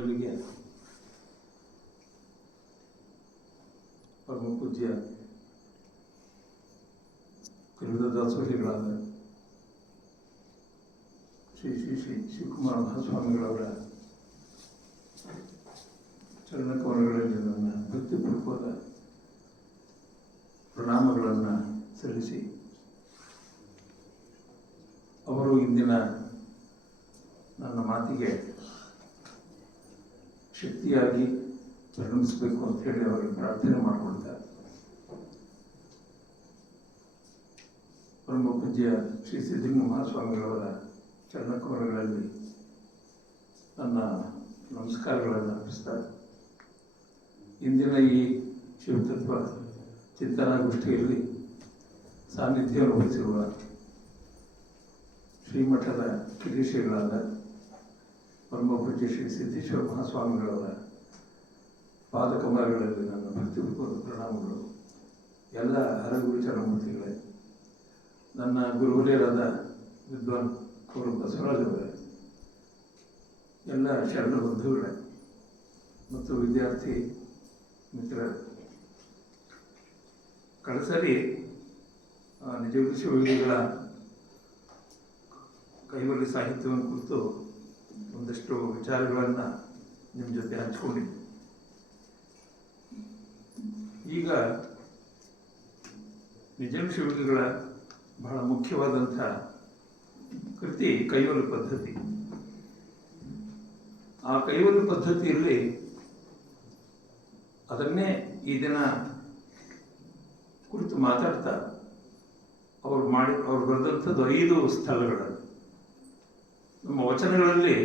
ಮೊದಲಿಗೆ ಪರಮ ಪೂಜ್ಯ ತ್ರಿವಿಧ ದಾಸೋಹಿಗಳಾದ ಶ್ರೀ ಶ್ರೀ ಶ್ರೀ ಶಿವಕುಮಾರ ಮಹಾಸ್ವಾಮಿಗಳವರ ಚರಣಕವನಗಳಲ್ಲಿ ನನ್ನ ಭಕ್ತಿಪೂರ್ವಕವಾದ ಪ್ರಣಾಮಗಳನ್ನು ಸಲ್ಲಿಸಿ, ಅವರು ಇಂದಿನ ನನ್ನ ಮಾತಿಗೆ ಶಕ್ತಿಯಾಗಿ ಪರಿಣಮಿಸಬೇಕು ಅಂತ ಹೇಳಿ ಅವರಿಗೆ ಪ್ರಾರ್ಥನೆ ಮಾಡಿಕೊಳ್ತಾರೆ. ಪರಮ ಪೂಜ್ಯ ಶ್ರೀ ಸಿದ್ಧಲಿಂಗ ಮಹಾಸ್ವಾಮಿಗಳವರ ಚರಣಕವನಗಳಲ್ಲಿ ನನ್ನ ನಮಸ್ಕಾರಗಳನ್ನು ಅರ್ಪಿಸ್ತಾರೆ. ಇಂದಿನ ಈ ಶಿವತತ್ವ ಚಿಂತನಾಗೋಷ್ಠಿಯಲ್ಲಿ ಸಾನ್ನಿಧ್ಯವನ್ನು ವಹಿಸಿರುವ ಶ್ರೀಮಠದ ಕಿರೀಶಿಗಳಾದ ಪರಮ ಪೂಜ್ಯ ಶ್ರೀ ಸಿದ್ದೇಶ್ವರ ಮಹಾಸ್ವಾಮಿಗಳವರ ಪಾದಕಮಲಗಳಲ್ಲಿ ನನ್ನ ಭಕ್ತಿಪೂರ್ವಕ ಪ್ರಣಾಮಗಳು. ಎಲ್ಲ ಹರಗುರು ಚರಣಮೂರ್ತಿಗಳೇ, ನನ್ನ ಗುರುವರಿಯರಾದ ವಿದ್ವಾನ್ ಅವರು ಬಸವರಾಜವರೇ, ಎಲ್ಲ ಶರಣ ಬಂಧುಗಳೇ ಮತ್ತು ವಿದ್ಯಾರ್ಥಿ ಮಿತ್ರರೇ, ಕಳಸರಿ ನಿಜಗುರು ಶಿವಯೋಗಿಗಳ ಕೈವಲ್ಯ ಸಾಹಿತ್ಯವನ್ನು ಕುರಿತು ಒಂದಷ್ಟು ವಿಚಾರಗಳನ್ನು ನಿಮ್ಮ ಜೊತೆ ಹಂಚಿಕೊಂಡಿದ್ದೆ. ಈಗ ನಿಜಗುರು ಶಿವಯೋಗಿಗಳ ಬಹಳ ಮುಖ್ಯವಾದಂಥ ಕೃತಿ ಕೈವಲ್ಯ ಪದ್ಧತಿ. ಆ ಕೈವಲ್ಯ ಪದ್ಧತಿಯಲ್ಲಿ ಅದನ್ನೇ ಈ ದಿನ ಕುರಿತು ಮಾತಾಡ್ತಾ ಅವರು ಬರೆದಂಥದ್ದು 5 ಸ್ಥಳಗಳು. ನಮ್ಮ ವಚನಗಳಲ್ಲಿ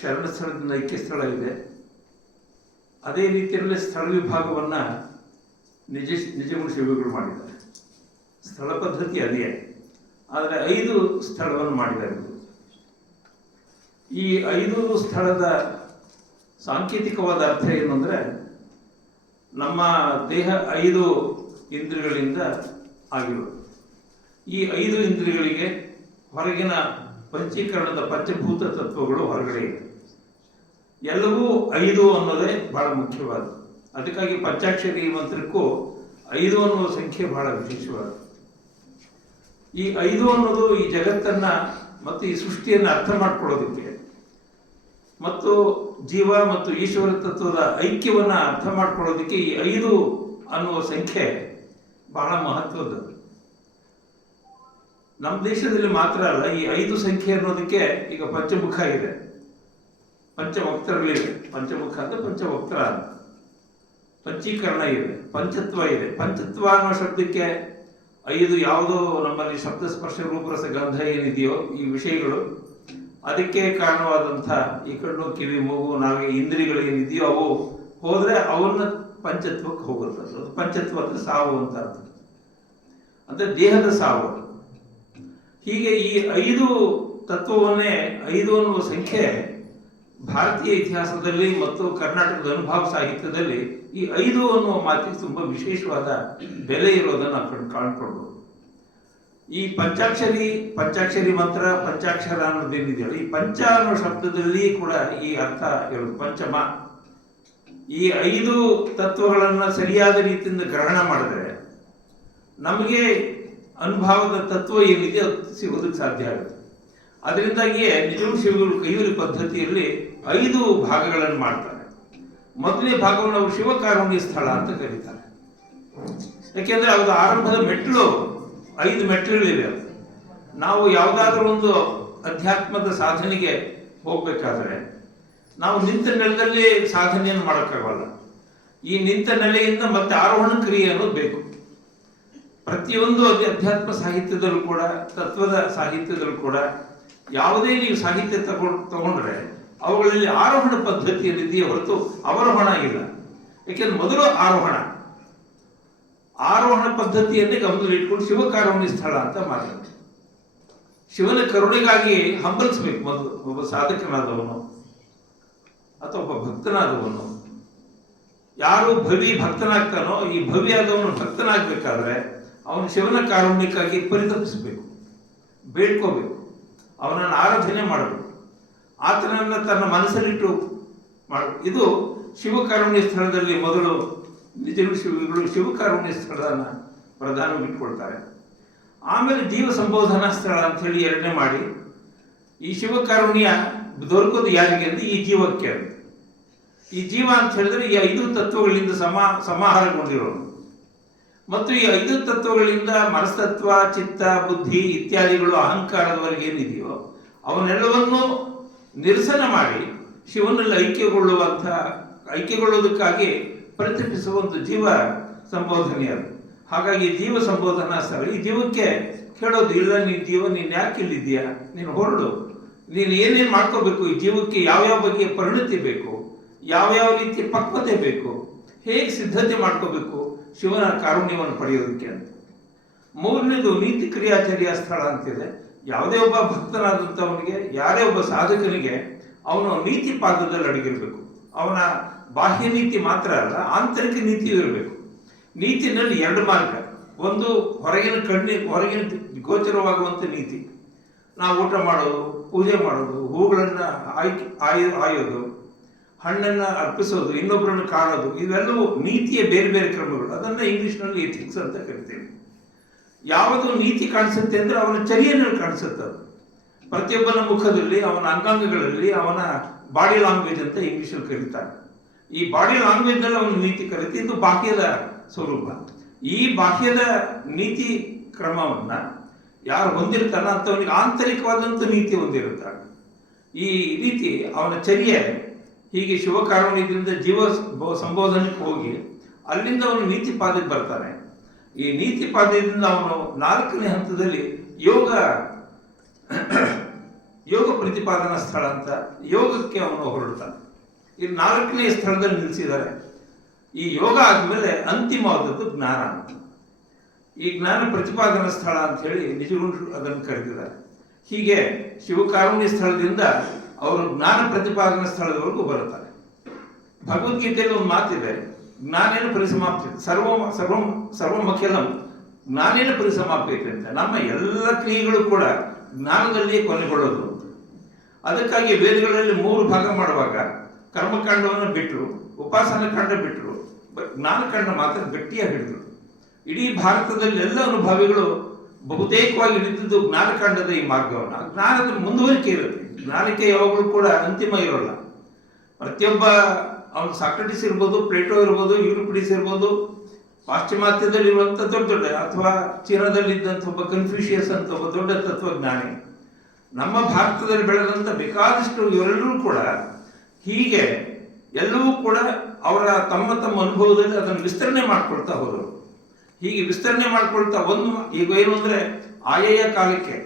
ಶರಣ ಸ್ಥಳದಿಂದ ಐಕ್ಯ ಸ್ಥಳ ಇದೆ. ಅದೇ ರೀತಿಯಲ್ಲಿ ಸ್ಥಳ ವಿಭಾಗವನ್ನು ನಿಜಗುರು ಶಿವಯೋಗಿಗಳು ಮಾಡಿದ್ದಾರೆ. ಸ್ಥಳ ಪದ್ಧತಿ ಅದೇ, ಆದರೆ 5 ಸ್ಥಳವನ್ನು ಮಾಡಿದ್ದಾರೆ. ಈ 5 ಸ್ಥಳದ ಸಾಂಕೇತಿಕವಾದ ಅರ್ಥ ಏನು ಅಂದರೆ, ನಮ್ಮ ದೇಹ 5 ಇಂದ್ರಿಯಗಳಿಂದ ಆಗಿರೋದು. ಈ 5 ಇಂದ್ರಿಯಗಳಿಗೆ ಹೊರಗಿನ ಪಂಚೀಕರಣದ ಪಂಚಭೂತ ತತ್ವಗಳು ಹೊರಗಡೆ ಇದೆ. ಎಲ್ಲವೂ 5 ಅನ್ನೋದೇ ಬಹಳ ಮುಖ್ಯವಾದ. ಅದಕ್ಕಾಗಿ ಪಂಚಾಕ್ಷರಿ ಮಂತ್ರಕ್ಕೂ 5 ಅನ್ನುವ ಸಂಖ್ಯೆ ಬಹಳ ವಿಶೇಷವಾದ. ಈ 5 ಅನ್ನೋದು ಈ ಜಗತ್ತನ್ನ ಮತ್ತು ಈ ಸೃಷ್ಟಿಯನ್ನು ಅರ್ಥ ಮಾಡ್ಕೊಳ್ಳೋದಕ್ಕೆ ಮತ್ತು ಜೀವ ಮತ್ತು ಈಶ್ವರ ತತ್ವದ ಐಕ್ಯವನ್ನು ಅರ್ಥ ಮಾಡ್ಕೊಳ್ಳೋದಕ್ಕೆ ಈ 5 ಅನ್ನುವ ಸಂಖ್ಯೆ ಬಹಳ ಮಹತ್ವದ್ದು. ನಮ್ಮ ದೇಶದಲ್ಲಿ ಮಾತ್ರ ಅಲ್ಲ, ಈ 5 ಸಂಖ್ಯೆ ಅನ್ನೋದಕ್ಕೆ ಈಗ ಪಂಚಮುಖ ಇದೆ, ಪಂಚವಕ್ತರಗಳಿವೆ. ಪಂಚಮುಖ ಅಂತ ಪಂಚವಕ್ತರ ಅಂತ, ಪಂಚೀಕರಣ ಇದೆ, ಪಂಚತ್ವ ಇದೆ. ಪಂಚತ್ವ ಅನ್ನೋ ಶಬ್ದಕ್ಕೆ 5 ಯಾವುದೋ ನಮ್ಮಲ್ಲಿ ಶಬ್ದ ಸ್ಪರ್ಶ ರೂಪರಸ ಗಂಧ ಏನಿದೆಯೋ ಈ ವಿಷಯಗಳು, ಅದಕ್ಕೆ ಕಾರಣವಾದಂಥ ಈ ಕಣ್ಣು ಕಿವಿ ಮೂಗು ನಾವೇ ಇಂದ್ರಿಯಗಳು ಏನಿದೆಯೋ ಅವು ಹೋದರೆ ಅವನ್ನ ಪಂಚತ್ವಕ್ಕೆ ಹೋಗುತ್ತೆ. ಅದು ಪಂಚತ್ವ ಅಂದರೆ ಸಾವು ಅಂತ ಅರ್ಥ, ಅಂದರೆ ದೇಹದ ಸಾವು. ಹೀಗೆ ಈ 5 ತತ್ವವನ್ನೇ 5 ಅನ್ನುವ ಸಂಖ್ಯೆ ಭಾರತೀಯ ಇತಿಹಾಸದಲ್ಲಿ ಮತ್ತು ಕರ್ನಾಟಕದ ಅನುಭವ ಸಾಹಿತ್ಯದಲ್ಲಿ ಈ 5 ಅನ್ನುವ ಮಾತಿಗೆ ತುಂಬ ವಿಶೇಷವಾದ ಬೆಲೆ ಇರೋದನ್ನು ಕಾಣ್ಕೊಳ್ಬೋದು. ಈ ಪಂಚಾಕ್ಷರಿ ಮಂತ್ರ, ಪಂಚಾಕ್ಷರ ಅನ್ನೋದೇನಿದೆಯಲ್ಲ, ಈ ಪಂಚ ಅನ್ನೋ ಶಬ್ದದಲ್ಲಿ ಕೂಡ ಈ ಅರ್ಥ ಇರೋದು ಪಂಚಮ. ಈ 5 ತತ್ವಗಳನ್ನು ಸರಿಯಾದ ರೀತಿಯಿಂದ ಗ್ರಹಣ ಮಾಡಿದ್ರೆ ನಮಗೆ ಅನುಭವದ ತತ್ವ ಏನಿದೆ ಅದು ಸಿಗೋದಕ್ಕೆ ಸಾಧ್ಯ ಆಗುತ್ತೆ. ಅದರಿಂದಾಗಿಯೇ ನಿಜಗುರು ಶಿವಯೋಗಿಗಳು ಕೈವಲ್ಯ ಪದ್ಧತಿಯಲ್ಲಿ 5 ಭಾಗಗಳನ್ನು ಮಾಡ್ತಾರೆ. ಮೊದಲನೇ ಭಾಗವನ್ನು ಅವರು ಶಿವಕಾರುಣ್ಯ ಸ್ಥಳ ಅಂತ ಕರೀತಾರೆ. ಯಾಕೆಂದ್ರೆ ಅದು ಆರಂಭದ ಮೆಟ್ಟಿಲು, 5 ಮೆಟ್ಟಿಲುಗಳಿವೆ. ನಾವು ಯಾವುದಾದ್ರೂ ಒಂದು ಅಧ್ಯಾತ್ಮದ ಸಾಧನೆಗೆ ಹೋಗ್ಬೇಕಾದ್ರೆ ನಾವು ನಿಂತ ನೆಲದಲ್ಲಿ ಸಾಧನೆಯನ್ನು ಮಾಡೋಕ್ಕಾಗಲ್ಲ. ಈ ನಿಂತ ನೆಲೆಯಿಂದ ಮತ್ತೆ ಆರೋಹಣ ಕ್ರಿಯೆ ಅನ್ನೋದು ಬೇಕು. ಪ್ರತಿಯೊಂದು ಅಧ್ಯಾತ್ಮ ಸಾಹಿತ್ಯದಲ್ಲೂ ಕೂಡ, ತತ್ವದ ಸಾಹಿತ್ಯದಲ್ಲೂ ಕೂಡ ಯಾವುದೇ ನೀವು ಸಾಹಿತ್ಯ ತಗೊಂಡ್ರೆ ಅವುಗಳಲ್ಲಿ ಆರೋಹಣ ಪದ್ಧತಿ ಏನಿದೆಯೇ ಹೊರತು ಅವರೋಹಣ ಇಲ್ಲ. ಯಾಕೆಂದ್ರೆ ಮೊದಲು ಆರೋಹಣ ಪದ್ಧತಿಯನ್ನೇ ಗಮನದಲ್ಲಿ ಇಟ್ಕೊಂಡು ಶಿವಕಾರುಣ್ಯ ಸ್ಥಳ ಅಂತ ಮಾತಾಡ್ತಾರೆ. ಶಿವನ ಕರುಣೆಗಾಗಿ ಹಂಬಲಿಸ್ಬೇಕು ಮೊದಲು ಒಬ್ಬ ಸಾಧಕನಾದವನು ಅಥವಾ ಒಬ್ಬ ಭಕ್ತನಾದವನು. ಯಾರು ಭವಿ ಭಕ್ತನಾಗ್ತಾನೋ, ಈ ಭವಿಯಾದವನು ಭಕ್ತನಾಗಬೇಕಾದ್ರೆ ಅವನು ಶಿವನ ಕಾರುಣ್ಯಕ್ಕಾಗಿ ಪರಿತಪಿಸಬೇಕು, ಬೇಡ್ಕೋಬೇಕು, ಅವನನ್ನು ಆರಾಧನೆ ಮಾಡಬೇಕು. ಆತನನ್ನು ತನ್ನ ಮನಸ್ಸಲ್ಲಿಟ್ಟು ಇದು ಶಿವಕಾರುಣ್ಯ ಸ್ಥಳದಲ್ಲಿ ಮೊದಲು ನಿಜಗಳು ಶಿವಗಳು ಶಿವಕಾರುಣ್ಯ ಸ್ಥಳನ ಪ್ರಧಾನವಾಗಿ ಇಟ್ಕೊಳ್ತಾರೆ. ಆಮೇಲೆ ಜೀವ ಸಂಬೋಧನಾ ಸ್ಥಳ ಅಂತ ಹೇಳಿ ಎರಡನೇ ಮಾಡಿ, ಈ ಶಿವಕಾರುಣ್ಯ ದೊರಕೋದು ಯಾರಿಗೆ ಅಂದ್ರೆ ಈ ಜೀವಕ್ಕೆ ಅಂತ. ಈ ಜೀವ ಅಂತ ಹೇಳಿದ್ರೆ ಈ 5 ತತ್ವಗಳಿಂದ ಸಮಾಹಾರಗೊಂಡಿರೋನು ಮತ್ತು ಈ 5 ತತ್ವಗಳಿಂದ ಮನಸ್ತತ್ವ, ಚಿತ್ತ, ಬುದ್ಧಿ ಇತ್ಯಾದಿಗಳು ಅಹಂಕಾರದವರೆಗೆ ಏನಿದೆಯೋ ಅವನ್ನೆಲ್ಲವನ್ನೂ ನಿರಸನ ಮಾಡಿ ಶಿವನಲ್ಲಿ ಐಕ್ಯಗೊಳ್ಳುವುದಕ್ಕಾಗಿ ಪ್ರತಿಪಿಸುವ ಒಂದು ಜೀವ ಸಂಬೋಧನೆ ಅದು. ಹಾಗಾಗಿ ಜೀವ ಸಂಬೋಧನಾ ಸ್ಥಳ ಈ ಜೀವಕ್ಕೆ ಕೇಳೋದು ಇಲ್ಲ, ನೀನು ಜೀವ ನೀನು ಯಾಕೆ ಇಲ್ಲಿದ್ದೀಯಾ, ನೀನು ಹೊರಡು, ನೀನು ಏನೇನು ಮಾಡ್ಕೋಬೇಕು, ಈ ಜೀವಕ್ಕೆ ಯಾವ್ಯಾವ ಬಗೆಯ ಪರಿಣತಿ ಬೇಕು, ಯಾವ್ಯಾವ ರೀತಿಯ ಪಕ್ವತೆ ಬೇಕು, ಹೇಗೆ ಸಿದ್ಧತೆ ಮಾಡ್ಕೋಬೇಕು ಶಿವನ ಕಾರುಣ್ಯವನ್ನು ಪಡೆಯೋದಕ್ಕೆ ಅಂತ. ಮೂರನೇದು ನೀತಿ ಕ್ರಿಯಾಚರ್ಯ ಸ್ಥಳ ಅಂತಿದೆ. ಯಾವುದೇ ಒಬ್ಬ ಭಕ್ತನಾದಂಥವನಿಗೆ, ಯಾರೇ ಒಬ್ಬ ಸಾಧಕನಿಗೆ ಅವನು ನೀತಿ ಪಾದದಲ್ಲಿ ಅಡಗಿರ್ಬೇಕು. ಅವನ ಬಾಹ್ಯ ನೀತಿ ಮಾತ್ರ ಅಲ್ಲ, ಆಂತರಿಕ ನೀತಿಯೂ ಇರಬೇಕು. ನೀತಿನಲ್ಲಿ 2 ಮಾರ್ಗ. ಒಂದು ಹೊರಗಿನ ಗೋಚರವಾಗುವಂಥ ನೀತಿ, ನಾವು ಊಟ ಮಾಡೋದು, ಪೂಜೆ ಮಾಡೋದು, ಹೂಗಳನ್ನು ಆಯೋದು, ಹಣ್ಣನ್ನು ಅರ್ಪಿಸೋದು, ಇನ್ನೊಬ್ಬರನ್ನು ಕಾಣೋದು, ಇವೆಲ್ಲವೂ ನೀತಿಯ ಬೇರೆ ಬೇರೆ ಕ್ರಮಗಳು. ಅದನ್ನು ಇಂಗ್ಲಿಷ್ನಲ್ಲಿ ಎಥಿಕ್ಸ್ ಅಂತ ಕರಿತೀವಿ. ಯಾವುದು ನೀತಿ ಕಾಣಿಸುತ್ತೆ ಅಂದರೆ ಅವನ ಚರ್ಯೆನಲ್ಲಿ ಕಾಣಿಸುತ್ತೆ. ಅದು ಪ್ರತಿಯೊಬ್ಬನ ಮುಖದಲ್ಲಿ, ಅವನ ಅಂಗಾಂಗಗಳಲ್ಲಿ, ಅವನ ಬಾಡಿ ಲ್ಯಾಂಗ್ವೇಜ್ ಅಂತ ಇಂಗ್ಲಿಷಲ್ಲಿ ಕರೀತಾರೆ. ಈ ಬಾಡಿ ಲ್ಯಾಂಗ್ವೇಜ್ನಲ್ಲಿ ಅವನ ನೀತಿ ಕಲಿತು ಇದು ಬಾಹ್ಯದ ಸ್ವರೂಪ. ಈ ಬಾಹ್ಯದ ನೀತಿ ಕ್ರಮವನ್ನು ಯಾರು ಹೊಂದಿರ್ತಾನೆ ಅಂಥವನಿಗೆ ಆಂತರಿಕವಾದಂಥ ನೀತಿ ಹೊಂದಿರುತ್ತಾನೆ. ಈ ರೀತಿ ಅವನ ಚರ್ಯೆ ಹೀಗೆ ಶಿವಕಾರುಣ್ಯದಿಂದ ಜೀವ ಸಂಬೋಧನೆಗೆ ಹೋಗಿ ಅಲ್ಲಿಂದ ಅವನು ನೀತಿ ಪಾದಕ್ಕೆ ಬರ್ತಾನೆ. ಈ ನೀತಿ ಪಾದದಿಂದ ಅವನು 4ನೇ ಹಂತದಲ್ಲಿ ಯೋಗ ಪ್ರತಿಪಾದನಾ ಸ್ಥಳ ಅಂತ ಯೋಗಕ್ಕೆ ಅವನು ಹೊರಡ್ತಾನೆ. ಈ 4ನೇ ಸ್ಥಳದಲ್ಲಿ ನಿಲ್ಲಿಸಿದ್ದಾರೆ. ಈ ಯೋಗ ಆದಮೇಲೆ ಅಂತಿಮವಾದದ್ದು ಜ್ಞಾನ ಅಂತ. ಈ ಜ್ಞಾನ ಪ್ರತಿಪಾದನಾ ಸ್ಥಳ ಅಂತ ಹೇಳಿ ನಿಜಗುಂಡರು ಅದನ್ನು ಕರೆದಿದ್ದಾರೆ. ಹೀಗೆ ಶಿವಕಾರುಣ್ಯ ಸ್ಥಳದಿಂದ ಅವರು ಜ್ಞಾನ ಪ್ರತಿಪಾದನಾ ಸ್ಥಳದವರೆಗೂ ಬರುತ್ತಾರೆ. ಭಗವದ್ಗೀತೆಯಲ್ಲಿ ಒಂದು ಮಾತಿದೆ, ಜ್ಞಾನೇನ ಪರಿಸಮಾಪ್ತಿ ಸರ್ವಮಖಿಲಂ ಜ್ಞಾನೇನ ಪರಿಸಮಾಪ್ಯತೆ ಅಂತ. ನಮ್ಮ ಎಲ್ಲ ಕ್ರಿಯೆಗಳು ಕೂಡ ಜ್ಞಾನದಲ್ಲಿಯೇ ಕೊನೆಗೊಳ್ಳೋದು ಅಂತ. ಅದಕ್ಕಾಗಿ ವೇದಗಳಲ್ಲಿ 3 ಭಾಗ ಮಾಡುವಾಗ ಕರ್ಮಕಾಂಡವನ್ನು ಬಿಟ್ಟರು, ಉಪಾಸನ ಕಾಂಡ ಬಿಟ್ಟರು, ಜ್ಞಾನಕಾಂಡ ಮಾತ್ರ ಗಟ್ಟಿಯಾಗಿ ಹಿಡಿದ್ರು. ಇಡೀ ಭಾರತದಲ್ಲಿ ಎಲ್ಲ ಅನುಭವಿಗಳು ಬಹುತೇಕವಾಗಿ ಹಿಡಿದಿದ್ದು ಜ್ಞಾನಕಾಂಡದ ಈ ಮಾರ್ಗವನ್ನು. ಜ್ಞಾನದ ಮುಂದುವರಿಕೆ ಇರುತ್ತೆ, ಜ್ಞಾನಕ್ಕೆ ಯಾವಾಗಲೂ ಕೂಡ ಅಂತಿಮ ಇರೋಲ್ಲ. ಪ್ರತಿಯೊಬ್ಬ ಅವನು ಸಾಕ್ರೆಟಿಸ್ ಇರ್ಬೋದು, ಪ್ಲೇಟೋ ಇರ್ಬೋದು, ಯೂರಿಪಿಡಿಸ್ ಇರ್ಬೋದು, ಪಾಶ್ಚಿಮಾತ್ಯದಲ್ಲಿರುವಂಥ ದೊಡ್ಡ ಅಥವಾ ಚೀನಾದಲ್ಲಿದ್ದಂಥ ಒಬ್ಬ ಕನ್ಫ್ಯೂಷಿಯಸ್ ಅಂತ ಒಬ್ಬ ದೊಡ್ಡ ತತ್ವಜ್ಞಾನಿ, ನಮ್ಮ ಭಾರತದಲ್ಲಿ ಬೆಳೆದಂಥ ಬೇಕಾದಷ್ಟು ಇವರೆಲ್ಲರೂ ಕೂಡ ಹೀಗೆ ಎಲ್ಲವೂ ಕೂಡ ಅವರ ತಮ್ಮ ಅನುಭವದಲ್ಲಿ ಅದನ್ನು ವಿಸ್ತರಣೆ ಮಾಡ್ಕೊಳ್ತಾ ಹೋದರು. ಹೀಗೆ ವಿಸ್ತರಣೆ ಮಾಡ್ಕೊಳ್ತಾ ಈಗ ಏನು ಅಂದರೆ ಆಯಾ ಕಾಲಕ್ಕೆ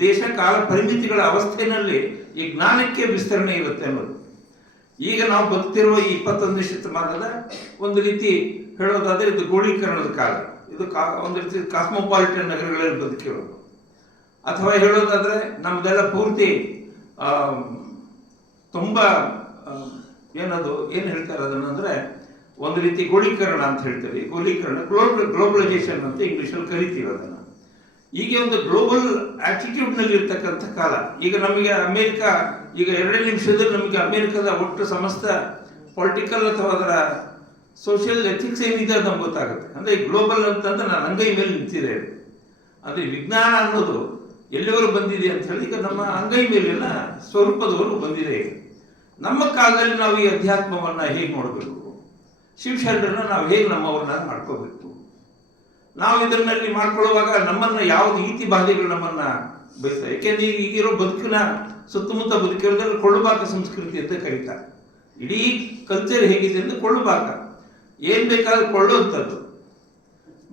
ದೇಶ ಕಾಲ ಪರಿಮಿತಿಗಳ ಅವಸ್ಥೆಯಲ್ಲಿ ಈ ಜ್ಞಾನಕ್ಕೆ ವಿಸ್ತರಣೆ ಇರುತ್ತೆ ಅನ್ನೋದು. ಈಗ ನಾವು ಬದುಕ್ತಿರುವ ಈ 21ನೇ ಶತಮಾನದ ಒಂದು ರೀತಿ ಹೇಳೋದಾದ್ರೆ ಇದು ಗೋಳೀಕರಣದ ಕಾಲ. ಇದು ಒಂದು ರೀತಿ ಕಾಸ್ಮೋಪಾಲಿಟನ್ ನಗರಗಳಲ್ಲಿ ಬದುಕಿರೋದು. ಅಥವಾ ಹೇಳೋದಾದ್ರೆ ನಮ್ದೆಲ್ಲ ಪೂರ್ತಿ ತುಂಬ ಏನು ಹೇಳ್ತಾರೆ ಅದನ್ನು ಅಂದರೆ ಒಂದು ರೀತಿ ಗೋಳೀಕರಣ ಅಂತ ಹೇಳ್ತೀವಿ. ಗೋಳೀಕರಣ, ಗ್ಲೋಬಲೈಸೇಷನ್ ಅಂತ ಇಂಗ್ಲೀಷಲ್ಲಿ ಕರಿತೀವಿ ಅದನ್ನು. ಈಗ ಒಂದು ಗ್ಲೋಬಲ್ ಆಟಿಟ್ಯೂಡ್ನಲ್ಲಿ ಇರ್ತಕ್ಕಂಥ ಕಾಲ. ಈಗ ನಮಗೆ ಅಮೇರಿಕಾ, ಈಗ 2 ನಿಮಿಷದಲ್ಲಿ ನಮಗೆ ಅಮೇರಿಕದ ಒಟ್ಟು ಸಮಸ್ತ ಪೊಲಿಟಿಕಲ್ ಅಥವಾ ಅದರ ಸೋಷಿಯಲ್ ಎಥಿಕ್ಸ್ ಏನಿದೆ ಅದು ನಮ್ಗೆ ಗೊತ್ತಾಗುತ್ತೆ. ಅಂದರೆ ಗ್ಲೋಬಲ್ ಅಂತಂದ್ರೆ ನಾನು ಅಂಗೈ ಮೇಲೆ ನಿಂತಿದೆ. ಅಂದರೆ ವಿಜ್ಞಾನ ಅನ್ನೋದು ಎಲ್ಲಿವರೆಗೂ ಬಂದಿದೆ ಅಂತ ಹೇಳಿ ಈಗ ನಮ್ಮ ಅಂಗೈ ಮೇಲಿನ ಸ್ವರೂಪದವರೆಗೂ ಬಂದಿದೆ. ನಮ್ಮ ಕಾಲದಲ್ಲಿ ನಾವು ಈ ಅಧ್ಯಾತ್ಮವನ್ನು ಹೇಗೆ ನೋಡಬೇಕು, ಶಿವಶರಣರನ್ನ ನಾವು ಹೇಗೆ ನಮ್ಮವ್ರನ್ನ ಮಾಡ್ಕೋಬೇಕು, ನಾವು ಇದನ್ನಲ್ಲಿ ಮಾಡ್ಕೊಳ್ಳುವಾಗ ನಮ್ಮನ್ನು ಯಾವ್ದು ನೀತಿ ಬಾಧೆಗಳು ನಮ್ಮನ್ನು ಬಯಸ್ತಾರೆ. ಯಾಕೆಂದ್ರೆ ಈಗಿರೋ ಬದುಕಿನ ಸುತ್ತಮುತ್ತ ಬದುಕಿರೋದ್ರಲ್ಲಿ ಕೊಳ್ಳುಬಾಕ ಸಂಸ್ಕೃತಿ ಅಂತ ಕರೀತಾರೆ. ಇಡೀ ಕಲ್ಚರ್ ಹೇಗಿದೆ ಅಂದರೆ ಕೊಳ್ಳುಬಾಕ, ಏನು ಬೇಕಾದ್ರೂ ಕೊಳ್ಳುವಂಥದ್ದು.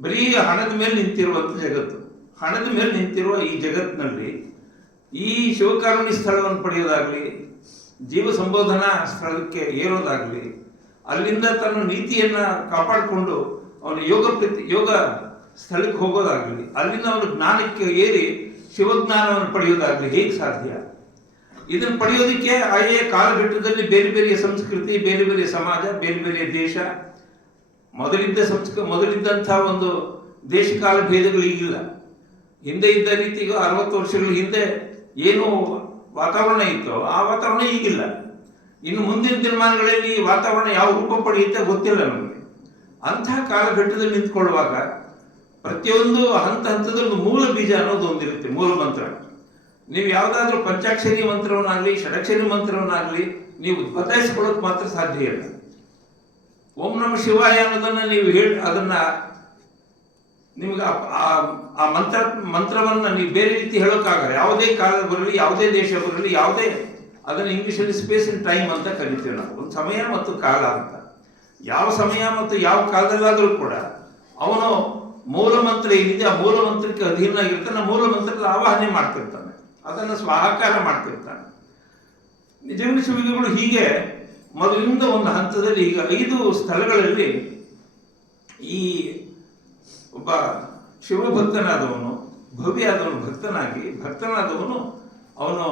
ಬರೀ ಹಣದ ಮೇಲೆ ನಿಂತಿರುವಂಥ ಜಗತ್ತು. ಹಣದ ಮೇಲೆ ನಿಂತಿರುವ ಈ ಜಗತ್ತಿನಲ್ಲಿ ಈ ಶಿವಕಾರುಣ್ಯ ಸ್ಥಳವನ್ನು ಪಡೆಯೋದಾಗಲಿ, ಜೀವ ಸಂಬೋಧನಾ ಸ್ಥಳಕ್ಕೆ ಏರೋದಾಗಲಿ, ಅಲ್ಲಿಂದ ತನ್ನ ನೀತಿಯನ್ನು ಕಾಪಾಡಿಕೊಂಡು ಅವನು ಯೋಗ ಸ್ಥಳಕ್ಕೆ ಹೋಗೋದಾಗಲಿ, ಅಲ್ಲಿಂದ ಅವನು ಜ್ಞಾನಕ್ಕೆ ಏರಿ ಶಿವಜ್ಞಾನವನ್ನು ಪಡೆಯೋದಾಗಲಿ ಹೇಗೆ ಸಾಧ್ಯ? ಇದನ್ನು ಪಡೆಯೋದಕ್ಕೆ ಆಯಾ ಕಾಲಘಟ್ಟದಲ್ಲಿ ಬೇರೆ ಬೇರೆಯ ಸಂಸ್ಕೃತಿ, ಬೇರೆ ಬೇರೆ ಸಮಾಜ, ಬೇರೆ ಬೇರೆ ದೇಶ, ಮೊದಲಿದ್ದಂಥ ಒಂದು ದೇಶಕಾಲ ಭೇದಗಳು ಈಗಿಲ್ಲ. ಹಿಂದೆ ಇದ್ದ ರೀತಿಗೂ 60 ವರ್ಷಗಳ ಹಿಂದೆ ಏನು ವಾತಾವರಣ ಇತ್ತೋ ಆ ವಾತಾವರಣ ಈಗಿಲ್ಲ. ಇನ್ನು ಮುಂದಿನ ದಿನಮಾನಗಳಲ್ಲಿ ವಾತಾವರಣ ಯಾವ ರೂಪ ಪಡೆಯುತ್ತೆ ಗೊತ್ತಿಲ್ಲ ನಮಗೆ. ಅಂತಹ ಕಾಲಘಟ್ಟದಲ್ಲಿ ನಿಂತ್ಕೊಳ್ಳುವಾಗ ಪ್ರತಿಯೊಂದು ಹಂತ ಹಂತದಲ್ಲೂ ಮೂಲ ಬೀಜ ಅನ್ನೋದು ಒಂದಿರುತ್ತೆ, ಮೂಲ ಮಂತ್ರ. ನೀವು ಯಾವುದಾದ್ರೂ ಪಂಚಾಕ್ಷರಿ ಮಂತ್ರವನ್ನಾಗಲಿ ಷಡಕ್ಷರಿ ಮಂತ್ರವನ್ನಾಗಲಿ ನೀವು ಬದಲಾಯಿಸ್ಕೊಳ್ಳೋಕೆ ಮಾತ್ರ ಸಾಧ್ಯ ಇಲ್ಲ. ಓಂ ನಮ ಶಿವಾಯ ಅನ್ನೋದನ್ನ ನೀವು ಅದನ್ನ ನಿಮ್ಗೆ ಆ ಮಂತ್ರವನ್ನ ನೀವು ಬೇರೆ ರೀತಿ ಹೇಳೋಕ್ಕಾಗಲ್ಲ. ಯಾವುದೇ ಕಾಲ ಬರಲಿ, ಯಾವುದೇ ದೇಶ ಬರಲಿ, ಯಾವುದೇ ಅದನ್ನು ಇಂಗ್ಲಿಷಲ್ಲಿ ಸ್ಪೇಸ್ ಅಂಡ್ ಟೈಮ್ ಅಂತ ಕರಿತೀವಿ ನಾವು. ಒಂದು ಸಮಯ ಮತ್ತು ಕಾಲ ಅಂತ. ಯಾವ ಸಮಯ ಮತ್ತು ಯಾವ ಕಾಲದಲ್ಲಾದರೂ ಕೂಡ ಅವನು ಮೂಲ ಮಂತ್ರ ಏನಿದೆ ಆ ಮೂಲ ಮಂತ್ರಕ್ಕೆ ಅಧೀನಾಗಿರ್ತಾನೆ, ಮೂಲ ಮಂತ್ರದ ಆವಾಹನೆ ಮಾಡ್ತಿರ್ತಾನೆ, ಅದನ್ನು ಸ್ವಾಹಾಕಾರ ಮಾಡ್ತಿರ್ತಾನೆ. ನಿಜವಾದ ಶಿವಲಿಂಗಗಳು ಹೀಗೆ ಮೊದಲಿಂದ ಒಂದು ಹಂತದಲ್ಲಿ ಈಗ 5 ಸ್ಥಳಗಳಲ್ಲಿ ಈ ಒಬ್ಬ ಶಿವಭಕ್ತನಾದವನು, ಭವ್ಯಾದವನು, ಭಕ್ತನಾದವನು ಅವನು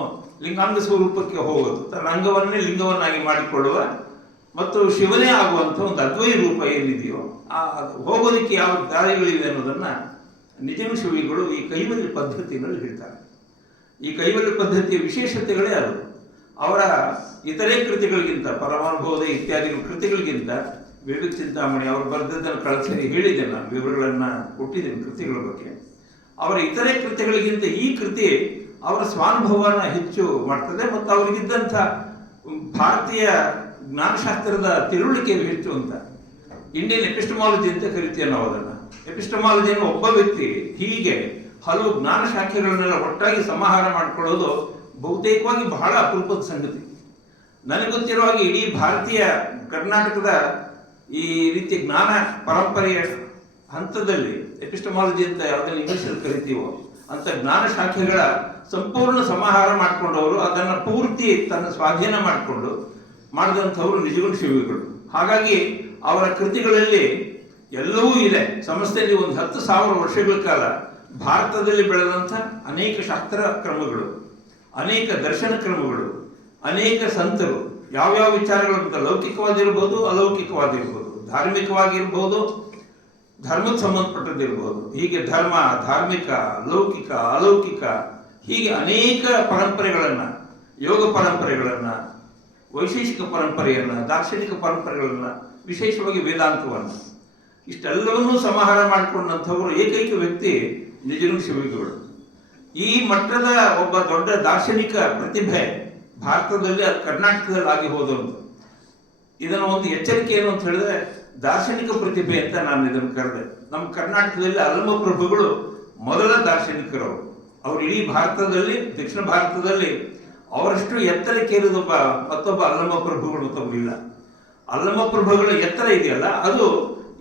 ಲಿಂಗಾಂಗ ಸ್ವರೂಪಕ್ಕೆ ಹೋಗೋದು, ತನ್ನ ಅಂಗವನ್ನೇ ಲಿಂಗವನ್ನಾಗಿ ಮಾಡಿಕೊಳ್ಳುವ ಮತ್ತು ಶಿವನೇ ಆಗುವಂಥ ಒಂದು ಅದ್ವೈ ರೂಪ ಏನಿದೆಯೋ ಆ ಹೋಗೋದಕ್ಕೆ ಯಾವ ದಾರಿಗಳಿವೆ ಅನ್ನೋದನ್ನ ನಿಜವಾದ ಶಿವಲಿಂಗಗಳು ಈ ಕೈವಲ್ಯ ಪದ್ಧತಿಯಲ್ಲಿ ಹೇಳ್ತಾರೆ. ಈ ಕೈವಲ್ಯ ಪದ್ಧತಿಯ ವಿಶೇಷತೆಗಳೇ ಅದು. ಅವರ ಇತರೆ ಕೃತಿಗಳಿಗಿಂತ, ಪರಮಾನುಭವದ ಇತ್ಯಾದಿ ಕೃತಿಗಳಿಗಿಂತ, ವಿವೇಕ ಚಿಂತಾಮಣಿ ಅವರು ಬರೆದದ್ದನ್ನು ಕಳಿಸಿ ಹೇಳಿದೆ, ನಾನು ವಿವರಗಳನ್ನು ಕೊಟ್ಟಿದ್ದೇನೆ ಕೃತಿಗಳ ಬಗ್ಗೆ. ಅವರ ಇತರೆ ಕೃತಿಗಳಿಗಿಂತ ಈ ಕೃತಿ ಅವರ ಸ್ವಾನುಭವನ ಹೆಚ್ಚು ಮಾಡ್ತದೆ ಮತ್ತು ಅವರಿಗಿದ್ದಂಥ ಭಾರತೀಯ ಜ್ಞಾನಶಾಸ್ತ್ರದ ತಿಳುವಳಿಕೆ ಹೆಚ್ಚು ಅಂತ. ಇಂಡಿಯನ್ ಎಪಿಸ್ಟಮಾಲಜಿ ಅಂತ ಕರಿತೀವಿ ನಾವು ಅದನ್ನು. ಎಪಿಸ್ಟಮಾಲಜಿಯನ್ನು ಒಬ್ಬ ವ್ಯಕ್ತಿ ಹೀಗೆ ಹಲವು ಜ್ಞಾನ ಶಾಖೆಗಳನ್ನೆಲ್ಲ ಒಟ್ಟಾಗಿ ಸಮಾಹಾರ ಮಾಡಿಕೊಳ್ಳೋದು ಬಹುತೇಕವಾಗಿ ಬಹಳ ಅಪರೂಪದ ಸಂಗತಿ. ನನಗೆ ಗೊತ್ತಿರೋ ಹಾಗೆ ಇಡೀ ಭಾರತೀಯ ಕರ್ನಾಟಕದ ಈ ರೀತಿ ಜ್ಞಾನ ಪರಂಪರೆಯ ಹಂತದಲ್ಲಿ ಎಪಿಸ್ಟಮಾಲಜಿ ಅಂತ ಯಾವುದನ್ನು ಇಂಗ್ಲಿಷಲ್ಲಿ ಕರಿತೀವೋ ಅಂತ ಜ್ಞಾನ ಶಾಖೆಗಳ ಸಂಪೂರ್ಣ ಸಮಾಹಾರ ಮಾಡಿಕೊಂಡವರು, ಅದನ್ನು ಪೂರ್ತಿ ತನ್ನ ಸ್ವಾಧೀನ ಮಾಡಿಕೊಂಡು ಮಾಡಿದಂಥವರು ನಿಜವಾದ ಶಿವಲಿಂಗಗಳು. ಹಾಗಾಗಿ ಅವರ ಕೃತಿಗಳಲ್ಲಿ ಎಲ್ಲವೂ ಇದೆ. ಸಮಸ್ಯೆಯಲ್ಲಿ ಒಂದು 10,000 ವರ್ಷಗಳ ಕಾಲ ಭಾರತದಲ್ಲಿ ಬೆಳೆದಂಥ ಅನೇಕ ಶಾಸ್ತ್ರ ಕ್ರಮಗಳು, ಅನೇಕ ದರ್ಶನ ಕ್ರಮಗಳು, ಅನೇಕ ಸಂತರು ಯಾವ್ಯಾವ ವಿಚಾರಗಳು ಲೌಕಿಕವಾದಿರ್ಬೋದು, ಅಲೌಕಿಕವಾದಿರ್ಬೋದು, ಧಾರ್ಮಿಕವಾಗಿರ್ಬೋದು, ಧರ್ಮಕ್ಕೆ ಸಂಬಂಧಪಟ್ಟದ್ದಿರ್ಬೋದು, ಹೀಗೆ ಧರ್ಮ, ಧಾರ್ಮಿಕ, ಲೌಕಿಕ, ಅಲೌಕಿಕ, ಹೀಗೆ ಅನೇಕ ಪರಂಪರೆಗಳನ್ನು, ಯೋಗ ಪರಂಪರೆಗಳನ್ನು, ವೈಶೇಷಿಕ ಪರಂಪರೆಯನ್ನು, ದಾರ್ಶನಿಕ ಪರಂಪರೆಗಳನ್ನು, ವಿಶೇಷವಾಗಿ ವೇದಾಂತವನ್ನು, ಇಷ್ಟೆಲ್ಲವನ್ನೂ ಸಮಾಹಾರ ಮಾಡಿಕೊಂಡಂಥವರು ಏಕೈಕ ವ್ಯಕ್ತಿ ನಿಜವಾದ ಶಿವಲಿಂಗಗಳು. ಈ ಮಟ್ಟದ ಒಬ್ಬ ದೊಡ್ಡ ದಾರ್ಶನಿಕ ಪ್ರತಿಭೆ ಭಾರತದಲ್ಲಿ, ಕರ್ನಾಟಕದಲ್ಲಿ ಆಗಿ ಹೋದವರು. ಇದನ್ನು ಒಂದು ಎಚ್ಚರಿಕೆ ಏನು ಅಂತ ಹೇಳಿದ್ರೆ ದಾರ್ಶನಿಕ ಪ್ರತಿಭೆ ಅಂತ ನಾನು ಇದನ್ನು ಕರೆದೆ. ನಮ್ಮ ಕರ್ನಾಟಕದಲ್ಲಿ ಅಲ್ಲಮ ಪ್ರಭುಗಳು ಮೊದಲ ದಾರ್ಶನಿಕರವರು. ಅವರು ಇಡೀ ಭಾರತದಲ್ಲಿ, ದಕ್ಷಿಣ ಭಾರತದಲ್ಲಿ ಅವರಷ್ಟು ಎತ್ತರಕ್ಕೇರಿದೊಬ್ಬ ಮತ್ತೊಬ್ಬ ಅಲ್ಲಮ ಪ್ರಭುಗಳು ಮತ್ತೊಬ್ಬರಿಲ್ಲ. ಅಲ್ಲಮ ಪ್ರಭುಗಳ ಎತ್ತರ ಇದೆಯಲ್ಲ, ಅದು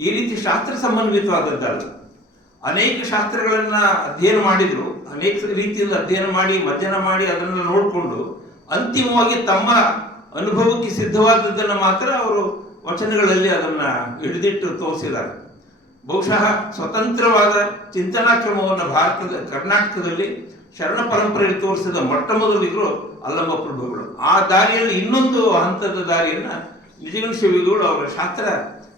ಈ ರೀತಿ ಶಾಸ್ತ್ರ ಸಮನ್ವಿತವಾದದ್ದಲ್ಲ. ಅನೇಕ ಶಾಸ್ತ್ರಗಳನ್ನ ಅಧ್ಯಯನ ಮಾಡಿದ್ರು, ಅನೇಕ ರೀತಿಯಿಂದ ಅಧ್ಯಯನ ಮಾಡಿ ಮಜ್ಜನ ಮಾಡಿ ಅದನ್ನು ನೋಡಿಕೊಂಡು ಅಂತಿಮವಾಗಿ ತಮ್ಮ ಅನುಭವಕ್ಕೆ ಸಿದ್ಧವಾದದ್ದನ್ನು ಮಾತ್ರ ಅವರು ವಚನಗಳಲ್ಲಿ ಅದನ್ನ ಹಿಡಿದಿಟ್ಟು ತೋರಿಸಿದ್ದಾರೆ. ಬಹುಶಃ ಸ್ವತಂತ್ರವಾದ ಚಿಂತನಾ ಕ್ರಮವನ್ನು ಕರ್ನಾಟಕದಲ್ಲಿ ಶರಣ ಪರಂಪರೆಯಲ್ಲಿ ತೋರಿಸಿದ ಮೊಟ್ಟ ಮೊದಲಿಗರು ಅಲ್ಲಮ ಪ್ರಭುಗಳು. ಆ ದಾರಿಯಲ್ಲಿ ಇನ್ನೊಂದು ಹಂತದ ದಾರಿಯನ್ನ ನಿಜವಾದ ಶಿವಲಿಂಗಗಳು ಅವರ ಶಾಸ್ತ್ರ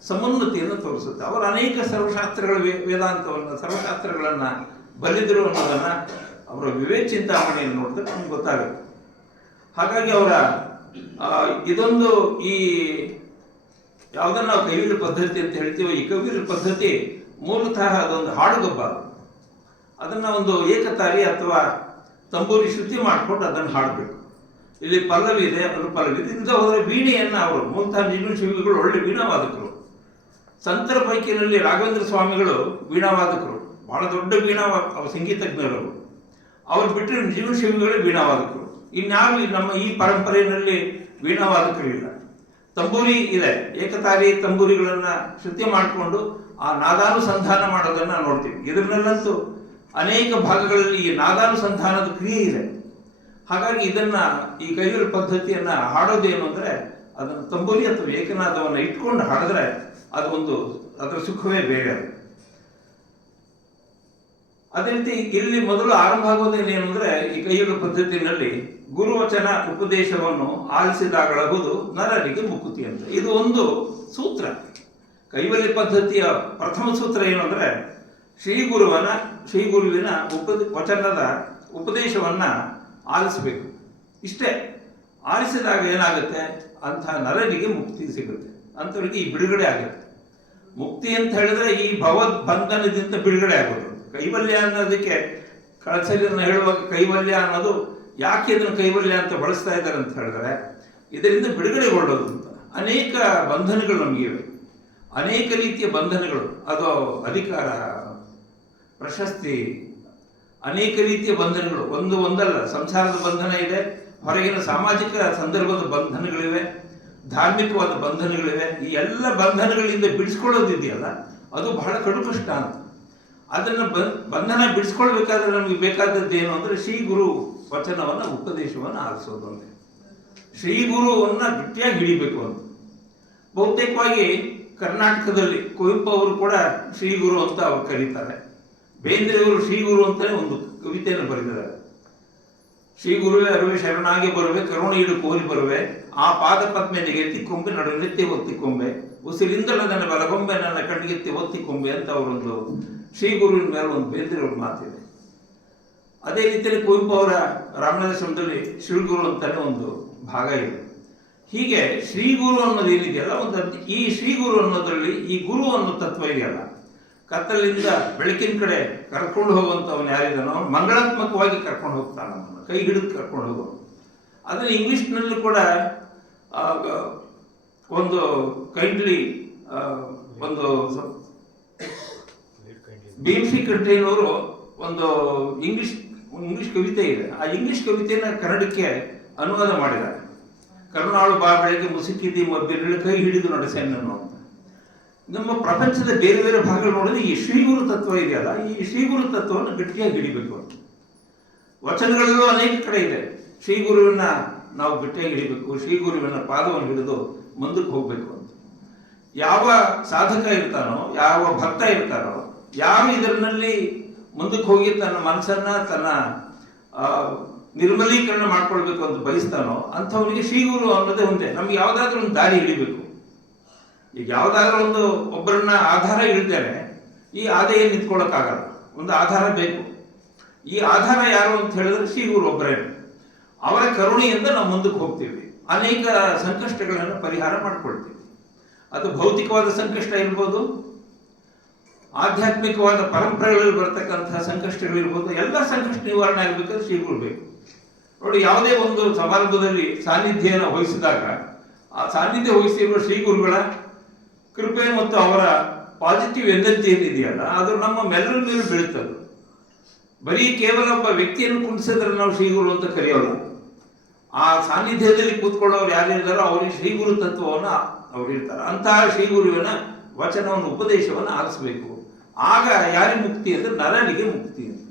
ಸಮುನ್ನತಿಯನ್ನು ತೋರಿಸುತ್ತೆ. ಅವರು ಅನೇಕ ಸರ್ವಶಾಸ್ತ್ರಗಳ ವೇದಾಂತವನ್ನು, ಸರ್ವಶಾಸ್ತ್ರಗಳನ್ನು ಬಲ್ಲಿದ್ರು ಅನ್ನೋದನ್ನ ಅವರ ವಿವೇಕ ಚಿಂತಾಮಣಿಯನ್ನು ನೋಡಿದ್ರೆ ನಮ್ಗೆ ಗೊತ್ತಾಗುತ್ತೆ. ಹಾಗಾಗಿ ಅವರ ಇದೊಂದು ಈ ಯಾವುದನ್ನು ನಾವು ಕೈವಿಲ್ಯ ಪದ್ಧತಿ ಅಂತ ಹೇಳ್ತೀವೋ, ಈ ಕೈವಿಲ್ಯ ಪದ್ಧತಿ ಮೂಲತಃ ಅದೊಂದು ಹಾಡುಗಬ್ಬ. ಅದನ್ನು ಒಂದು ಏಕತಾರಿ ಅಥವಾ ತಂಬೂರಿ ಶ್ರುತಿ ಮಾಡಿಕೊಂಡು ಅದನ್ನು ಹಾಡಬೇಕು. ಇಲ್ಲಿ ಪಲ್ಲವಿ ಇದೆ, ಅನುಪಲ್ಲವಿ ಇದೆ. ಇಂದ ಹೋದರೆ ವೀಣೆಯನ್ನು ಅವರು ಮೂಲತಃ ನಿಜವಾದ ಶಿವಲಿಂಗಗಳು ಒಳ್ಳೆ ವೀಣಾವಾದಕರು. ಸಂತರ ಪೈಕಿನಲ್ಲಿ ರಾಘವೇಂದ್ರ ಸ್ವಾಮಿಗಳು ವೀಣಾವಾದಕರು, ಬಹಳ ದೊಡ್ಡ ಸಂಗೀತಜ್ಞರು. ಅವ್ರು ಬಿಟ್ಟರೆ ನಿಜವಾದ ಶಿವಲಿಂಗಗಳೇ ವೀಣಾವಾದಕರು. ಇನ್ಯಾರು ನಮ್ಮ ಈ ಪರಂಪರೆಯಲ್ಲಿ ವೀಣಾವಾದಕರಿಲ್ಲ. ತಂಬೂರಿ ಇದೆ, ಏಕತಾರಿ ತಂಬೂರಿಗಳನ್ನು ಶ್ರುತಿ ಮಾಡಿಕೊಂಡು ಆ ನಾದಾನುಸಂಧಾನ ಮಾಡೋದನ್ನು ನೋಡ್ತೀವಿ. ಇದರಲ್ಲಂತೂ ಅನೇಕ ಭಾಗಗಳಲ್ಲಿ ಈ ನಾದಾನುಸಂಧಾನದ ಕ್ರಿಯೆ ಇದೆ. ಹಾಗಾಗಿ ಈ ಕೈವಿಲ್ಯ ಪದ್ಧತಿಯನ್ನು ಹಾಡೋದೇನು ಅಂದರೆ ಅದನ್ನು ತಂಬೂರಿ ಅಥವಾ ಏಕನಾದವನ್ನು ಇಟ್ಕೊಂಡು ಹಾಡಿದ್ರೆ ಅದರ ಸುಖವೇ ಬೇರೆ. ಅದೇ ರೀತಿ ಇಲ್ಲಿ ಮೊದಲು ಆರಂಭ ಆಗೋದೇನೇನು ಅಂದರೆ ಈ ಕೈವಿಲ್ಯ ಪದ್ಧತಿಯಲ್ಲಿ ಗುರುವಚನ ಉಪದೇಶವನ್ನು ಆಲಿಸಿದಾಗಬಹುದು ನರರಿಗೆ ಮುಕುತಿ ಅಂತ. ಇದು ಒಂದು ಸೂತ್ರ. ಕೈವಲ್ಯ ಪದ್ಧತಿಯ ಪ್ರಥಮ ಸೂತ್ರ ಏನು ಅಂದರೆ ಶ್ರೀಗುರುವಿನ ವಚನದ ಉಪದೇಶವನ್ನು ಆಲಿಸಬೇಕು. ಇಷ್ಟೇ. ಆರಿಸಿದಾಗ ಏನಾಗುತ್ತೆ, ಅಂಥ ನರನಿಗೆ ಮುಕ್ತಿ ಸಿಗುತ್ತೆ, ಅಂಥವರಿಗೆ ಈ ಬಿಡುಗಡೆ ಆಗುತ್ತೆ. ಮುಕ್ತಿ ಅಂತ ಹೇಳಿದ್ರೆ ಈ ಭಗವದ್ ಬಂಧನದಿಂದ ಬಿಡುಗಡೆ ಆಗೋದು. ಕೈವಲ್ಯ ಅನ್ನೋದಕ್ಕೆ ಕಳಸಲಿಯನ್ನು ಹೇಳುವಾಗ ಕೈವಲ್ಯ ಅನ್ನೋದು ಯಾಕೆ ಇದನ್ನು ಕೈವಲ್ಯ ಅಂತ ಬಳಸ್ತಾ ಇದ್ದಾರೆ ಅಂತ ಹೇಳಿದ್ರೆ, ಇದರಿಂದ ಬಿಡುಗಡೆಗೊಳ್ಳೋದು ಅಂತ. ಅನೇಕ ಬಂಧನಗಳು ನಮಗಿವೆ, ಅನೇಕ ರೀತಿಯ ಬಂಧನಗಳು. ಅದು ಅಧಿಕಾರ, ಪ್ರಶಸ್ತಿ, ಅನೇಕ ರೀತಿಯ ಬಂಧನಗಳು, ಒಂದಲ್ಲ. ಸಂಸಾರದ ಬಂಧನ ಇದೆ, ಹೊರಗಿನ ಸಾಮಾಜಿಕ ಸಂದರ್ಭದ ಬಂಧನಗಳಿವೆ, ಧಾರ್ಮಿಕವಾದ ಬಂಧನಗಳಿವೆ. ಈ ಎಲ್ಲ ಬಂಧನಗಳಿಂದ ಬಿಡಿಸ್ಕೊಳ್ಳೋದಿದೆಯಲ್ಲ, ಅದು ಬಹಳ ಕಡು ಕಷ್ಟ ಅಂತ. ಅದನ್ನು ಬಂಧನ ಬಿಡಿಸ್ಕೊಳ್ಬೇಕಾದ್ರೆ ನಮಗೆ ಬೇಕಾದದ್ದು ಏನು ಅಂದರೆ ಶ್ರೀ ಗುರು ವಚನವನ್ನು, ಉಪದೇಶವನ್ನು ಆಲಿಸೋದು ಅಂದರೆ ಶ್ರೀ ಗುರುವನ್ನು ಗಟ್ಟಿಯಾಗಿ ಹಿಡಿಬೇಕು ಅಂತ. ಬಹುತೇಕವಾಗಿ ಕರ್ನಾಟಕದಲ್ಲಿ ಕುವೆಂಪು ಅವರು ಕೂಡ ಶ್ರೀ ಗುರು ಅಂತ ಅವ್ರು ಕರೀತಾರೆ. ಬೇಂದ್ರೆಯವರು ಶ್ರೀ ಗುರು ಅಂತಲೇ ಒಂದು ಕವಿತೆಯನ್ನು ಬರೆದಿದ್ದಾರೆ. ಶ್ರೀ ಗುರುವೇ ಅರುವೆ ಶರಣಾಗಿ ಬರುವೆ, ಕರುಣ ಇಡು ಕೋರಿ ಬರುವೆ, ಆ ಪಾದ ಪದ್ಮೆನಿಗೆ ಎತ್ತಿಕೊಂಬೆ ನಡುವೆತ್ತಿ ಒತ್ತಿಕೊಂಬೆ, ಉಸಿರಿಂದಲ ನನ್ನ ಬಲಗೊಂಬೆ ನನ್ನ ಕಣ್ಣಿಗೆತ್ತಿ ಒತ್ತಿಕೊಂಬೆ ಅಂತ ಅವರೊಂದು ಶ್ರೀ ಗುರುವಿನ ಮೇಲೆ ಒಂದು ಬೇಂದ್ರೆಯವ್ರ ಮಾತಿದೆ. ಅದೇ ರೀತಿಯಲ್ಲಿ ಕುವೆಂಪು ಅವರ ರಾಮನಾಥೇಶ್ವರದಲ್ಲಿ ಶ್ರೀ ಗುರು ಅಂತಾನೆ ಒಂದು ಭಾಗ ಇದೆ. ಹೀಗೆ ಶ್ರೀ ಗುರು ಅನ್ನೋದು ಏನಿದೆಯಲ್ಲ, ಒಂದು ಈ ಶ್ರೀ ಗುರು ಅನ್ನೋದ್ರಲ್ಲಿ ಈ ಗುರು ಅನ್ನೋ ತತ್ವ ಇದೆಯಲ್ಲ, ಕತ್ತಲಿಂದ ಬೆಳಕಿನ ಕಡೆ ಕರ್ಕೊಂಡು ಹೋಗುವಂಥವನು ಯಾರಿದ್ದಾನೋ ಅವನು ಮಂಗಳಾತ್ಮಕವಾಗಿ ಕರ್ಕೊಂಡು ಹೋಗ್ತಾನೆ, ಅವನು ಕೈ ಹಿಡಿದು ಕರ್ಕೊಂಡು ಹೋಗೋನು. ಅದನ್ನು ಇಂಗ್ಲೀಷ್ನಲ್ಲೂ ಕೂಡ ಒಂದು ಕೈಂಡ್ಲಿ ಒಂದು BMC ಕಂಠಯ್ಯನವರು ಒಂದು ಇಂಗ್ಲಿಷ್ ಕವಿತೆ ಇದೆ. ಆ ಇಂಗ್ಲಿಷ್ ಕವಿತೆಯನ್ನು ಕನ್ನಡಕ್ಕೆ ಅನುವಾದ ಮಾಡಿದ್ದಾರೆ. ಕರುಣಾಳು ಬಾ ಬೆಳಗ್ಗೆ ಮುಸುಕಿದಿ ಮಬ್ಬಿರಳು ಕೈ ಹಿಡಿದು ನಡೆಸೆನ್ನನು ಅಂತ. ನಮ್ಮ ಪ್ರಪಂಚದ ಬೇರೆ ಬೇರೆ ಭಾಗಗಳು ನೋಡಿದ್ರೆ ಈ ಶ್ರೀಗುರು ತತ್ವ ಇದೆಯಲ್ಲ, ಈ ಶ್ರೀಗುರು ತತ್ವವನ್ನು ಗಟ್ಟಿಯಾಗಿ ಹಿಡಿಬೇಕು ಅಂತ. ವಚನಗಳಲ್ಲೂ ಅನೇಕ ಕಡೆ ಇದೆ, ಶ್ರೀಗುರುವಿನ ನಾವು ಗಟ್ಟಿಯಾಗಿ ಹಿಡಿಬೇಕು, ಶ್ರೀಗುರುವಿನ ಪಾದವನ್ನು ಹಿಡಿದು ಮುಂದಕ್ಕೆ ಹೋಗ್ಬೇಕು ಅಂತ. ಯಾವ ಸಾಧಕ ಇರ್ತಾನೋ, ಯಾವ ಭಕ್ತ ಇರ್ತಾನೋ, ಯಾರು ಇದರಲ್ಲಿ ಮುಂದಕ್ಕೆ ಹೋಗಿ ತನ್ನ ಮನಸ್ಸನ್ನ ತನ್ನ ನಿರ್ಮಲೀಕರಣ ಮಾಡ್ಕೊಳ್ಬೇಕು ಅಂತ ಬಯಸ್ತಾನೋ ಅಂಥವನಿಗೆ ಶ್ರೀಗುರು ಅನ್ನೋದೇ ಒಂದೇ. ನಮ್ಗೆ ಯಾವುದಾದ್ರೂ ಒಂದು ದಾರಿ ಹಿಡಿಬೇಕು. ಈಗ ಯಾವುದಾದ್ರೂ ಒಂದು ಒಬ್ಬರನ್ನ ಆಧಾರ ಇಳ್ದೇನೆ ಈ ಆದಾಯ ನಿಂತ್ಕೊಳ್ಳೋಕ್ಕಾಗಲ್ಲ, ಒಂದು ಆಧಾರ ಬೇಕು. ಈ ಆಧಾರ ಯಾರು ಅಂತ ಹೇಳಿದ್ರೆ ಶ್ರೀಗುರು ಒಬ್ಬರೇ. ಅವರ ಕರುಣೆಯಿಂದ ನಾವು ಮುಂದಕ್ಕೆ ಹೋಗ್ತೀವಿ, ಅನೇಕ ಸಂಕಷ್ಟಗಳನ್ನು ಪರಿಹಾರ ಮಾಡ್ಕೊಳ್ತೀವಿ. ಅದು ಭೌತಿಕವಾದ ಸಂಕಷ್ಟ ಇರ್ಬೋದು, ಆಧ್ಯಾತ್ಮಿಕವಾದ ಪರಂಪರೆಗಳಲ್ಲಿ ಬರ್ತಕ್ಕಂತಹ ಸಂಕಷ್ಟಗಳಿರ್ಬೋದು. ಎಲ್ಲ ಸಂಕಷ್ಟ ನಿವಾರಣೆ ಆಗಬೇಕಾದ್ರೆ ಶ್ರೀಗುರು ಬೇಕು. ನೋಡಿ, ಯಾವುದೇ ಒಂದು ಸಮಾರಂಭದಲ್ಲಿ ಸಾನ್ನಿಧ್ಯನ ವಹಿಸಿದಾಗ ಆ ಸಾನ್ನಿಧ್ಯ ವಹಿಸಿರುವ ಶ್ರೀಗುರುಗಳ ಕೃಪೆ ಮತ್ತು ಅವರ ಪಾಸಿಟಿವ್ ಎನರ್ಜಿ ಏನಿದೆಯಲ್ಲ, ಅದು ನಮ್ಮ ಮೆಲ್ಲರ ಮೇಲೆ ಬೀಳುತ್ತದೆ. ಬರೀ ಕೇವಲ ಒಬ್ಬ ವ್ಯಕ್ತಿಯನ್ನು ಕುಣಿಸಿದ್ರೆ ನಾವು ಶ್ರೀಗುರು ಅಂತ ಕರೆಯೋಲ್ಲ. ಆ ಸಾನ್ನಿಧ್ಯದಲ್ಲಿ ಕೂತ್ಕೊಳ್ಳೋರು ಯಾರಿರ್ತಾರೋ ಅವರಿಗೆ ಶ್ರೀಗುರು ತತ್ವವನ್ನು ಅವ್ರು ಇರ್ತಾರೆ. ಅಂತಹ ಶ್ರೀಗುರುವಿನ ವಚನವನ್ನು, ಉಪದೇಶವನ್ನು ಆಲಿಸಬೇಕು. ಆಗ ಯಾರಿಗೆ ಮುಕ್ತಿ ಅಂದರೆ ನರನಿಗೆ ಮುಕ್ತಿ ಅಂತ.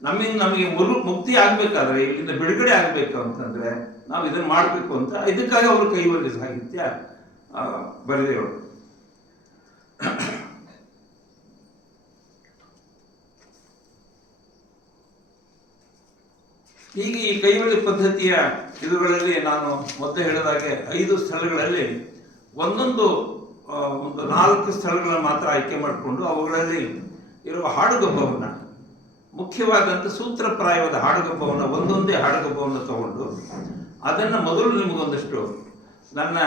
ನಮಗೆ ಮುಕ್ತಿ ಆಗಬೇಕಾದ್ರೆ, ಇಲ್ಲಿಂದ ಬಿಡುಗಡೆ ಆಗಬೇಕು ಅಂತಂದ್ರೆ ನಾವು ಇದನ್ನು ಮಾಡಬೇಕು ಅಂತ. ಇದಕ್ಕಾಗಿ ಅವರು ಕೈವಲ್ಯ ಸಾಹಿತ್ಯ ಬರೆದೇವರು. ಹೀಗೆ ಈ ಕೈವಲ್ಯ ಪದ್ಧತಿಯ ಇದುಗಳಲ್ಲಿ ನಾನು ಮೊದಲೇ ಹೇಳಿದಾಗೆ 5 ಸ್ಥಳಗಳಲ್ಲಿ ಒಂದು 4 ಸ್ಥಳಗಳನ್ನು ಮಾತ್ರ ಆಯ್ಕೆ ಮಾಡಿಕೊಂಡು ಅವುಗಳಲ್ಲಿ ಇರುವ ಹಾಡುಗಬ್ಬವನ್ನು, ಮುಖ್ಯವಾದಂಥ ಸೂತ್ರಪ್ರಾಯವಾದ ಹಾಡುಗಬ್ಬವನ್ನು, ಒಂದೊಂದೇ ಹಾಡುಗಬ್ಬವನ್ನು ತಗೊಂಡು ಅದನ್ನು ಮೊದಲು ನಿಮಗೊಂದಷ್ಟು ನನ್ನ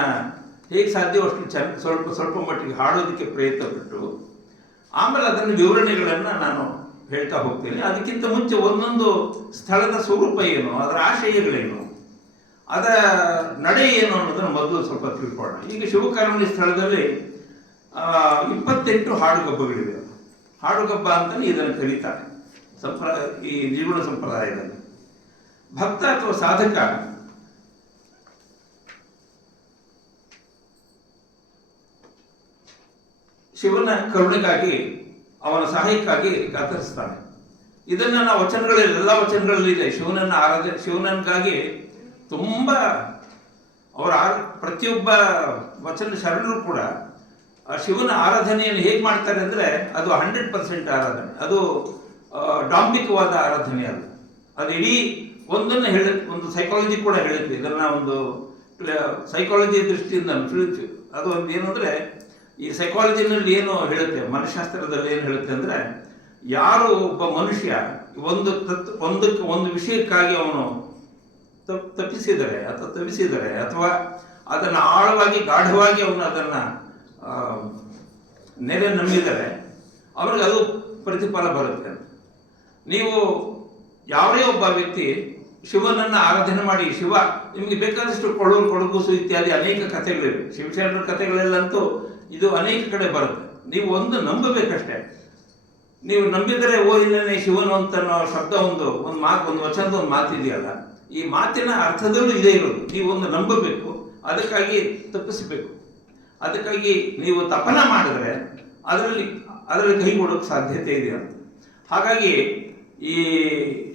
ಹೇಗೆ ಸಾಧ್ಯವಷ್ಟು ಸ್ವಲ್ಪ ಮಟ್ಟಿಗೆ ಹಾಡೋದಕ್ಕೆ ಪ್ರಯತ್ನ ಪಟ್ಟು ಆಮೇಲೆ ಅದನ್ನು ವಿವರಣೆಗಳನ್ನು ನಾನು ಹೇಳ್ತಾ ಹೋಗ್ತೇನೆ. ಅದಕ್ಕಿಂತ ಮುಂಚೆ ಒಂದೊಂದು ಸ್ಥಳದ ಸ್ವರೂಪ ಏನು, ಅದರ ಆಶಯಗಳೇನು, ಅದರ ನಡೆ ಏನು ಅನ್ನೋದನ್ನು ಮೊದಲು ಸ್ವಲ್ಪ ತಿಳ್ಕೊಳ್ಳೋಣ. ಈಗ ಶಿವಕಾರುಣ್ಯ ಸ್ಥಳದಲ್ಲಿ 28 ಹಾಡುಗಬ್ಬಗಳಿವೆ. ಹಾಡುಗಬ್ಬ ಅಂತಲೇ ಇದನ್ನು ಕರೀತಾರೆ ಈ ನಿಗೂಢ ಸಂಪ್ರದಾಯದಲ್ಲಿ. ಭಕ್ತ ಅಥವಾ ಸಾಧಕ ಶಿವನ ಕರುಣೆಗಾಗಿ, ಅವನ ಸಹಾಯಕ್ಕಾಗಿ ಗಾತರಿಸ್ತಾನೆ. ಇದನ್ನ ನಾವು ವಚನಗಳಲ್ಲಿ, ಎಲ್ಲ ವಚನಗಳಲ್ಲಿ ಇದೆ. ಶಿವನನ್ಗಾಗಿ ತುಂಬ ಅವರ ಪ್ರತಿಯೊಬ್ಬ ವಚನ ಶರಣರು ಕೂಡ ಶಿವನ ಆರಾಧನೆಯನ್ನು ಹೇಗೆ ಮಾಡ್ತಾರೆ ಅಂದರೆ ಅದು 100% ಆರಾಧನೆ. ಅದು ಡಾಂಬಿಕವಾದ ಆರಾಧನೆ ಅಲ್ಲ. ಅದು ಇಡೀ ಒಂದನ್ನು ಒಂದು ಸೈಕಾಲಜಿ ಕೂಡ ಹೇಳುತ್ತೆ. ಇದನ್ನು ಒಂದು ಸೈಕಾಲಜಿ ದೃಷ್ಟಿಯಿಂದ ಅದು ಒಂದು ಏನಂದರೆ, ಈ ಸೈಕಾಲಜಿನಲ್ಲಿ ಏನು ಹೇಳುತ್ತೆ, ಮನಃಶಾಸ್ತ್ರದಲ್ಲಿ ಏನು ಹೇಳುತ್ತೆ ಅಂದರೆ, ಯಾರು ಒಬ್ಬ ಮನುಷ್ಯ ಒಂದು ವಿಷಯಕ್ಕಾಗಿ ಅವನು ತಪ್ಪಿಸಿದರೆ ಅಥವಾ ತಪ್ಪಿಸಿದರೆ ಅಥವಾ ಅದನ್ನು ಆಳವಾಗಿ ಗಾಢವಾಗಿ ಅವನು ಅದನ್ನು ನೆರೆ ನಂಬಿದರೆ ಅವ್ರಿಗೆ ಅದು ಪ್ರತಿಫಲ ಬರುತ್ತೆ. ನೀವು ಯಾವುದೇ ಒಬ್ಬ ವ್ಯಕ್ತಿ ಶಿವನನ್ನು ಆರಾಧನೆ ಮಾಡಿ, ಶಿವ ನಿಮಗೆ ಬೇಕಾದಷ್ಟು ಕೊಳೂರು ಕೊಡಗುಸು ಇತ್ಯಾದಿ ಅನೇಕ ಕಥೆಗಳಿವೆ, ಶಿವಶರಣರ ಕಥೆಗಳಲ್ಲಂತೂ ಇದು ಅನೇಕ ಕಡೆ ಬರುತ್ತೆ. ನೀವು ಒಂದು ನಂಬಬೇಕಷ್ಟೇ. ನೀವು ನಂಬಿದರೆ ಓ ಇನ್ನೇ ಶಿವನು ಅಂತ ಶಬ್ದ ಒಂದು ವಚನದ ಒಂದು ಮಾತಿದೆಯಲ್ಲ, ಈ ಮಾತಿನ ಅರ್ಥದಲ್ಲೂ ಇದೇ ಇರೋದು. ನೀವು ಒಂದು ನಂಬಬೇಕು, ಅದಕ್ಕಾಗಿ ತಪ್ಪಿಸಬೇಕು. ಅದಕ್ಕಾಗಿ ನೀವು ತಪನ ಮಾಡಿದ್ರೆ ಅದರಲ್ಲಿ ಕೈ ಕೊಡೋಕ್ಕೆ ಸಾಧ್ಯತೆ ಇದೆ ಅಂತ. ಹಾಗಾಗಿ ಈ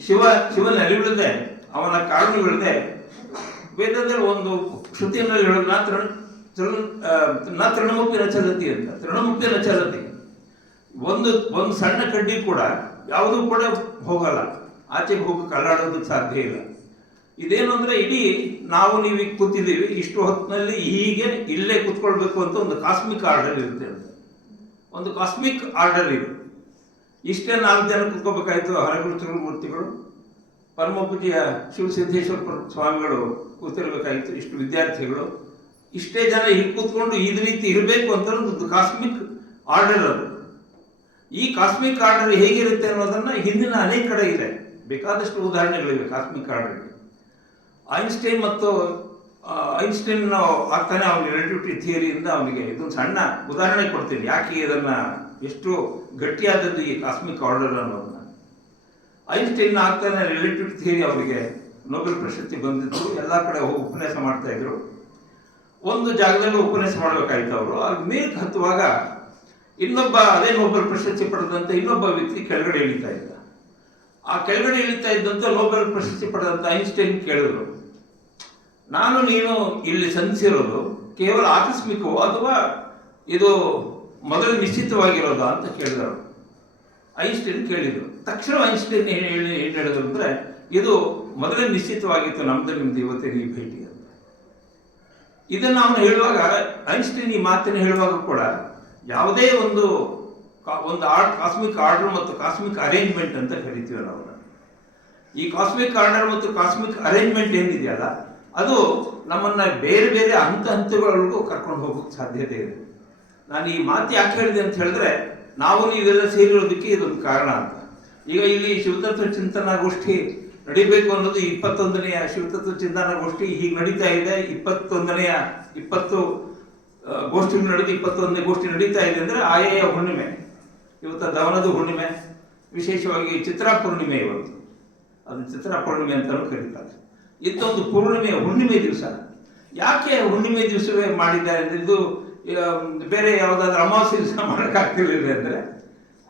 ಶಿವನ ಅರಿವಿಲ್ಲದೆ, ಅವನ ಕಾರಣಗಳಿದೆ. ವೇದದಲ್ಲಿ ಒಂದು ಶ್ರುತಿಯಲ್ಲಿ ಹೇಳೋದು ತೃಣಮುಪ್ಪಿನ ಚಲತಿ ಅಂತ. ತೃಣಮುಪ್ಪಿನ ಚಲತಿ, ಒಂದು ಸಣ್ಣ ಕಡ್ಡಿ ಕೂಡ ಯಾವುದೂ ಕೂಡ ಹೋಗಲ್ಲ, ಆಚೆಗೆ ಹೋಗಿ ಕಳ್ಳಾಡೋದಕ್ಕೆ ಸಾಧ್ಯ ಇಲ್ಲ. ಇದೇನು ಅಂದರೆ ಇಡೀ ನಾವು ನೀವು ಈಗ ಕೂತಿದ್ದೀವಿ, ಇಷ್ಟು ಹೊತ್ತಿನಲ್ಲಿ ಹೀಗೆ ಇಲ್ಲೇ ಕೂತ್ಕೊಳ್ಬೇಕು ಅಂತ ಒಂದು ಕಾಸ್ಮಿಕ್ ಆರ್ಡರ್ ಇರುತ್ತೆ ಅಂತ. ಒಂದು ಕಾಸ್ಮಿಕ್ ಆರ್ಡರ್ ಇದೆ. ಇಷ್ಟೇ 4 ಜನ ಕೂತ್ಕೋಬೇಕಾಯ್ತು. ಹರಗುರು ಮೂರ್ತಿಗಳು, ಪರಮಪೂಜ್ಯ ಶಿವಸಿದ್ದೇಶ್ವರ ಸ್ವಾಮಿಗಳು ಕೂತಿರ್ಬೇಕಾಗಿತ್ತು, ಇಷ್ಟು ವಿದ್ಯಾರ್ಥಿಗಳು, ಇಷ್ಟೇ ಜನ ಹೀಗೆ ಕೂತ್ಕೊಂಡು ಈ ರೀತಿ ಇರಬೇಕು ಅಂತ ಒಂದು ಕಾಸ್ಮಿಕ್ ಆರ್ಡರ್ ಅದು. ಈ ಕಾಸ್ಮಿಕ್ ಆರ್ಡರ್ ಹೇಗಿರುತ್ತೆ ಅನ್ನೋದನ್ನ ಹಿಂದಿನ ಅನೇಕ ಕಡೆ ಇದೆ, ಬೇಕಾದಷ್ಟು ಉದಾಹರಣೆಗಳಿವೆ ಕಾಸ್ಮಿಕ್ ಆರ್ಡರ್ಗೆ. ಐನ್ಸ್ಟೈನ್ ಆಗ್ತಾನೆ ಅವನ ರಿಲೇಟಿವಿಟಿ ಥಿಯರಿಯಿಂದ ಅವನಿಗೆ ಇದೊಂದು ಸಣ್ಣ ಉದಾಹರಣೆ ಕೊಡ್ತೀನಿ, ಯಾಕೆ ಇದನ್ನ ಎಷ್ಟು ಗಟ್ಟಿಯಾದದ್ದು ಈ ಕಾಸ್ಮಿಕ್ ಆರ್ಡರ್ ಅನ್ನೋದನ್ನ. ಐನ್ಸ್ಟೈನ್ ಆಗ್ತಾನೆ ರಿಲೇಟಿವಿಟಿ ಥಿಯರಿ ಅವರಿಗೆ ನೊಬೆಲ್ ಪ್ರಶಸ್ತಿ ಬಂದಿತ್ತು. ಎಲ್ಲ ಕಡೆ ಹೋಗಿ ಉಪನ್ಯಾಸ ಮಾಡ್ತಾ ಇದ್ರು. ಒಂದು ಜಾಗದಲ್ಲಿ ಉಪನ್ಯಾಸ ಮಾಡಬೇಕಾಯ್ತು ಅವರು. ಅಲ್ಲಿ ಮೇಲ್ಗೆ ಹತ್ತುವಾಗ ಇನ್ನೊಬ್ಬ ಅದೇ ನೊಬೆಲ್ ಪ್ರಶಸ್ತಿ ಪಡೆದಂತ ಇನ್ನೊಬ್ಬ ವ್ಯಕ್ತಿ ಕೆಳಗಡೆ ಇಳಿತಾ ಇದ್ದ. ಆ ಕೆಳಗಡೆ ಇಳಿತಾ ಇದ್ದಂತ ನೊಬೆಲ್ ಪ್ರಶಸ್ತಿ ಪಡೆದಂತ ಐನ್ಸ್ಟೈನ್ ಕೇಳಿದ್ರು, ನಾನು ನೀನು ಇಲ್ಲಿ ಸಂಧಿಸಿರೋದು ಕೇವಲ ಆಕಸ್ಮಿಕವೋ ಅಥವಾ ಇದು ಮೊದಲು ನಿಶ್ಚಿತವಾಗಿರೋದಾ ಅಂತ ಕೇಳಿದರು. ಐನ್ಸ್ಟೈನ್ ಕೇಳಿದ್ರು. ತಕ್ಷಣ ಐನ್ಸ್ಟೈನ್ ಏನು ಹೇಳಿದ್ರು ಅಂದರೆ, ಇದು ಮೊದಲೇ ನಿಶ್ಚಿತವಾಗಿತ್ತು, ನಿಮ್ದು ಇವತ್ತಿನ ಈ ಭೇಟಿ ಅಂತ. ಇದನ್ನು ಅವನು ಹೇಳುವಾಗ, ಐನ್ಸ್ಟೈನ್ ಈ ಮಾತನ್ನು ಹೇಳುವಾಗ ಕೂಡ ಯಾವುದೇ ಒಂದು ಕಾಸ್ಮಿಕ್ ಆರ್ಡರ್ ಮತ್ತು ಕಾಸ್ಮಿಕ್ ಅರೇಂಜ್ಮೆಂಟ್ ಅಂತ ಕರಿತೀವಿ ನಾವು. ಈ ಕಾಸ್ಮಿಕ್ ಆರ್ಡರ್ ಮತ್ತು ಕಾಸ್ಮಿಕ್ ಅರೇಂಜ್ಮೆಂಟ್ ಏನಿದೆಯಲ್ಲ, ಅದು ನಮ್ಮನ್ನ ಬೇರೆ ಬೇರೆ ಹಂತಗಳಿಗೂ ಕರ್ಕೊಂಡು ಹೋಗೋಕ್ಕೆ ಸಾಧ್ಯತೆ ಇದೆ. ನಾನು ಈ ಮಾತು ಯಾಕೆ ಹೇಳಿದೆ ಅಂತ ಹೇಳಿದ್ರೆ, ನಾವು ನೀವೆಲ್ಲ ಸೇರಿರೋದಕ್ಕೆ ಇದೊಂದು ಕಾರಣ ಅಂತ. ಈಗ ಇಲ್ಲಿ ಶಿವತತ್ವ ಚಿಂತನಾ ಗೋಷ್ಠಿ ನಡಿಬೇಕು ಅನ್ನೋದು 21ನೆಯ ಶಿವತತ್ವ ಚಿಂತನಾ ಗೋಷ್ಠಿ ಹೀಗೆ ನಡೀತಾ ಇದೆ. 20 ಗೋಷ್ಠಿಗಳು ನಡೆದು 21ನೇ ಗೋಷ್ಠಿ ನಡೀತಾ ಇದೆ ಅಂದರೆ ಆಯಾ ಹುಣ್ಣಿಮೆ. ಇವತ್ತು ದವನದ ಹುಣ್ಣಿಮೆ, ವಿಶೇಷವಾಗಿ ಚಿತ್ರಾ ಪೂರ್ಣಿಮೆ. ಇವತ್ತು ಅದು ಚಿತ್ರಾ ಪೂರ್ಣಿಮೆ ಅಂತಲೂ ಕರೀತಾರೆ. ಇದೊಂದು ಹುಣ್ಣಿಮೆ ದಿವಸ. ಯಾಕೆ ಹುಣ್ಣಿಮೆ ದಿವಸವೇ ಮಾಡಿದ್ದಾರೆ ಅಂದರೆ, ಇದು ಬೇರೆ ಯಾವುದಾದ್ರೂ ಅಮಾವಾಸ್ಯೆ ದಿವಸ ಮಾಡೋಕ್ಕಾಗ್ತಿರ್ಲಿಲ್ಲ ಅಂದರೆ,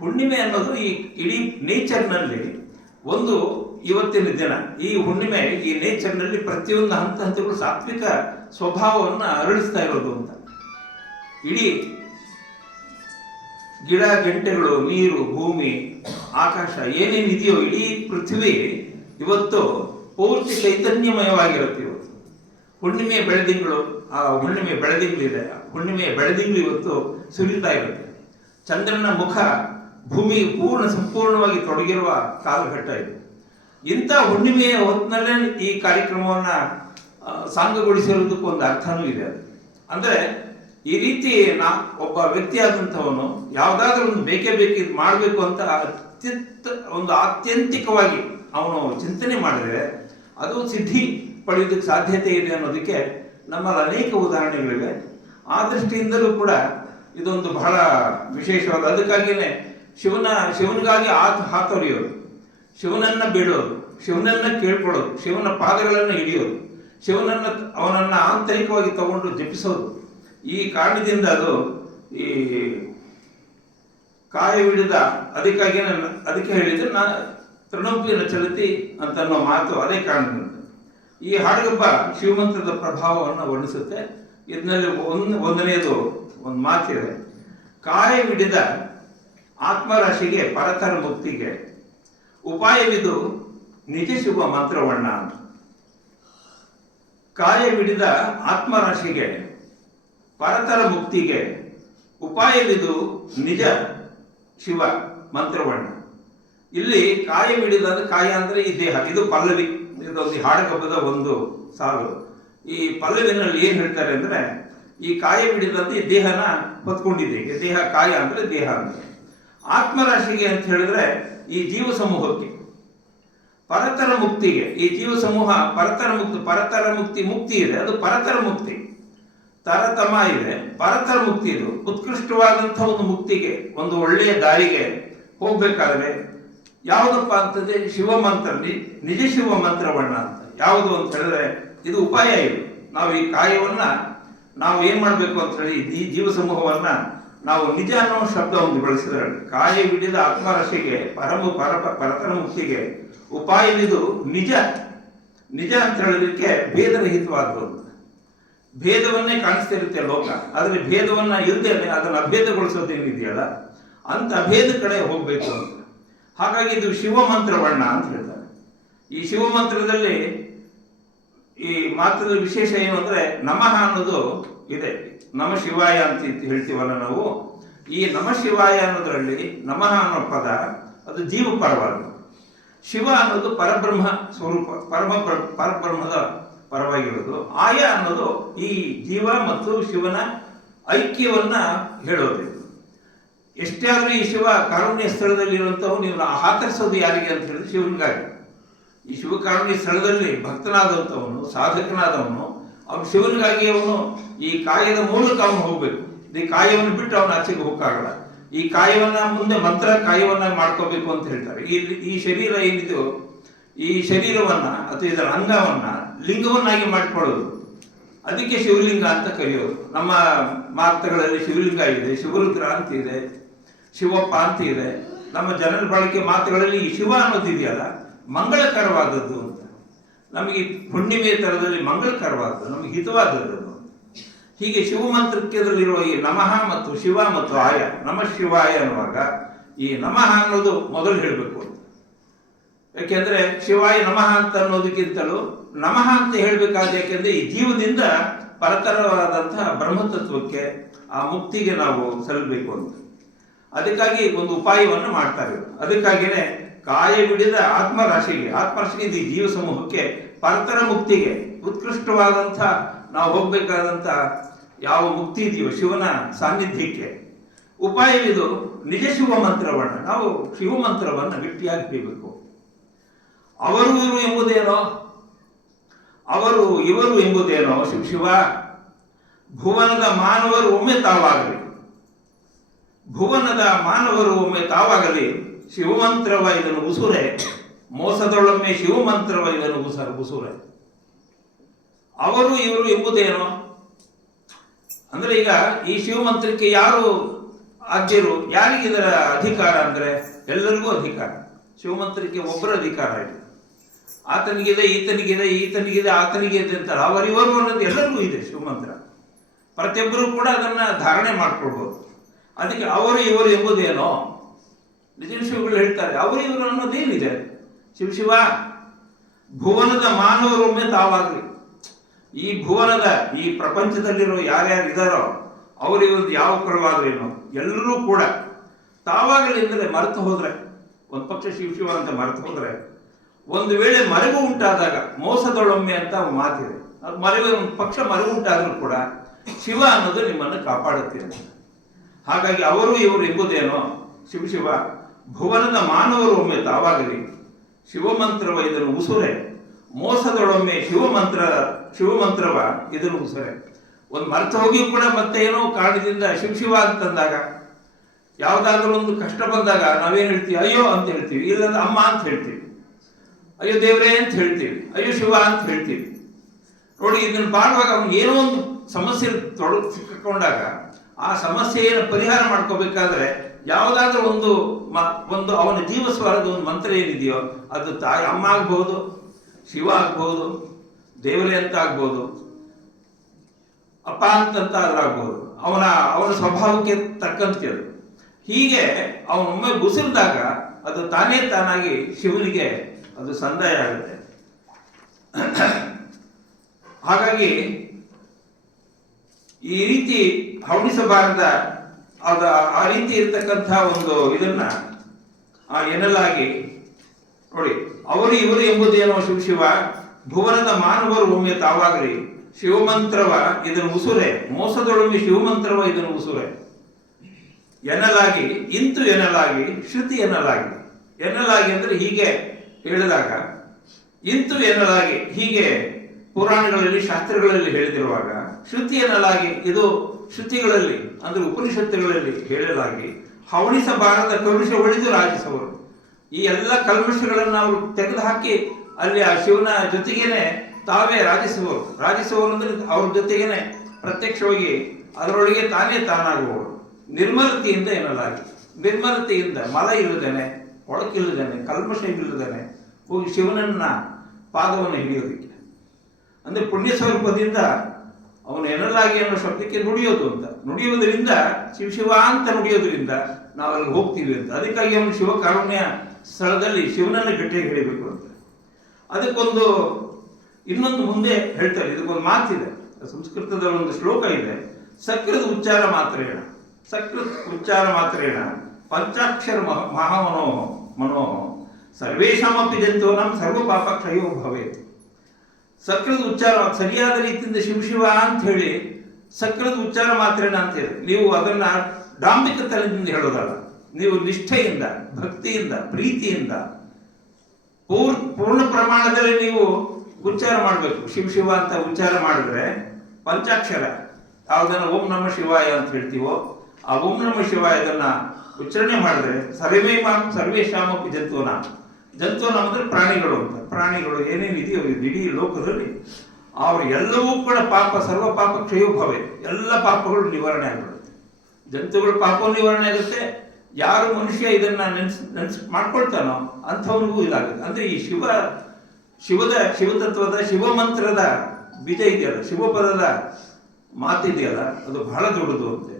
ಹುಣ್ಣಿಮೆ ಅನ್ನೋದು ಈ ಇಡೀ ನೇಚರ್ನಲ್ಲಿ ಒಂದು ಇವತ್ತಿನ ದಿನ, ಈ ಹುಣ್ಣಿಮೆ ಈ ನೇಚರ್ನಲ್ಲಿ ಪ್ರತಿಯೊಂದು ಹಂತಗಳು ಸಾತ್ವಿಕ ಸ್ವಭಾವವನ್ನು ಅರಳಿಸ್ತಾ ಇರೋದು ಅಂತ. ಇಡೀ ಗಿಡ ಗಂಟೆಗಳು, ನೀರು, ಭೂಮಿ, ಆಕಾಶ ಏನೇನಿದೆಯೋ ಇಡೀ ಪೃಥ್ವಿ ಇವತ್ತು ಪೂರ್ತಿ ಚೈತನ್ಯಮಯವಾಗಿರುತ್ತೆ. ಇವತ್ತು ಹುಣ್ಣಿಮೆ ಬೆಳದಿಂಗಳು, ಆ ಹುಣ್ಣಿಮೆ ಬೆಳದಿಂಗಳಿದೆ, ಹುಣ್ಣಿಮೆಯ ಬೆಳದಿಂಗಳು ಇವತ್ತು ಸುರಿತಾ ಇರುತ್ತೆ. ಚಂದ್ರನ ಮುಖ ಭೂಮಿ ಸಂಪೂರ್ಣವಾಗಿ ತೊಡಗಿರುವ ಕಾಲಘಟ್ಟ ಇದು. ಇಂಥ ಹುಣ್ಣಿಮೆಯ ಹೊತ್ತಿನಲ್ಲೇ ಈ ಕಾರ್ಯಕ್ರಮವನ್ನು ಸಾಂಗಗೊಳಿಸಿರೋದಕ್ಕೂ ಒಂದು ಅರ್ಥನೂ ಇದೆ. ಅಂದರೆ ಈ ರೀತಿ ಒಬ್ಬ ವ್ಯಕ್ತಿಯಾದಂಥವನು ಯಾವುದಾದ್ರೂ ಒಂದು ಬೇಕೇ ಇದು ಮಾಡಬೇಕು ಅಂತ ಆತ್ಯಂತಿಕವಾಗಿ ಅವನು ಚಿಂತನೆ ಮಾಡಿದರೆ ಅದು ಸಿದ್ಧಿ ಪಡೆಯೋದಕ್ಕೆ ಸಾಧ್ಯತೆ ಇದೆ ಅನ್ನೋದಕ್ಕೆ ನಮ್ಮಲ್ಲಿ ಅನೇಕ ಉದಾಹರಣೆಗಳಿವೆ. ಆ ದೃಷ್ಟಿಯಿಂದಲೂ ಕೂಡ ಇದೊಂದು ಬಹಳ ವಿಶೇಷವಾದ, ಅದಕ್ಕಾಗಿಯೇ ಶಿವನಿಗಾಗಿ ಹಾತೊರೆಯೋದು, ಶಿವನನ್ನ ಬೇಡೋದು, ಶಿವನನ್ನ ಕೇಳ್ಕೊಳ್ಳೋದು, ಶಿವನ ಪಾದಗಳನ್ನು ಹಿಡಿಯೋದು, ಅವನನ್ನು ಆಂತರಿಕವಾಗಿ ತಗೊಂಡು ಜಪಿಸೋದು. ಈ ಕಾರಣದಿಂದ ಅದು ಈ ಕಾಯವಿಡಿದ, ಅದಕ್ಕೆ ಹೇಳಿದ್ರೆ ತೃಣಮುಪ್ಪಿನ ಚಲತಿ ಅಂತ ಅನ್ನೋ ಮಾತು ಅದೇ ಕಾರಣದಿಂದ. ಈ ಹಾಡುಗಬ್ಬ ಶಿವಮಂತ್ರದ ಪ್ರಭಾವವನ್ನು ವರ್ಣಿಸುತ್ತೆ. ಇದರಲ್ಲಿ ಒಂದನೆಯದು ಒಂದು ಮಾತಿದೆ, ಕಾಯವಿಡಿದ ಆತ್ಮರಾಶಿಗೆ ಪರತರ ಮುಕ್ತಿಗೆ ಉಪಾಯವಿದು ನಿಜ ಶುಭ ಮಂತ್ರವಣ್ಣ. ಕಾಯವಿಡಿದ ಆತ್ಮರಾಶಿಗೆ ಪರತರ ಮುಕ್ತಿಗೆ ಉಪಾಯವಿದು ನಿಜ ಶಿವ ಮಂತ್ರವಣ್ಣ. ಇಲ್ಲಿ ಕಾಯವಿಡಿದ, ಕಾಯ ಅಂದ್ರೆ ಈ ದೇಹ, ಇದು ಪಲ್ಲವಿ, ಇದೊಂದು ಹಾಡಗಬ್ಬದ ಒಂದು ಸಾಲು. ಈ ಪಲ್ಲವಿನಲ್ಲಿ ಏನು ಹೇಳ್ತಾರೆ ಅಂದರೆ, ಈ ಕಾಯ ಬಿಡಿದಂತೆ ದೇಹನ ಹೊತ್ಕೊಂಡಿದೆ. ದೇಹ ಕಾಯ ಅಂದರೆ ದೇಹ ಅಂತ. ಆತ್ಮರಾಶಿಗೆ ಅಂತ ಹೇಳಿದ್ರೆ ಈ ಜೀವ ಸಮೂಹಕ್ಕೆ, ಪರತರ ಮುಕ್ತಿಗೆ, ಈ ಜೀವ ಸಮೂಹ ಪರತರ ಮುಕ್ತಿ ಇದೆ, ಅದು ಪರತರ ಮುಕ್ತಿ. ತರತಮ ಇದೆ, ಪರತರ ಮುಕ್ತಿ. ಇದು ಉತ್ಕೃಷ್ಟವಾದಂಥ ಒಂದು ಮುಕ್ತಿಗೆ, ಒಂದು ಒಳ್ಳೆಯ ದಾರಿಗೆ ಹೋಗ್ಬೇಕಾದ್ರೆ ಯಾವುದಪ್ಪ ಅಂತಂದ್ರೆ ಶಿವಮಂತ್ರ, ನಿಜ ಶಿವ ಮಂತ್ರವನ್ನ ಅಂತ. ಯಾವುದು ಅಂತ ಹೇಳಿದ್ರೆ ಇದು ಉಪಾಯ. ಇದು ನಾವು ಈ ಕಾಯವನ್ನ ನಾವು ಏನ್ ಮಾಡ್ಬೇಕು ಅಂತ ಹೇಳಿ, ಈ ಜೀವ ಸಮೂಹವನ್ನ ನಾವು ನಿಜ ಅನ್ನೋ ಶಬ್ದವನ್ನು ಬಳಸಿದ್ರೆ, ಕಾಯ ಬಿಡಿದ ಆತ್ಮರಾಶಿಗೆ ಪರತರ ಮುಕ್ತಿಗೆ ಉಪಾಯವಿದು ನಿಜ. ನಿಜ ಅಂತ ಹೇಳೋದಕ್ಕೆ ಭೇದರಹಿತವಾದದ್ದು. ಭೇದವನ್ನೇ ಕಾಣಿಸ್ತಿರುತ್ತೆ ಲೋಕ, ಆದರೆ ಭೇದವನ್ನ ಇಲ್ದೇನೆ ಅದನ್ನು ಅಭೇದಗೊಳಿಸೋದೇನಿದೆಯಲ್ಲ ಅಂತ ಅಭೇದ ಕಡೆ ಹೋಗ್ಬೇಕು ಅಂತ. ಹಾಗಾಗಿ ಇದು ಶಿವಮಂತ್ರವಣ್ಣ ಅಂತ ಹೇಳ್ತಾರೆ. ಈ ಶಿವಮಂತ್ರದಲ್ಲಿ ಈ ಮಾತ್ರದ ವಿಶೇಷ ಏನು ಅಂದ್ರೆ, ನಮಃ ಅನ್ನೋದು ಇದೆ. ನಮ ಶಿವಾಯ ಅಂತ ಹೇಳ್ತೀವಲ್ಲ ನಾವು. ಈ ನಮ ಶಿವಾಯ ಅನ್ನೋದ್ರಲ್ಲಿ ನಮಃ ಅನ್ನೋ ಪದ ಅದು ಜೀವ ಪರವಾಗಿ, ಶಿವ ಅನ್ನೋದು ಪರಬ್ರಹ್ಮ ಸ್ವರೂಪ, ಪರಬ್ರಹ್ಮದ ಪರವಾಗಿರೋದು. ಆಯ ಅನ್ನೋದು ಈ ಜೀವ ಮತ್ತು ಶಿವನ ಐಕ್ಯವನ್ನ ಹೇಳೋದು. ಎಷ್ಟೇ ಆದ್ರೂ ಈ ಶಿವ ಕಾರುಣ್ಯ ಸ್ಥಳದಲ್ಲಿ ಇರುವಂಥವು ನೀವು ಆಕರ್ಷೋದು ಯಾರಿಗೆ ಅಂತ ಹೇಳಿದ್ರೆ ಶಿವನಿಗಾಗಿ. ಈ ಶಿವಕಾರುಣ್ಯ ಸ್ಥಳದಲ್ಲಿ ಭಕ್ತನಾದಂಥವನು, ಸಾಧಕನಾದವನು, ಅವನು ಶಿವನಿಗಾಗಿ ಅವನು ಈ ಕಾಯದ ಮೂಲಕ ಅವನು ಹೋಗ್ಬೇಕು. ಈ ಕಾಯವನ್ನು ಬಿಟ್ಟು ಅವನ ಆಚೆಗೆ ಹೋಗಕ್ಕಾಗಲ್ಲ. ಈ ಕಾಯವನ್ನ ಮುಂದೆ ಮಂತ್ರ ಕಾಯವನ್ನ ಮಾಡ್ಕೋಬೇಕು ಅಂತ ಹೇಳ್ತಾರೆ. ಈ ಶರೀರ ಏನಿದೆಯೋ, ಈ ಶರೀರವನ್ನ ಅಥವಾ ಇದರ ಅಂಗವನ್ನ ಲಿಂಗವನ್ನಾಗಿ ಮಾಡಿಕೊಳ್ಳೋದು, ಅದಕ್ಕೆ ಶಿವಲಿಂಗ ಅಂತ ಕರೆಯೋದು. ನಮ್ಮ ಮಾತುಗಳಲ್ಲಿ ಶಿವಲಿಂಗ ಇದೆ, ಶಿವರುದ್ರ ಅಂತ ಇದೆ, ಶಿವಪ್ಪ ಅಂತ ಇದೆ. ನಮ್ಮ ಜನರ ಬಳಕೆ ಮಾತುಗಳಲ್ಲಿ ಈ ಶಿವ ಅನ್ನೋದು ಇದೆಯಲ್ಲ, ಮಂಗಳಕರವಾದದ್ದು ಅಂತ. ನಮಗೆ ಹುಣ್ಣಿಮೆಯ ತರದಲ್ಲಿ ಮಂಗಳಕರವಾದದ್ದು, ನಮಗೆ ಹಿತವಾದದ್ದು. ಹೀಗೆ ಶಿವಮಂತ್ರಕ್ಕೆದಲ್ಲಿರುವ ಈ ನಮಃ ಮತ್ತು ಶಿವ ಮತ್ತು ಆಯ, ನಮಃ ಶಿವಾಯ ಅನ್ನುವಾಗ ಈ ನಮಃ ಅನ್ನೋದು ಮೊದಲು ಹೇಳಬೇಕು ಅಂತ. ಯಾಕೆಂದ್ರೆ ಶಿವಾಯ ನಮಃ ಅಂತ ಅನ್ನೋದಕ್ಕಿಂತಲೂ ನಮಃ ಅಂತ ಹೇಳ್ಬೇಕಾದ್ರೆ, ಯಾಕೆಂದ್ರೆ ಈ ಜೀವದಿಂದ ಪರತರವಾದಂತಹ ಬ್ರಹ್ಮತತ್ವಕ್ಕೆ, ಆ ಮುಕ್ತಿಗೆ ನಾವು ಸಲ್ಲಬೇಕು ಅಂತ. ಅದಕ್ಕಾಗಿ ಒಂದು ಉಪಾಯವನ್ನು ಮಾಡ್ತಾರೆ. ಅದಕ್ಕಾಗಿಯೇ ಕಾಯ ಬಿಡಿದ ಆತ್ಮರಾಶಿಗೆ ಈ ಜೀವ ಸಮೂಹಕ್ಕೆ ಪರತರ ಮುಕ್ತಿಗೆ, ಉತ್ಕೃಷ್ಟವಾದಂಥ ನಾವು ಹೋಗ್ಬೇಕಾದಂಥ ಯಾವ ಮುಕ್ತಿ ಇದೆಯೋ ಶಿವನ ಸಾನ್ನಿಧ್ಯಕ್ಕೆ ಉಪಾಯವಿದು ನಿಜ ಶಿವ ಮಂತ್ರವನ್ನ ನಾವು ಶಿವಮಂತ್ರವನ್ನು ಗಟ್ಟಿಯಾಗಿ ಬೀಬೇಕು. ಅವರು ಇವರು ಎಂಬುದೇನೋ, ಅವರು ಇವರು ಎಂಬುದೇನೋ ಶಿವ. ಭುವನದ ಮಾನವರು ಒಮ್ಮೆ ತಾವಾಗಲಿ, ಭುವನದ ಮಾನವರು ಒಮ್ಮೆ ತಾವಾಗಲಿ. ಶಿವಮಂತ್ರವ ಇದನ್ನು ಉಸುರೆ, ಮೋಸದೊಳೊಮ್ಮೆ ಶಿವಮಂತ್ರವ ಇದನ್ನು ಉಸುರೆ. ಅವರು ಇವರು ಎಂಬುದೇನೋ ಅಂದ್ರೆ, ಈಗ ಈ ಶಿವಮಂತ್ರಕ್ಕೆ ಯಾರು ಆದ್ಯರು, ಯಾರಿಗೆ ಇದರ ಅಧಿಕಾರ ಅಂದ್ರೆ ಎಲ್ಲರಿಗೂ ಅಧಿಕಾರ. ಶಿವಮಂತ್ರಕ್ಕೆ ಒಬ್ಬರ ಅಧಿಕಾರ ಇದೆ. ಆತನಿಗಿದೆ, ಈತನಿಗಿದೆ, ಈತನಿಗಿದೆ, ಆತನಿಗೆ ಇದೆ ಅಂತಾರೆ. ಅವರಿವರು ಅನ್ನೋದು ಎಲ್ಲರಿಗೂ ಇದೆ ಶಿವಮಂತ್ರ. ಪ್ರತಿಯೊಬ್ಬರು ಕೂಡ ಅದನ್ನ ಧಾರಣೆ ಮಾಡ್ಕೊಳ್ಬೋದು. ಅದಕ್ಕೆ ಅವರು ಇವರು ಎಂಬುದೇನೋ ನಿಜ ಶಿವಗಳು ಹೇಳ್ತಾರೆ. ಅವರು ಇವರು ಅನ್ನೋದೇನಿದೆ, ಶಿವ ಭುವನದ ಮಾನವರೊಮ್ಮೆ ತಾವಾಗಲಿ. ಈ ಭುವನದ, ಈ ಪ್ರಪಂಚದಲ್ಲಿರೋ ಯಾರ್ಯಾರು ಇದ್ದಾರೋ ಅವರಿಗೊಂದು ಯಾವ ಕಳವಾದ್ರೇನು ಎಲ್ಲರೂ ಕೂಡ ತಾವಾಗಲಿ ಅಂದರೆ, ಮರೆತು ಹೋದ್ರೆ, ಒಂದು ಪಕ್ಷ ಶಿವ ಅಂತ ಮರೆತು ಹೋದ್ರೆ, ಒಂದು ವೇಳೆ ಮರೆವು ಉಂಟಾದಾಗ ಮೋಸದೊಳೊಮ್ಮೆ ಅಂತ ಮಾತಿದೆ. ಅದು ಮರೆವು, ಒಂದು ಪಕ್ಷ ಮರೆವು ಉಂಟಾದ್ರೂ ಕೂಡ ಶಿವ ಅನ್ನೋದು ನಿಮ್ಮನ್ನು ಕಾಪಾಡುತ್ತೆ. ಹಾಗಾಗಿ ಅವರು ಇವರು ಎಂಬುದೇನೋ ಶಿವ. ಭುವನದ ಮಾನವರು ಒಮ್ಮೆ ತಾವಾಗಲಿ, ಶಿವಮಂತ್ರವ ಇದನ್ನು ಉಸುರೆ, ಮೋಸದೊಳೊಮ್ಮೆ ಶಿವಮಂತ್ರವ ಇದನ್ನು ಉಸುರೆ. ಒಂದು ಮರೆತು ಹೋಗಿಯೂ ಕೂಡ ಮತ್ತೆ ಏನೋ ಕಾರಣದಿಂದ ಶಿವ ಅಂತಂದಾಗ, ಯಾವುದಾದ್ರೂ ಒಂದು ಕಷ್ಟ ಬಂದಾಗ ನಾವೇನು ಹೇಳ್ತೀವಿ, ಅಯ್ಯೋ ಅಂತ ಹೇಳ್ತೀವಿ, ಇಲ್ಲಂದ್ರೆ ಅಮ್ಮ ಅಂತ ಹೇಳ್ತೀವಿ, ಅಯ್ಯೋ ದೇವ್ರೇ ಅಂತ ಹೇಳ್ತೀವಿ, ಅಯ್ಯೋ ಶಿವ ಅಂತ ಹೇಳ್ತೀವಿ. ನೋಡಿ, ಇದನ್ನು ಮಾಡುವಾಗ ಅವ್ನಿಗೆ ಏನೋ ಒಂದು ಸಮಸ್ಯೆ ಸಿಕ್ಕೊಂಡಾಗ ಆ ಸಮಸ್ಯೆಯನ್ನು ಪರಿಹಾರ ಮಾಡ್ಕೋಬೇಕಾದ್ರೆ ಯಾವುದಾದ್ರೂ ಒಂದು ಅವನ ಜೀವಸ್ವರದ ಒಂದು ಮಂತ್ರ ಏನಿದೆಯೋ ಅದು ತಾಯಿ ಅಮ್ಮ ಆಗ್ಬಹುದು, ಶಿವ ಆಗ್ಬಹುದು, ದೇವರೇ ಅಂತ ಆಗ್ಬೋದು, ಅಪ್ಪ ಅಂತಂತ ಅದ್ರಾಗ್ಬೋದು. ಅವನ ಸ್ವಭಾವಕ್ಕೆ ತಕ್ಕಂತೆ ಅದು. ಹೀಗೆ ಅವನೊಮ್ಮೆ ಬುಸಿರಿದಾಗ ಅದು ತಾನಾಗಿ ಶಿವನಿಗೆ ಅದು ಸಂದಾಯ ಆಗುತ್ತೆ. ಹಾಗಾಗಿ ಈ ರೀತಿ ಹವಣಿಸಬಾರದ ಆ ರೀತಿ ಇರ್ತಕ್ಕಂಥ ಒಂದು ಇದನ್ನ ಎನ್ನಲಾಗಿ ನೋಡಿ, ಅವರು ಇವರು ಎಂಬುದೇನೋ ಶಿವ ಭುವನದ ಮಾನವರು ಒಮ್ಮೆ ತಾವಾಗಲಿ ಶಿವಮಂತ್ರವ ಇದನ್ನು ಉಸುರೆ, ಮೋಸದೊಳೊಮ್ಮೆ ಶಿವಮಂತ್ರವ ಇದನ್ನು ಉಸುರೆ ಎನ್ನಲಾಗಿ ಇಂತು ಎನ್ನಲಾಗಿ ಶ್ರುತಿ ಎನ್ನಲಾಗಿ. ಎನ್ನಲಾಗಿ ಅಂದ್ರೆ ಹೀಗೆ ಹೇಳಿದಾಗ, ಇಂತು ಎನ್ನಲಾಗಿ ಹೀಗೆ ಪುರಾಣಗಳಲ್ಲಿ ಶಾಸ್ತ್ರಗಳಲ್ಲಿ ಹೇಳಿದಿರುವಾಗ, ಶ್ರುತಿ ಎನ್ನಲಾಗಿ ಇದು ಶ್ರುತಿಗಳಲ್ಲಿ ಅಂದ್ರೆ ಉಪನಿಷತ್ತುಗಳಲ್ಲಿ ಹೇಳಲಾಗಿ, ಹವಣಿಸಬಾರದ ಕಲುಷ ಒಳಿದು ರಾಜಿಸವರು. ಈ ಎಲ್ಲ ಕಲ್ಮಶಗಳನ್ನು ಅವರು ತೆಗೆದುಹಾಕಿ ಅಲ್ಲಿ ಆ ಶಿವನ ಜೊತೆಗೇನೆ ತಾವೇ ರಾಜಿಸುವವರು ಅಂದ್ರೆ ಅವ್ರ ಜೊತೆಗೇನೆ ಪ್ರತ್ಯಕ್ಷವಾಗಿ ಅದರೊಳಗೆ ತಾನೇ ತಾನಾಗುವವರು. ನಿರ್ಮಲತೆಯಿಂದ ಎನ್ನಲಾಗಿ, ನಿರ್ಮಲತೆಯಿಂದ ಮಲ ಇಲ್ಲದೇನೆ, ಒಳಕಿಲ್ಲದೇನೆ, ಕಲ್ಮಶ ಇಲ್ಲದೇನೆ ಹೋಗಿ ಶಿವನನ್ನ ಪಾದವನ್ನು ಹಿಡಿಯೋದಕ್ಕೆ ಅಂದ್ರೆ ಪುಣ್ಯ ಸ್ವರೂಪದಿಂದ ಅವನು ಎನ್ನಲಾಗಿ ಅನ್ನೋ ಶಬ್ದಕ್ಕೆ ನುಡಿಯೋದು ಅಂತ, ನುಡಿಯೋದ್ರಿಂದ ಶಿವ ಅಂತ ನುಡಿಯೋದ್ರಿಂದ ನಾವು ಅಲ್ಲಿ ಹೋಗ್ತೀವಿ ಅಂತ. ಅದಕ್ಕಾಗಿ ಅವನು ಶಿವ ಕಾರುಣ್ಯ ಸ್ಥಳದಲ್ಲಿ ಶಿವನನ್ನು ಗಟ್ಟಿಯಾಗಿ ಹಿಡಿಬೇಕು ಅಂತ. ಅದಕ್ಕೊಂದು ಇನ್ನೊಂದು ಮುಂದೆ ಹೇಳ್ತಾರೆ, ಇದಕ್ಕೊಂದು ಮಾತಿದೆ, ಸಂಸ್ಕೃತದಲ್ಲಿ ಒಂದು ಶ್ಲೋಕ ಇದೆ, ಸಕೃತ್ ಉಚ್ಚಾರ ಮಾತ್ರೇಣ, ಸಕೃತ್ ಉಚ್ಚಾರ ಮಾತ್ರೇಣ ಪಂಚಾಕ್ಷರ ಮಹಾಮನೋ ಮನೋ ಸರ್ವೇಶಾಮಪಿ ಜಂತೂನಾಂ ಸರ್ವ ಪಾಪ ಕ್ಷಯೋ ಭವೇತ್. ಸಕೃತ್ ಉಚ್ಚಾರ ಸರಿಯಾದ ರೀತಿಯಿಂದ ಶಿವ ಅಂತ ಹೇಳಿ ಸಕೃತ್ ಉಚ್ಚಾರ ಮಾತ್ರೇನ ಅಂತ ಹೇಳಿ ನೀವು ಅದನ್ನ ಡಾಂಬಿಕತನದಿಂದ ಹೇಳೋದಲ್ಲ, ನೀವು ನಿಷ್ಠೆಯಿಂದ, ಭಕ್ತಿಯಿಂದ, ಪ್ರೀತಿಯಿಂದ ಪೂರ್ಣ ಪ್ರಮಾಣದಲ್ಲಿ ನೀವು ಉಚ್ಚಾರ ಮಾಡಬೇಕು. ಶಿವ ಅಂತ ಉಚ್ಚಾರ ಮಾಡಿದ್ರೆ ಪಂಚಾಕ್ಷರ ಯಾವುದನ್ನ ಓಂ ನಮ ಶಿವಾಯ ಅಂತ ಹೇಳ್ತೀವೋ ಆ ಓಂ ನಮ ಶಿವಾಯದನ್ನ ಉಚ್ಚಾರಣೆ ಮಾಡಿದ್ರೆ ಸರ್ವೇಶಾಮಪಿ ಜಂತೂನಾಂ, ಜಂತೂನಾಂ ಅಂದ್ರೆ ಪ್ರಾಣಿಗಳು ಅಂತ, ಪ್ರಾಣಿಗಳು ಏನೇನಿದೆಯೋ ಇಡೀ ಲೋಕದಲ್ಲಿ ಅವರು ಎಲ್ಲವೂ ಕೂಡ ಪಾಪ ಸರ್ವ ಪಾಪ ಕ್ಷಯೋ ಭವೆ, ಎಲ್ಲ ಪಾಪಗಳು ನಿವಾರಣೆ ಆಗಿಬಿಡುತ್ತೆ. ಜಂತುಗಳ ಪಾಪ ನಿವಾರಣೆ ಆಗುತ್ತೆ. ಯಾರು ಮನುಷ್ಯ ಇದನ್ನ ನೆನ್ಸ್ ಮಾಡ್ಕೊಳ್ತಾನೋ ಅಂಥವನಿಗೂ ಇದಾಗುತ್ತೆ. ಅಂದ್ರೆ ಈ ಶಿವತತ್ವದ ಶಿವಮಂತ್ರದ ಬೀಜ ಇದೆಯಲ್ಲ, ಶಿವಪದದ ಮಾತಿದೆಯಲ್ಲ, ಅದು ಬಹಳ ದೊಡ್ಡದು ಅಂತೆ.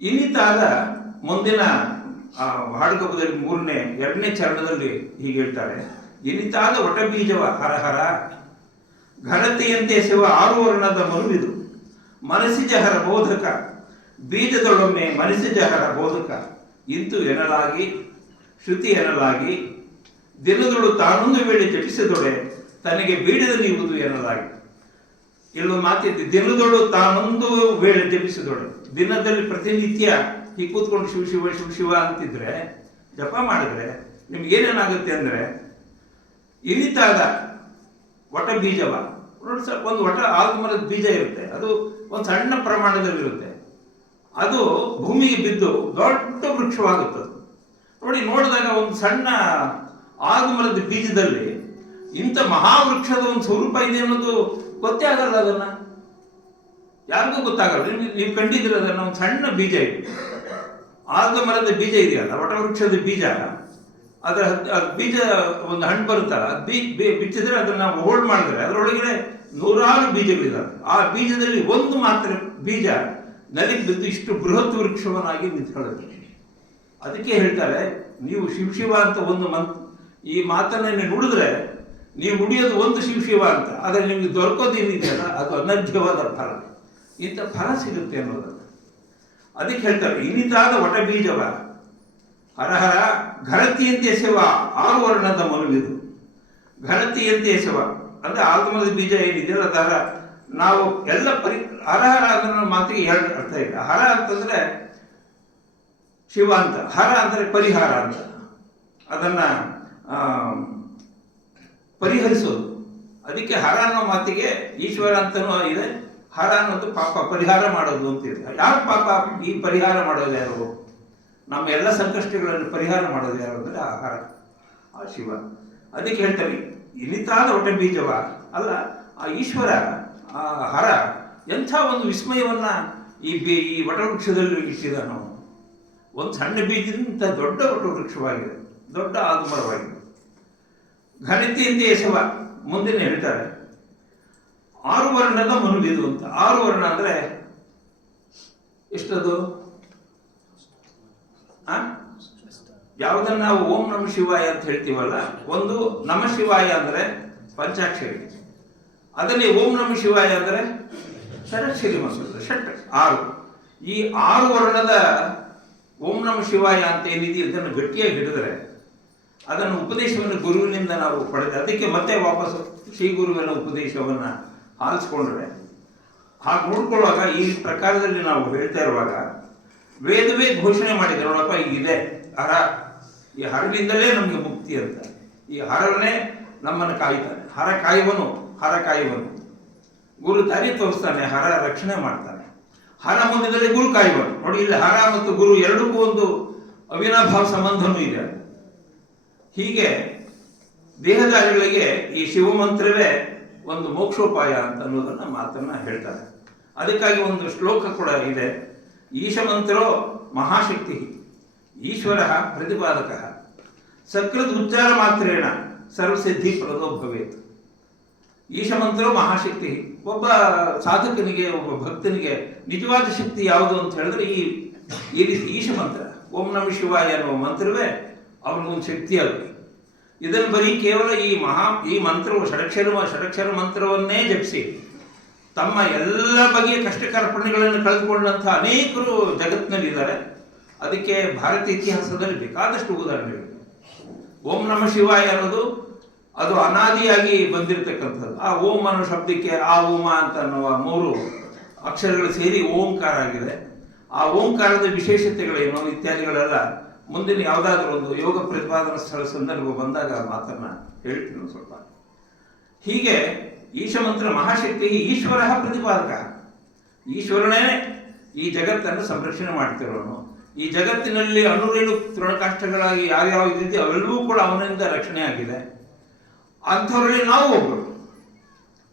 ಇನ್ನಿತಾದ ಮುಂದಿನ ಹಾಡುಗಬ್ಬದಲ್ಲಿ ಎರಡನೇ ಚರಣದಲ್ಲಿ ಹೀಗೆ ಹೇಳ್ತಾರೆ, ಇನ್ನಿತಾದ ಒಟ ಬೀಜವ ಹರಹರ ಘನತೆಯಂತೆ ಶಿವ ಆರು ವರ್ಣದ ಮರುವಿದು ಮನಸ್ಸಿಜಹರ ಬೋಧಕ ಬೀಜದೊಳೊಮ್ಮೆ ಮನಸ್ಸಿಜಹರ ಬೋಧಕ ಇಂತು ಎನ್ನಲಾಗಿ ಶ್ರುತಿ ಎನ್ನಲಾಗಿ ದಿನದೊಳು ತಾನೊಂದು ವೇಳೆ ಜಪಿಸಿದೊಡೆ ತನಗೆ ಬೀಡದ ನೀವುದು ಎನ್ನಲಾಗಿ. ಇಲ್ಲೊಂದು ಮಾತಿದೆ, ದಿನದೊಳು ತಾನೊಂದು ವೇಳೆ ಜಪಿಸಿದೊಡೆ. ದಿನದಲ್ಲಿ ಪ್ರತಿನಿತ್ಯ ಈ ಕೂತ್ಕೊಂಡು ಶಿವ ಶಿವ ಶಿವ ಶಿವ ಅಂತಿದ್ರೆ, ಜಪ ಮಾಡಿದ್ರೆ ನಿಮ್ಗೆ ಏನೇನಾಗುತ್ತೆ ಅಂದ್ರೆ, ಇನಿತಾದ ಒಟ ಬೀಜವ ನೋಡಿ ಸರ್, ಒಂದು ಒಟ ಆಲ್ಮರದ ಬೀಜ ಇರುತ್ತೆ, ಅದು ಒಂದು ಸಣ್ಣ ಪ್ರಮಾಣದಲ್ಲಿರುತ್ತೆ, ಅದು ಭೂಮಿಗೆ ಬಿದ್ದು ದೊಡ್ಡ ವೃಕ್ಷವಾಗುತ್ತದೆ. ನೋಡಿದಾಗ ಒಂದು ಸಣ್ಣ ಆಲಮರದ ಬೀಜದಲ್ಲಿ ಇಂಥ ಮಹಾವೃಕ್ಷದ ಒಂದು ಸ್ವರೂಪ ಇದೆ ಅನ್ನೋದು ಗೊತ್ತೇ ಆಗಲ್ಲ. ಅದನ್ನ ಯಾರಿಗೂ ಗೊತ್ತಾಗಲ್ಲ. ನೀವು ಕಂಡಿದ್ರೆ ಅದನ್ನ ಒಂದು ಸಣ್ಣ ಬೀಜ ಇದೆ, ಆಲದ ಮರದ ಬೀಜ ಇದೆಯಲ್ಲ, ವಟವೃಕ್ಷದ ಬೀಜ, ಅದರ ಬೀಜ ಒಂದು ಹಣ್ಣು ಬರುತ್ತಲ್ಲ, ಬಿಚ್ಚಿದ್ರೆ ಅದನ್ನ ಹೋಲ್ಡ್ ಮಾಡಿದ್ರೆ ಅದರೊಳಗಡೆ ನೂರಾರು ಬೀಜಗಳಿದಾವೆ. ಆ ಬೀಜದಲ್ಲಿ ಒಂದು ಮಾತ್ರ ಬೀಜ ನೆಲಕ್ಕೆ ಬಿದ್ದು ಇಷ್ಟು ಬೃಹತ್ ವೃಕ್ಷವನ್ನಾಗಿ ನಿಂತ್ಕೊಳ್ಳುತ್ತೆ. ಅದಕ್ಕೆ ಹೇಳ್ತಾರೆ, ನೀವು ಶಿವ ಅಂತ ಒಂದು ಈ ಮಾತನ್ನ ನೀವು ನುಡಿದ್ರೆ, ನೀವು ನುಡಿಯೋದು ಒಂದು ಶಿವ ಅಂತ, ಆದರೆ ನಿಮ್ಗೆ ದೊರಕೋದೇನಿದೆಯಲ್ಲ ಅದು ಅನರ್ಘ್ಯವಾದ ಫಲ. ಇಂಥ ಫಲ ಸಿಗುತ್ತೆ ಅನ್ನೋದನ್ನ ಅದಕ್ಕೆ ಹೇಳ್ತಾರೆ, ಇನ್ನಿತಾದ ಒಟ ಬೀಜವ ಹರಹರ ಘನತೆಯಂತೆ ಶಿವ ಆರು ವರ್ಣದ ಮನುವಿದು. ಘನತೆಯಂತೆ ಶಿವ ಅಂದ್ರೆ ಆಲ್ಮರದ ಬೀಜ ಏನಿದೆಯಲ್ಲ ಅದರ ನಾವು ಎಲ್ಲ ಹರಹರ ಅದನ್ನ ಮಾತಿಗೆ ಎರಡು ಅರ್ಥ ಇದೆ. ಹರ ಅಂತಂದ್ರೆ ಶಿವ ಅಂತ, ಹರ ಅಂದ್ರೆ ಪರಿಹಾರ ಅಂತ, ಅದನ್ನ ಪರಿಹರಿಸೋದು. ಅದಕ್ಕೆ ಹರ ಅನ್ನೋ ಮಾತಿಗೆ ಈಶ್ವರ ಅಂತನೂ ಇದೆ, ಹರ ಅನ್ನೋದು ಪಾಪ ಪರಿಹಾರ ಮಾಡೋದು ಅಂತ ಇದೆ. ಯಾರು ಪಾಪ ಈ ಪರಿಹಾರ ಮಾಡೋದು ಯಾರು? ನಮ್ಮ ಎಲ್ಲ ಸಂಕಷ್ಟಗಳನ್ನು ಪರಿಹಾರ ಮಾಡೋದು ಯಾರು ಅಂದ್ರೆ ಆ ಹರ, ಆ ಶಿವ. ಅದಕ್ಕೆ ಹೇಳ್ತಾರೆ, ಇನಿತಾದ ಒಟ ಬೀಜವ ಅಲ್ಲ, ಆ ಈಶ್ವರ, ಆ ಹರ ಎಂಥ ಒಂದು ವಿಸ್ಮಯವನ್ನ ಈ ವಟವೃಕ್ಷದಲ್ಲಿ ಇಟ್ಟಿದ. ನಾವು ಒಂದು ಸಣ್ಣ ಬೀಜದಿಂದ ದೊಡ್ಡ ವಟವೃಕ್ಷವಾಗಿದೆ, ದೊಡ್ಡ ಆಲಮರವಾಗಿದೆ. ಘನತೆಯಿಂದ ಶಿವ ಮುಂದಿನ ಹೇಳ್ತಾರೆ, ಆರು ವರ್ಣದ ಮನುವಿದು ಅಂತ. ಆರು ವರ್ಣ ಅಂದ್ರೆ ಎಷ್ಟದು? ಯಾವುದನ್ನ ನಾವು ಓಂ ನಮ ಶಿವಾಯ ಅಂತ ಹೇಳ್ತೀವಲ್ಲ, ಒಂದು ನಮ ಶಿವಾಯ ಅಂದ್ರೆ ಪಂಚಾಕ್ಷರಿ, ಅದನ್ನೇ ಓಂ ನಮ ಶಿವಾಯ ಅಂದ್ರೆ ಷಡಕ್ಷರಿ ಮಸೂದ, ಷಟ್ 6. ಈ 6 ವರ್ಣದ ಓಂ ನಮ ಶಿವಾಯ ಅಂತ ಏನಿದೆಯೋ ಇದನ್ನು ಗಟ್ಟಿಯಾಗಿ ಹಿಡಿದರೆ ಅದನ್ನು ಉಪದೇಶವನ್ನು ಗುರುವಿನಿಂದ ನಾವು ಪಡೆದ ಅದಕ್ಕೆ ಮತ್ತೆ ವಾಪಸ್ ಶ್ರೀ ಗುರುವಿನ ಉಪದೇಶವನ್ನು ಆಲಿಸ್ಕೊಂಡ್ರೆ ಹಾಗೆ ನೋಡ್ಕೊಳ್ಳುವಾಗ ಈ ಪ್ರಕಾರದಲ್ಲಿ ನಾವು ಹೇಳ್ತಾ ಇರುವಾಗ ವೇದವೇ ಘೋಷಣೆ ಮಾಡಿದೆ, ನೋಡಪ್ಪ ಈಗಿದೆ ಹರ, ಈ ಹರವಿಂದಲೇ ನಮಗೆ ಮುಕ್ತಿ ಅಂತ. ಈ ಹರವನ್ನೇ ನಮ್ಮನ್ನು ಕಾಯ್ತಾನೆ, ಹರ ಕಾಯುವನು. ಗುರು ದಾರಿ ತೋರಿಸ್ತಾನೆ, ಹರ ರಕ್ಷಣೆ ಮಾಡ್ತಾನೆ. ಹರ ಮುಂದಿನಲ್ಲಿ ಗುರು ಕಾಯುವನು. ನೋಡಿ, ಇಲ್ಲಿ ಹರ ಮತ್ತು ಗುರು ಎರಡಕ್ಕೂ ಒಂದು ಅವಿನಾಭಾವ ಸಂಬಂಧನೂ ಇದೆ. ಹೀಗೆ ದೇಹದಾರಿಗಳಿಗೆ ಈ ಶಿವಮಂತ್ರವೇ ಒಂದು ಮೋಕ್ಷೋಪಾಯ ಅಂತ ಅನ್ನೋದನ್ನ ಮಾತನ್ನ ಹೇಳ್ತಾರೆ. ಅದಕ್ಕಾಗಿ ಒಂದು ಶ್ಲೋಕ ಕೂಡ ಇದೆ, ಈಶ ಮಂತ್ರೋ ಮಹಾಶಕ್ತಿ ಈಶ್ವರ ಪ್ರತಿಪಾದಕ ಸಕೃತ್ ಉಚ್ಚಾರ ಮಾತ್ರೇಣ ಸರ್ವಸಿದ್ಧಿ ಪ್ರದೋ ಭವೇತ್. ಈಶ ಮಂತ್ರೋ ಮಹಾಶಕ್ತಿ. ಒಬ್ಬ ಸಾಧಕನಿಗೆ, ಒಬ್ಬ ಭಕ್ತನಿಗೆ ನಿಜವಾದ ಶಕ್ತಿ ಯಾವುದು ಅಂತ ಹೇಳಿದ್ರೆ ಈ ರೀತಿ ಈಶ ಮಂತ್ರ, ಓಂ ನಮ ಶಿವಾಯ ಅನ್ನುವ ಮಂತ್ರವೇ ಅವನಿಗೊಂದು ಶಕ್ತಿ ಅದು. ಇದನ್ನು ಬರೀ ಕೇವಲ ಈ ಮಂತ್ರವು ಷಡಕ್ಷರ ಮಂತ್ರವನ್ನೇ ಜಪಿಸಿ ತಮ್ಮ ಎಲ್ಲ ಬಗೆಯ ಕಷ್ಟ ಕಾರ್ಪಣ್ಯಗಳನ್ನು ಕಳೆದುಕೊಂಡಂಥ ಅನೇಕರು ಜಗತ್ತಿನಲ್ಲಿದ್ದಾರೆ. ಅದಕ್ಕೆ ಭಾರತೀಯ ಇತಿಹಾಸದಲ್ಲಿ ಬೇಕಾದಷ್ಟು ಉದಾಹರಣೆಗಳಿವೆ. ಓಂ ನಮ ಶಿವಾಯ ಅನ್ನೋದು ಅದು ಅನಾದಿಯಾಗಿ ಬಂದಿರತಕ್ಕಂಥದ್ದು. ಆ ಓಂ ಅನ್ನೋ ಶಬ್ದಕ್ಕೆ ಆ ಓಮ ಅಂತ ಅನ್ನುವ 3 ಅಕ್ಷರಗಳು ಸೇರಿ ಓಂಕಾರ ಆಗಿದೆ. ಆ ಓಂಕಾರದ ವಿಶೇಷತೆಗಳೇನು ಇತ್ಯಾದಿಗಳೆಲ್ಲ ಮುಂದಿನ ಯಾವುದಾದ್ರೂ ಒಂದು ಯೋಗ ಪ್ರತಿಪಾದನಾ ಸ್ಥಳ ಸಂದರ್ಭ ಬಂದಾಗ ಮಾತನ್ನ ಹೇಳ್ತೀನಿ ಸ್ವಲ್ಪ. ಹೀಗೆ ಈಶ ಮಂತ್ರ ಮಹಾಶಕ್ತಿ ಈಶ್ವರ ಪ್ರತಿಪಾದಕ. ಈಶ್ವರನೇ ಈ ಜಗತ್ತನ್ನು ಸಂರಕ್ಷಣೆ ಮಾಡ್ತಿರೋನು. ಈ ಜಗತ್ತಿನಲ್ಲಿ ಅಣುರೇಣು ತೃಣಕಾಷ್ಟಗಳಾಗಿ ಯಾವ್ಯಾವ ಇದ್ದಿದ್ದು ಅವೆಲ್ಲವೂ ಕೂಡ ಅವನಿಂದ ರಕ್ಷಣೆ ಆಗಿದೆ. ಅಂಥವರಲ್ಲಿ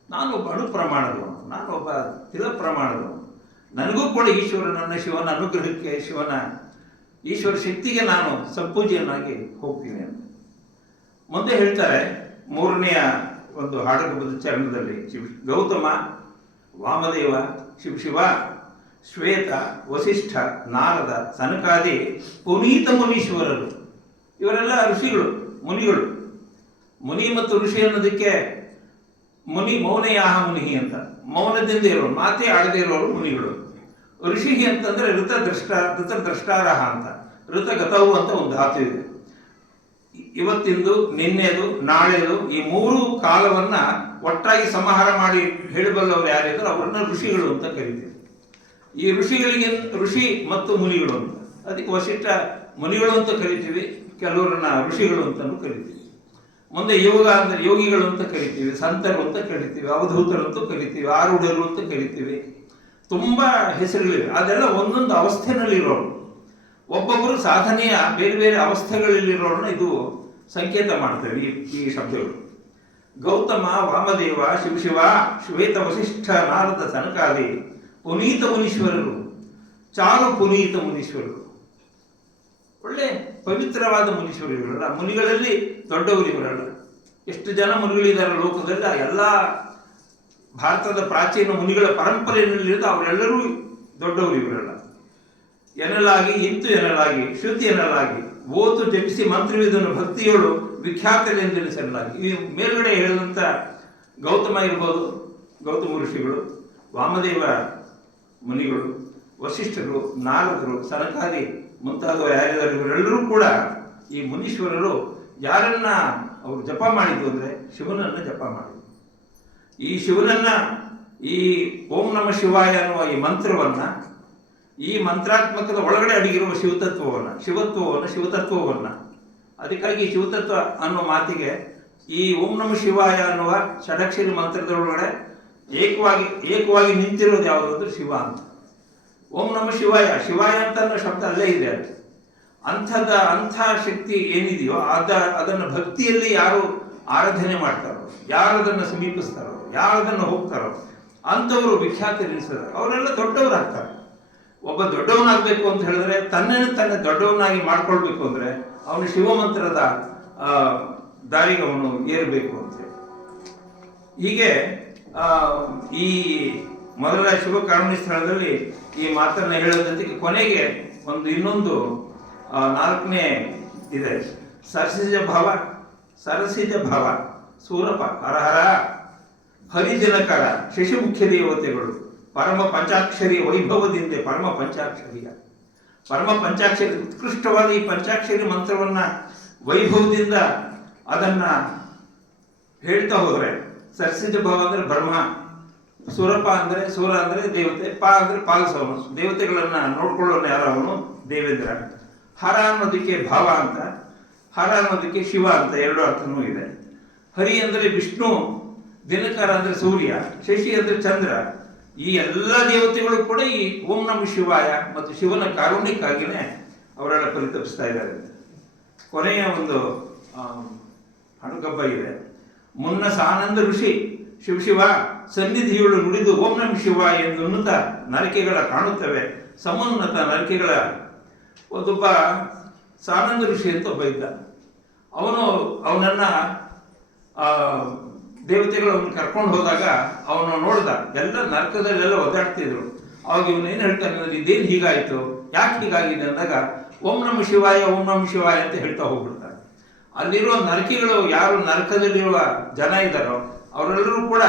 ನಾನೊಬ್ಬ ಅಣು ಪ್ರಮಾಣದವನು, ನಾನೊಬ್ಬ ತಿಲ ಪ್ರಮಾಣದವನು. ನನಗೂ ಕೂಡ ಶಿವನ ಅನುಗ್ರಹಕ್ಕೆ, ಈಶ್ವರ ಶಕ್ತಿಗೆ ನಾನು ಸಂಪೂಜ್ಯನಾಗಿ ಹೋಗ್ತೀನಿ ಅಂತ ಮುಂದೆ ಹೇಳ್ತಾರೆ. 3ನೆಯ ಒಂದು ಹಾಡಗಬದ ಚರಣದಲ್ಲಿ ಗೌತಮ, ವಾಮದೇವ, ಶಿವ, ಶ್ವೇತ, ವಸಿಷ್ಠ, ನಾರದ, ಸನಕಾದಿ ಪುನೀತ ಮುನೀಶ್ವರರು, ಇವರೆಲ್ಲ ಋಷಿಗಳು, ಮುನಿಗಳು. ಮುನಿ ಮತ್ತು ಋಷಿ ಅನ್ನೋದಕ್ಕೆ ಮುನಿ ಮೌನಯಾಹ ಮುನಿ ಅಂತ, ಮೌನದಿಂದ ಇರೋರು, ಮಾತೇ ಆಡದೇ ಇರೋರು ಮುನಿಗಳು. ಋಷಿ ಅಂತಂದ್ರೆ ಋತದ್ರಷ್ಟಾರಹ ಅಂತ, ಋತಗತವು ಅಂತ ಒಂದು ಧಾತು ಇದೆ. ಇವತ್ತಿಂದು, ನಿನ್ನೆದು, ನಾಳೆದು ಈ 3 ಕಾಲವನ್ನ ಒಟ್ಟಾಗಿ ಸಂಹಾರ ಮಾಡಿ ಹೇಳಬಲ್ಲವರು ಯಾರಿದ್ರು ಅವರನ್ನ ಋಷಿಗಳು ಅಂತ ಕರಿತೀವಿ. ಈ ಋಷಿಗಳಿಗೆ ಋಷಿ ಮತ್ತು ಮುನಿಗಳು ಅಂತ, ಅದಕ್ಕೆ ವಸಿಷ್ಠ ಮುನಿಗಳು ಅಂತ ಕರಿತೀವಿ, ಕೆಲವರನ್ನ ಋಷಿಗಳು ಅಂತಲೂ ಕರಿತೀವಿ. ಮುಂದೆ ಯೋಗ ಅಂದ್ರೆ ಯೋಗಿಗಳು ಅಂತ ಕರಿತೀವಿ, ಸಂತರು ಅಂತ ಕರಿತೀವಿ, ಅವಧೂತರು ಅಂತ ಕರಿತೀವಿ, ಆರೂಢರು ಅಂತ ಕರಿತೀವಿ. ತುಂಬಾ ಹೆಸರುಗಳಿವೆ. ಅದೆಲ್ಲ ಒಂದೊಂದು ಅವಸ್ಥೆನಲ್ಲಿರೋರು, ಒಬ್ಬೊಬ್ಬರು ಸಾಧನೆಯ ಬೇರೆ ಬೇರೆ ಅವಸ್ಥೆಗಳಲ್ಲಿರೋರನ್ನ ಇದು ಸಂಕೇತ ಮಾಡ್ತೇವೆ ಈ ಶಬ್ದಗಳು. ಗೌತಮ, ವಾಮದೇವ, ಶಿವ, ಶ್ವೇತ, ವಸಿಷ್ಠ, ನಾರದ, ಸನಕಾದಿ ಪುನೀತ ಮುನೀಶ್ವರರು, ಚಾರು ಪುನೀತ ಮುನೀಶ್ವರರು, ಒಳ್ಳೆ ಪವಿತ್ರವಾದ ಮುನೀಶ್ವರರು ಇವರಲ್ಲ. ಮುನಿಗಳಲ್ಲಿ ದೊಡ್ಡವರು ಇವರಲ್ಲ. ಎಷ್ಟು ಜನ ಮುನಿಗಳಿದ್ದಾರೆ ಲೋಕದಲ್ಲಿ, ಎಲ್ಲ ಭಾರತದ ಪ್ರಾಚೀನ ಮುನಿಗಳ ಪರಂಪರೆಯಲ್ಲಿರೋದು ಅವರೆಲ್ಲರೂ ದೊಡ್ಡವರು ಇವರಲ್ಲ. ಎನ್ನಲಾಗಿ, ಇಂತು ಎನ್ನಲಾಗಿ, ಶ್ರುತಿ ಎನ್ನಲಾಗಿ, ಓತು ಜಪಿಸಿ ಮಂತ್ರವಿದನ್ನು ಭಕ್ತಿಯೋಳು ವಿಖ್ಯಾತಲೆಂದೆನಿಸಲಾಗಿ. ಈ ಮೇಲ್ಗಡೆ ಹೇಳಿದಂಥ ಗೌತಮ ಇರ್ಬೋದು, ಗೌತಮ ಋಷಿಗಳು, ವಾಮದೇವ ಮುನಿಗಳು, ವಸಿಷ್ಠರು, ನಾರದರು, ಸನಕಾದಿ ಮುಂತಾದವರು ಯಾರಿದ್ದಾರೆ ಇವರೆಲ್ಲರೂ ಕೂಡ ಈ ಮುನೀಶ್ವರರು ಯಾರನ್ನ ಅವರು ಜಪ ಮಾಡಿದ್ರು ಅಂದ್ರೆ ಶಿವನನ್ನ ಜಪ ಮಾಡಿದ್ರು. ಈ ಶಿವನನ್ನ, ಈ ಓಂ ನಮ ಶಿವಾಯ ಅನ್ನುವ ಈ ಮಂತ್ರವನ್ನ, ಈ ಮಂತ್ರಾತ್ಮಕದ ಒಳಗಡೆ ಅಡಗಿರುವ ಶಿವತತ್ವವನ್ನ ಅದಕ್ಕಾಗಿ ಶಿವತತ್ವ ಅನ್ನೋ ಮಾತಿಗೆ ಈ ಓಂ ನಮ ಶಿವಾಯ ಅನ್ನುವ ಷಡಕ್ಷರಿ ಮಂತ್ರದೊಳಗಡೆ ಏಕವಾಗಿ ನಿಂತಿರೋದು ಯಾವುದಾದ್ರೂ ಶಿವ ಅಂತ. ಓಂ ನಮ ಶಿವಾಯ ಅಂತ ಅನ್ನೋ ಶಬ್ದ ಅಲ್ಲೇ ಇದೆ. ಅಂಥ ಶಕ್ತಿ ಏನಿದೆಯೋ ಅದನ್ನು ಭಕ್ತಿಯಲ್ಲಿ ಯಾರು ಆರಾಧನೆ ಮಾಡ್ತಾರೋ, ಯಾರು ಅದನ್ನು ಸಮೀಪಿಸ್ತಾರೋ, ಯಾರು ಅದನ್ನು ಹೋಗ್ತಾರೋ ಅಂಥವರು ವಿಖ್ಯಾತರಿಸಿದ ಅವರೆಲ್ಲ ದೊಡ್ಡವರಾಗ್ತಾರೆ. ಒಬ್ಬ ದೊಡ್ಡವನಾಗಬೇಕು ಅಂತ ಹೇಳಿದ್ರೆ ತನ್ನ ದೊಡ್ಡವನಾಗಿ ಮಾಡ್ಕೊಳ್ಬೇಕು ಅಂದ್ರೆ ಅವನು ಶಿವಮಂತ್ರದ ದಾರಿಗೆ ಅವನು ಏರಬೇಕು ಅಂತ. ಹೀಗೆ ಈ ಮೊದಲ ಶುಭ ಕಾರುಣ್ಯ ಸ್ಥಳದಲ್ಲಿ ಈ ಮಾತನ್ನ ಹೇಳೋ ಜೊತೆಗೆ ಕೊನೆಗೆ ಇನ್ನೊಂದು 4ನೇ ಇದೆ. ಸರಸಿಜ ಭಾವ ಸೂರಪ ಹರಹರ ಹರಿಜನಕರ ಶಶಿಮುಖ್ಯ ದೇವತೆಗಳು ಪರಮ ಪಂಚಾಕ್ಷರಿಯ ವೈಭವದಿಂದ ಪರಮ ಪಂಚಾಕ್ಷರಿಯ ಪರಮ ಪಂಚಾಕ್ಷರಿ ಉತ್ಕೃಷ್ಟವಾದ ಈ ಪಂಚಾಕ್ಷರಿ ಮಂತ್ರವನ್ನ ವೈಭವದಿಂದ ಅದನ್ನ ಹೇಳ್ತಾ ಹೋದ್ರೆ, ಸರ್ಸಿಜ ಭವ ಅಂದ್ರೆ ಬ್ರಹ್ಮ, ಸುರಪ ಅಂದ್ರೆ ಸೂರ ಅಂದ್ರೆ ದೇವತೆ, ಪ ಅಂದ್ರೆ ಪಾಲಿಸೋನು, ದೇವತೆಗಳನ್ನ ನೋಡ್ಕೊಳ್ಳೋನು ಯಾರು, ಅವನು ದೇವೇಂದ್ರ. ಹರ ಅನ್ನೋದಕ್ಕೆ ಭಾವ ಅಂತ, ಹರ ಅನ್ನೋದಕ್ಕೆ ಶಿವ ಅಂತ ಎರಡು ಅರ್ಥನೂ ಇದೆ. ಹರಿ ಅಂದ್ರೆ ವಿಷ್ಣು, ದಿನಕರ ಅಂದ್ರೆ ಸೂರ್ಯ, ಶಶಿ ಅಂದ್ರೆ ಚಂದ್ರ. ಈ ಎಲ್ಲ ದೇವತೆಗಳು ಕೂಡ ಈ ಓಂ ನಮ ಶಿವಾಯ ಮತ್ತು ಶಿವನ ಕಾರುಣ್ಯಕ್ಕಾಗಿನೇ ಅವರೆಲ್ಲ ಪರಿತಪಿಸ್ತಾ ಇದ್ದಾರೆ. ಕೊನೆಯ ಒಂದು ಹಣಗಬ್ಬ ಇದೆ. ಮುನ್ನ ಸಾನಂದ ಋಷಿ ಶಿವ ಸನ್ನಿಧಿಗಳು ನುಡಿದು ಓಂ ನಮ ಶಿವ ಎಂದು ಉನ್ನತ ನರಕೆಗಳ ಕಾಣುತ್ತವೆ, ಸಮುನ್ನತ ನರಕೆಗಳ. ಒಬ್ಬ ಸಾನಂದ ಋಷಿ ಅಂತ ಒಬ್ಬ ಇದ್ದ. ಅವನನ್ನ ದೇವತೆಗಳು ಅವನು ಕರ್ಕೊಂಡು ಹೋದಾಗ ಅವನು ನೋಡ್ದ, ಎಲ್ಲ ನರಕದಲ್ಲೆಲ್ಲ ಒದ್ದಾಡ್ತಿದ್ರು. ಅವಾಗ ಇವನು ಏನು ಹೇಳ್ತಾನೆ ಅಂದ್ರೆ, ಇದೇನು ಹೀಗಾಯಿತು, ಯಾಕೆ ಹೀಗಾಗಿದೆ ಅಂದಾಗ ಓಂ ನಮ ಶಿವಾಯ ಓಂ ನಮ ಶಿವಾಯ ಅಂತ ಹೇಳ್ತಾ ಹೋಗ್ಬಿಡ್ತಾರೆ. ಅಲ್ಲಿರುವ ನರಕಿಗಳು, ಯಾರು ನರಕದಲ್ಲಿರುವ ಜನ ಇದ್ದಾರೋ ಅವರೆಲ್ಲರೂ ಕೂಡ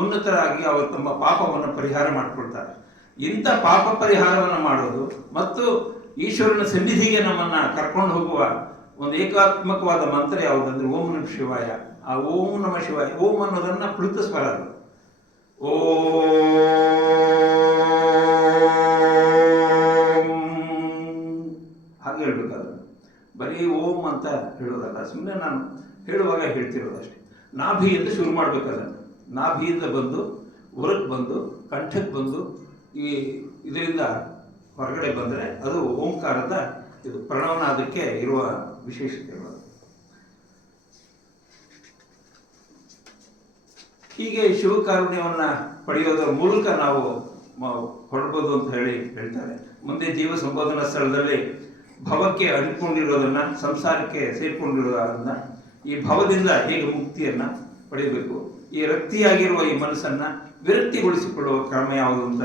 ಉನ್ನತರಾಗಿ ಅವರು ತಮ್ಮ ಪಾಪವನ್ನು ಪರಿಹಾರ ಮಾಡಿಕೊಳ್ತಾರೆ. ಇಂಥ ಪಾಪ ಪರಿಹಾರವನ್ನು ಮಾಡೋದು ಮತ್ತು ಈಶ್ವರನ ಸನ್ನಿಧಿಗೆ ನಮ್ಮನ್ನ ಕರ್ಕೊಂಡು ಹೋಗುವ ಒಂದು ಏಕಾತ್ಮಕವಾದ ಮಂತ್ರ ಯಾವುದಂದ್ರೆ ಓಂ ನಮ ಶಿವಾಯ. ಆ ಓಂ ನಮ ಶಿವಾಯ, ಓಂ ಅನ್ನೋದನ್ನ ಪ್ಲುತ ಸ್ವರ, ಅದು ಹಾಗೆ ಹೇಳ್ಬೇಕಾದ್ರೆ ಬರೀ ಓಂ ಅಂತ ಹೇಳೋದಲ್ಲ, ಸುಮ್ಮನೆ ನಾನು ಹೇಳುವಾಗ ಹೇಳ್ತಿರೋದಷ್ಟೇ. ನಾಭಿಯಿಂದ ಶುರು ಮಾಡ್ಬೇಕಾದ್ರೆ, ನಾಭಿಯಿಂದ ಬಂದು ಹೊರಗೆ ಬಂದು ಕಂಠಕ್ಕೆ ಬಂದು ಇದರಿಂದ ಹೊರಗಡೆ ಬಂದರೆ ಅದು ಓಂಕಾರದ ಇದು ಪ್ರಣವನಾದಕ್ಕೆ ಇರುವ ವಿಶೇಷತೆಗಳು. ಹೀಗೆ ಶಿವಕಾರುಣ್ಯವನ್ನ ಪಡೆಯೋದರ ಮೂಲಕ ನಾವು ಹೊರಡ್ಬೋದು ಅಂತ ಹೇಳ್ತಾರೆ. ಮುಂದೆ ಜೀವ ಸಂಬೋಧನಾ ಸ್ಥಳದಲ್ಲಿ ಭವಕ್ಕೆ ಅಂಟಿಕೊಂಡಿರೋದನ್ನ, ಸಂಸಾರಕ್ಕೆ ಸೇರ್ಕೊಂಡಿರೋದನ್ನ, ಈ ಭವದಿಂದ ಹೇಗೆ ಮುಕ್ತಿಯನ್ನ ಪಡೆಯಬೇಕು, ಈ ರಕ್ತಿಯಾಗಿರುವ ಈ ಮನಸ್ಸನ್ನ ವಿರಕ್ತಿಗೊಳಿಸಿಕೊಳ್ಳುವ ಕ್ರಮ ಯಾವುದು ಅಂತ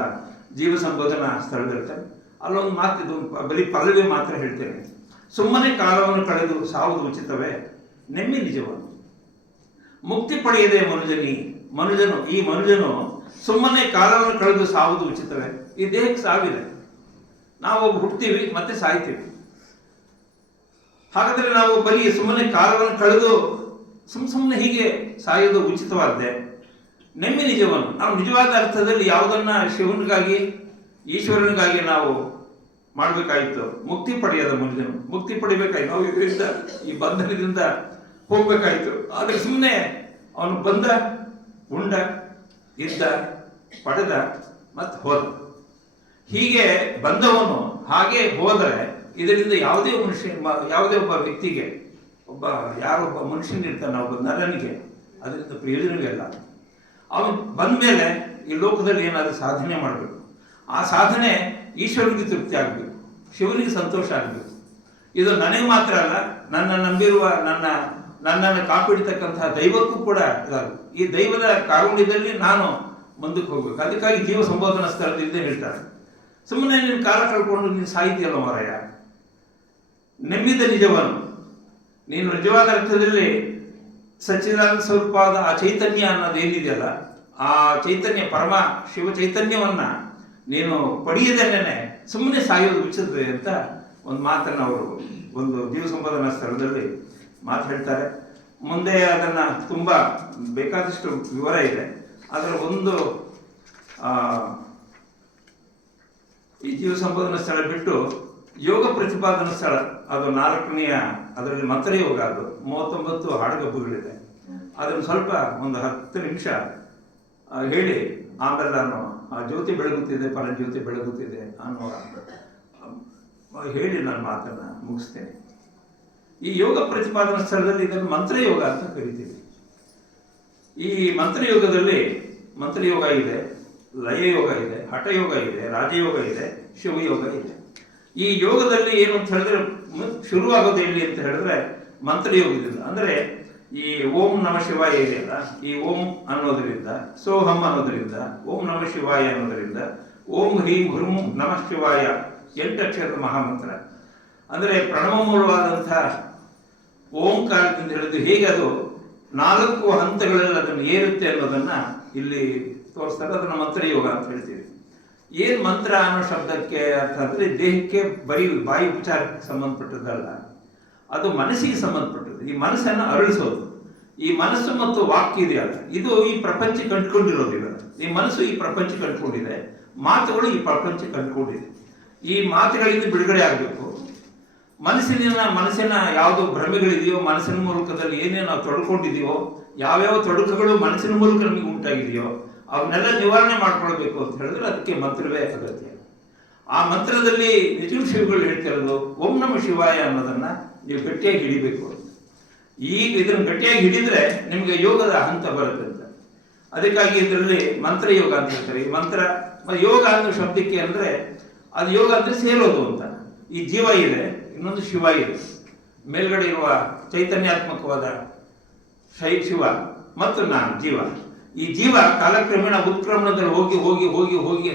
ಜೀವ ಸಂಬೋಧನಾ ಸ್ಥಳದಲ್ಲಿರ್ತಾರೆ. ಅಲ್ಲೊಂದು ಮಾತಿದು, ಬರೀ ಪಲ್ಲವಿ ಮಾತ್ರ ಹೇಳ್ತೇನೆ. ಸುಮ್ಮನೆ ಕಾಲವನ್ನು ಕಳೆದು ಸಾವುದು ಉಚಿತವೇ, ನೆಮ್ಮಿ ನಿಜವನ್ನು ಮುಕ್ತಿ ಪಡೆಯದೆ ಈ ಮನುಜನು ಸುಮ್ಮನೆ ಕಾಲವನ್ನು ಕಳೆದು ಸಾವುದು ಉಚಿತವೇ. ಈ ದೇಹಕ್ಕೆ ಸಾವಿದೆ, ನಾವು ಹುಡ್ತೀವಿ ಮತ್ತೆ ಸಾಯ್ತೀವಿ. ಹಾಗಾದ್ರೆ ನಾವು ಬರೀ ಸುಮ್ಮನೆ ಕಾಲವನ್ನು ಕಳೆದು ಸುಮ್ಮನೆ ಹೀಗೆ ಸಾಯೋದು ಉಚಿತವಾದ್ದೆ. ನೆಮ್ಮಿ ನಿಜವನ್ನು, ನಾವು ನಿಜವಾದ ಅರ್ಥದಲ್ಲಿ ಯಾವುದನ್ನ ಶಿವನಿಗಾಗಿ ಈಶ್ವರನಿಗಾಗಿ ನಾವು ಮಾಡಬೇಕಾಯಿತು, ಮುಕ್ತಿ ಪಡೆಯದ ಮನುಷ್ಯನು ಮುಕ್ತಿ ಪಡಿಬೇಕಾಯ್ತು. ನಾವು ಇದರಿಂದ ಈ ಬಂಧನದಿಂದ ಹೋಗ್ಬೇಕಾಯ್ತು. ಆದ್ರೆ ಸುಮ್ಮನೆ ಅವನು ಬಂದ, ಉಂಡ, ಇದ್ದ, ಪಡೆದ ಮತ್ತು ಹೋದ. ಹೀಗೆ ಬಂದವನು ಹಾಗೆ ಹೋದರೆ ಇದರಿಂದ ಯಾವುದೇ ಒಬ್ಬ ವ್ಯಕ್ತಿಗೆ, ಯಾರೊಬ್ಬ ಮನುಷ್ಯನಿರ್ತಾನೆ, ಒಬ್ಬ ನರನಿಗೆ ಅದರಿಂದ ಪ್ರಯೋಜನವೇ ಇಲ್ಲ. ಅವನು ಬಂದ ಮೇಲೆ ಈ ಲೋಕದಲ್ಲಿ ಏನಾದರೂ ಸಾಧನೆ ಮಾಡಬೇಕು. ಆ ಸಾಧನೆ ಈಶ್ವರನಿಗೆ ತೃಪ್ತಿ ಆಗಬೇಕು, ಶಿವನಿಗೆ ಸಂತೋಷ ಆಗಬೇಕು. ಇದು ನನಗೆ ಮಾತ್ರ ಅಲ್ಲ, ನನ್ನ ನಂಬಿರುವ ನನ್ನನ್ನು ಕಾಪಿಡ್ತಕ್ಕಂತಹ ದೈವಕ್ಕೂ ಕೂಡ ಇದಾಗಬೇಕು. ಈ ದೈವದ ಕಾರುಣ್ಯದಲ್ಲಿ ನಾನು ಮುಂದಕ್ಕೆ ಹೋಗ್ಬೇಕು. ಅದಕ್ಕಾಗಿ ಜೀವ ಸಂಬೋಧನಾ ಸ್ಥಳದಿಂದ ಹೇಳ್ತಾರೆ, ಸುಮ್ಮನೆ ನೀನು ಕಾಲ ಕಳ್ಕೊಂಡು ನೀನು ಸಾಹಿತ್ಯಲ್ಲ ಮಾರಾಯ, ನೆಮ್ಮಿದ ನಿಜವನ್ನು, ನೀನು ನಿಜವಾದ ಅರ್ಥದಲ್ಲಿ ಸಚ್ಚಿದಾನಂದ ಸ್ವರೂಪವಾದ ಆ ಚೈತನ್ಯ ಅನ್ನೋದೇನಿದೆಯಲ್ಲ, ಆ ಚೈತನ್ಯ ಪರಮ ಶಿವ ಚೈತನ್ಯವನ್ನ ನೀನು ಪಡೆಯದೇನೆ ಸುಮ್ಮನೆ ಸಾಯೋದು ಉಚಿತದೆ ಅಂತ ಒಂದು ಮಾತನ್ನು ಅವರು ಒಂದು ಜೀವ ಸಂಬೋಧನಾ ಸ್ಥಳದಲ್ಲಿ ಮಾತು ಹೇಳ್ತಾರೆ. ಮುಂದೆ ಅದನ್ನ ತುಂಬಾ ಬೇಕಾದಷ್ಟು ವಿವರ ಇದೆ. ಅದರ ಒಂದು ಈ ಜೀವ ಸಂಬೋಧನಾ ಸ್ಥಳ ಬಿಟ್ಟು ಯೋಗ ಪ್ರತಿಪಾದನಾ ಸ್ಥಳ, ಅದು 4ನೆಯ, ಅದರಲ್ಲಿ ಮಂತ್ರಯೋಗ, ಅದು 39 ಹಾಡುಗಬ್ಬುಗಳಿದೆ. ಅದನ್ನು ಸ್ವಲ್ಪ ಒಂದು 10 ನಿಮಿಷ ಹೇಳಿ ಆಮೇಲೆ ನಾನು ಆ ಜ್ಯೋತಿ ಬೆಳಗುತ್ತಿದೆ, ಜ್ಯೋತಿ ಬೆಳಗುತ್ತಿದೆ ಅನ್ನುವ ಹೇಳಿ ನನ್ನ ಮಾತನ್ನ ಮುಗಿಸ್ತೇನೆ. ಈ ಯೋಗ ಪ್ರತಿಪಾದನಾ ಸ್ಥಳದಲ್ಲಿ ಇದನ್ನು ಮಂತ್ರಯೋಗ ಅಂತ ಕರಿತೀವಿ. ಈ ಮಂತ್ರಯೋಗದಲ್ಲಿ ಮಂತ್ರಯೋಗ ಇದೆ, ಲಯಯೋಗ ಇದೆ, ಹಠಯೋಗ ಇದೆ, ರಾಜಯೋಗ ಇದೆ, ಶಿವಯೋಗ ಇದೆ. ಈ ಯೋಗದಲ್ಲಿ ಏನು ಅಂತ ಹೇಳಿದ್ರೆ ಶುರುವಾಗೋದು ಎಲ್ಲಿ ಅಂತ ಹೇಳಿದ್ರೆ ಮಂತ್ರಯೋಗದಿಂದ. ಅಂದ್ರೆ ಈ ಓಂ ನಮ ಶಿವಾಯ ಇದೆಯಲ್ಲ, ಈ ಓಂ ಅನ್ನೋದರಿಂದ, ಸೋಹಂ ಅನ್ನೋದರಿಂದ, ಓಂ ನಮ ಶಿವಾಯ ಅನ್ನೋದರಿಂದ, ಓಂ ಹ್ರೀಂ ಹೃಂ ನಮಃ ಶಿವಾಯ 8 ಅಕ್ಷರದ ಮಹಾಮಂತ್ರ. ಅಂದರೆ ಪ್ರಣವ ಮೂಲವಾದಂತಹ ಓಂಕಾರದಿಂದ ಹಿಡಿದು ಹೇಗೆ ಅದು 4 ಹಂತಗಳಲ್ಲಿ ಅದನ್ನು ಏರುತ್ತೆ ಅನ್ನೋದನ್ನ ಇಲ್ಲಿ ತೋರಿಸ್ತಾರೆ. ಅದನ್ನ ಮಂತ್ರಯೋಗ ಅಂತ ಹೇಳ್ತೀವಿ. ಏನು ಮಂತ್ರ ಅನ್ನೋ ಶಬ್ದಕ್ಕೆ ಅರ್ಥ ಅಂದರೆ ದೇಹಕ್ಕೆ ಬರೀ ಬಾಯಿ ಉಪಚಾರಕ್ಕೆ ಸಂಬಂಧಪಟ್ಟದ್ದಲ್ಲ, ಅದು ಮನಸ್ಸಿಗೆ ಸಂಬಂಧಪಟ್ಟದ್ದು. ಈ ಮನಸ್ಸನ್ನು ಅರಳಿಸೋದು. ಈ ಮನಸ್ಸು ಮತ್ತು ವಾಕ್ಯ ಇದೆಯಲ್ಲ, ಇದು ಈ ಪ್ರಪಂಚಕ್ಕೆ ಅಂಟ್ಕೊಂಡಿರೋದಿಲ್ಲ. ಈ ಮನಸ್ಸು ಈ ಪ್ರಪಂಚಕ್ಕೆ ಅಂಟ್ಕೊಂಡಿದೆ, ಮಾತುಗಳು ಈ ಪ್ರಪಂಚಕ್ಕೆ ಅಂಟ್ಕೊಂಡಿದೆ. ಈ ಮಾತುಗಳಿಂದ ಬಿಡುಗಡೆ ಆಗಬೇಕು. ಮನಸ್ಸಿನ ಯಾವುದು ಭ್ರಮೆಗಳಿದೆಯೋ, ಮನಸ್ಸಿನ ಮೂಲಕದಲ್ಲಿ ಏನೇನು ನಾವು ತೊಡ್ಕೊಂಡಿದೆಯೋ, ಯಾವ್ಯಾವ ತೊಡಕುಗಳು ಮನಸ್ಸಿನ ಮೂಲಕ ನಮಗೆ ಉಂಟಾಗಿದೆಯೋ ಅವನ್ನೆಲ್ಲ ನಿವಾರಣೆ ಮಾಡ್ಕೊಳ್ಬೇಕು ಅಂತ ಹೇಳಿದ್ರೆ ಅದಕ್ಕೆ ಮಂತ್ರವೇ ಅಗತ್ಯ. ಆ ಮಂತ್ರದಲ್ಲಿ ನಿಜಗುರು ಹೇಳ್ತಿರೋದು ಓಂ ನಮ ಶಿವಾಯ ಅನ್ನೋದನ್ನ ನೀವು ಗಟ್ಟಿಯಾಗಿ ಹಿಡಿಬೇಕು ಅಂತ. ಈಗ ಇದನ್ನು ಗಟ್ಟಿಯಾಗಿ ಹಿಡಿದ್ರೆ ನಿಮಗೆ ಯೋಗದ ಹಂತ ಬರುತ್ತೆ ಅಂತ. ಅದಕ್ಕಾಗಿ ಇದರಲ್ಲಿ ಮಂತ್ರ ಯೋಗ ಅಂತ ಹೇಳ್ತಾರೆ. ಈ ಮಂತ್ರ ಯೋಗ ಅನ್ನೋ ಶಬ್ದಕ್ಕೆ ಅಂದ್ರೆ ಅದು ಯೋಗ ಅಂದ್ರೆ ಸೇರೋದು ಅಂತ. ಈ ಜೀವ ಇದೆ, ಇನ್ನೊಂದು ಶಿವ ಇದೆ. ಮೇಲ್ಗಡೆ ಇರುವ ಚೈತನ್ಯಾತ್ಮಕವಾದ ಶಿವ ಮತ್ತು ನಾನು ಜೀವ. ಈ ಜೀವ ಕಾಲಕ್ರಮೇಣ ಉತ್ಕ್ರಮಣದಲ್ಲಿ ಹೋಗಿ ಹೋಗಿ ಹೋಗಿ ಹೋಗಿ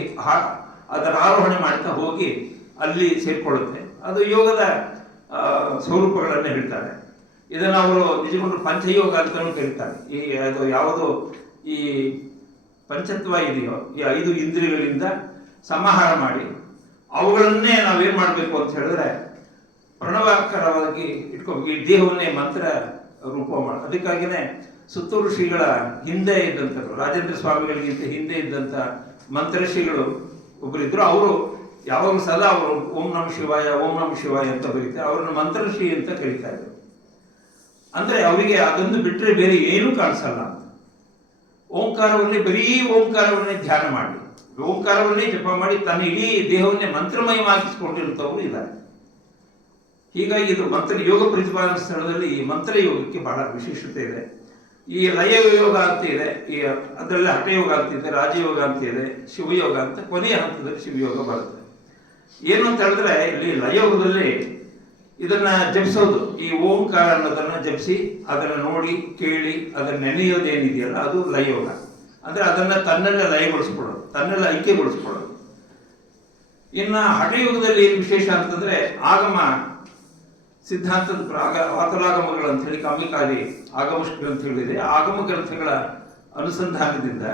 ಅದರ ಆರೋಹಣೆ ಮಾಡ್ತಾ ಹೋಗಿ ಅಲ್ಲಿ ಸೇರ್ಕೊಳ್ಳುತ್ತೆ. ಅದು ಯೋಗದ ಸ್ವರೂಪಗಳನ್ನು ಹೇಳ್ತಾರೆ. ಇದನ್ನು ಅವರು ನಿಜಗೊಂಡು ಪಂಚಯೋಗ ಅಂತಲೂ ಕರೀತಾರೆ. ಈ ಅದು ಯಾವುದು ಈ ಪಂಚತ್ವ ಇದೆಯೋ, ಈ 5 ಇಂದ್ರಿಯಗಳಿಂದ ಸಮಾಹಾರ ಮಾಡಿ ಅವುಗಳನ್ನೇ ನಾವೇನು ಮಾಡಬೇಕು ಅಂತ ಹೇಳಿದ್ರೆ ಪ್ರಣವಾಕರವಾಗಿ ಇಟ್ಕೋಬೇಕು. ಈ ದೇಹವನ್ನೇ ಮಂತ್ರ ರೂಪ ಮಾಡಿ. ಅದಕ್ಕಾಗಿಯೇ ಸುತ್ತೂರು ಶ್ರೀಗಳ ಹಿಂದೆ ಇದ್ದಂಥ ರಾಜೇಂದ್ರ ಸ್ವಾಮಿಗಳಿಗಿಂತ ಹಿಂದೆ ಇದ್ದಂಥ ಮಂತ್ರಶ್ರೀಗಳು ಒಬ್ಬರಿದ್ರು. ಅವರು ಯಾವಾಗಲೂ ಸದಾ ಅವರು ಓಂ ನಮ ಶಿವಾಯ ಓಂ ನಮ ಶಿವಾಯ ಅಂತ ಬರೀತಾರೆ. ಅವರನ್ನು ಮಂತ್ರಶ್ರೀ ಅಂತ ಕರೀತಾ ಇದ್ರು. ಅಂದ್ರೆ ಅವರಿಗೆ ಅದನ್ನು ಬಿಟ್ಟರೆ ಬೇರೆ ಏನೂ ಕಾಣಿಸಲ್ಲ ಅಂತ. ಓಂಕಾರವನ್ನೇ ಬರೀ ಓಂಕಾರವನ್ನೇ ಧ್ಯಾನ ಮಾಡಿ, ಓಂಕಾರವನ್ನೇ ಜಪ ಮಾಡಿ ತನ್ನ ಇಡೀ ದೇಹವನ್ನೇ ಮಂತ್ರಮಯವಾಗಿಸಿಕೊಂಡಿರುತ್ತವರು ಇದ್ದಾರೆ. ಹೀಗಾಗಿ ಇದು ಮಂತ್ರ ಯೋಗ ಪ್ರತಿಪಾದನಾ ಸ್ಥಳದಲ್ಲಿ ಈ ಮಂತ್ರ ಯೋಗಕ್ಕೆ ಬಹಳ ವಿಶೇಷತೆ ಇದೆ. ಈ ಲಯ ಯೋಗ ಅಂತ ಇದೆ, ಈ ಅದರಲ್ಲಿ ಹಠಯೋಗ ಅಂತ ಇದೆ, ರಾಜಯೋಗ ಅಂತ ಇದೆ, ಶಿವಯೋಗ ಅಂತ ಕೊನೆಯ ಹಂತದಲ್ಲಿ ಶಿವಯೋಗ ಬರುತ್ತೆ. ಏನು ಅಂತ ಹೇಳಿದ್ರೆ ಇಲ್ಲಿ ಲಯಯೋಗದಲ್ಲಿ ಇದನ್ನ ಜಪಿಸೋದು, ಈ ಓಂಕಾರ ಅನ್ನೋದನ್ನ ಜಪಿಸಿ ಅದನ್ನ ನೋಡಿ ಕೇಳಿ ಅದನ್ನ ನೆನೆಯೋದೇನಿದೆಯಲ್ಲ ಅದು ಲಯಯೋಗ. ಅಂದ್ರೆ ಅದನ್ನ ತನ್ನೆಲ್ಲ ಲಯಗೊಳಿಸ್ಕೊಳ್ಳೋದು, ತನ್ನೆಲ್ಲ ಐಕ್ಯಗೊಳಿಸ್ಕೊಳ್ಳೋದು. ಇನ್ನು ಹಠಯೋಗದಲ್ಲಿ ಏನು ವಿಶೇಷ ಅಂತಂದ್ರೆ ಆಗಮ ಸಿದ್ಧಾಂತದ ವಾತಲಾಗಮಗಳು ಅಂತ ಹೇಳಿ ಕಾಮಿಕಾರಿ ಆಗಮ ಗ್ರಂಥಗಳಿದೆ. ಆಗಮ ಗ್ರಂಥಗಳ ಅನುಸಂಧಾನದಿಂದ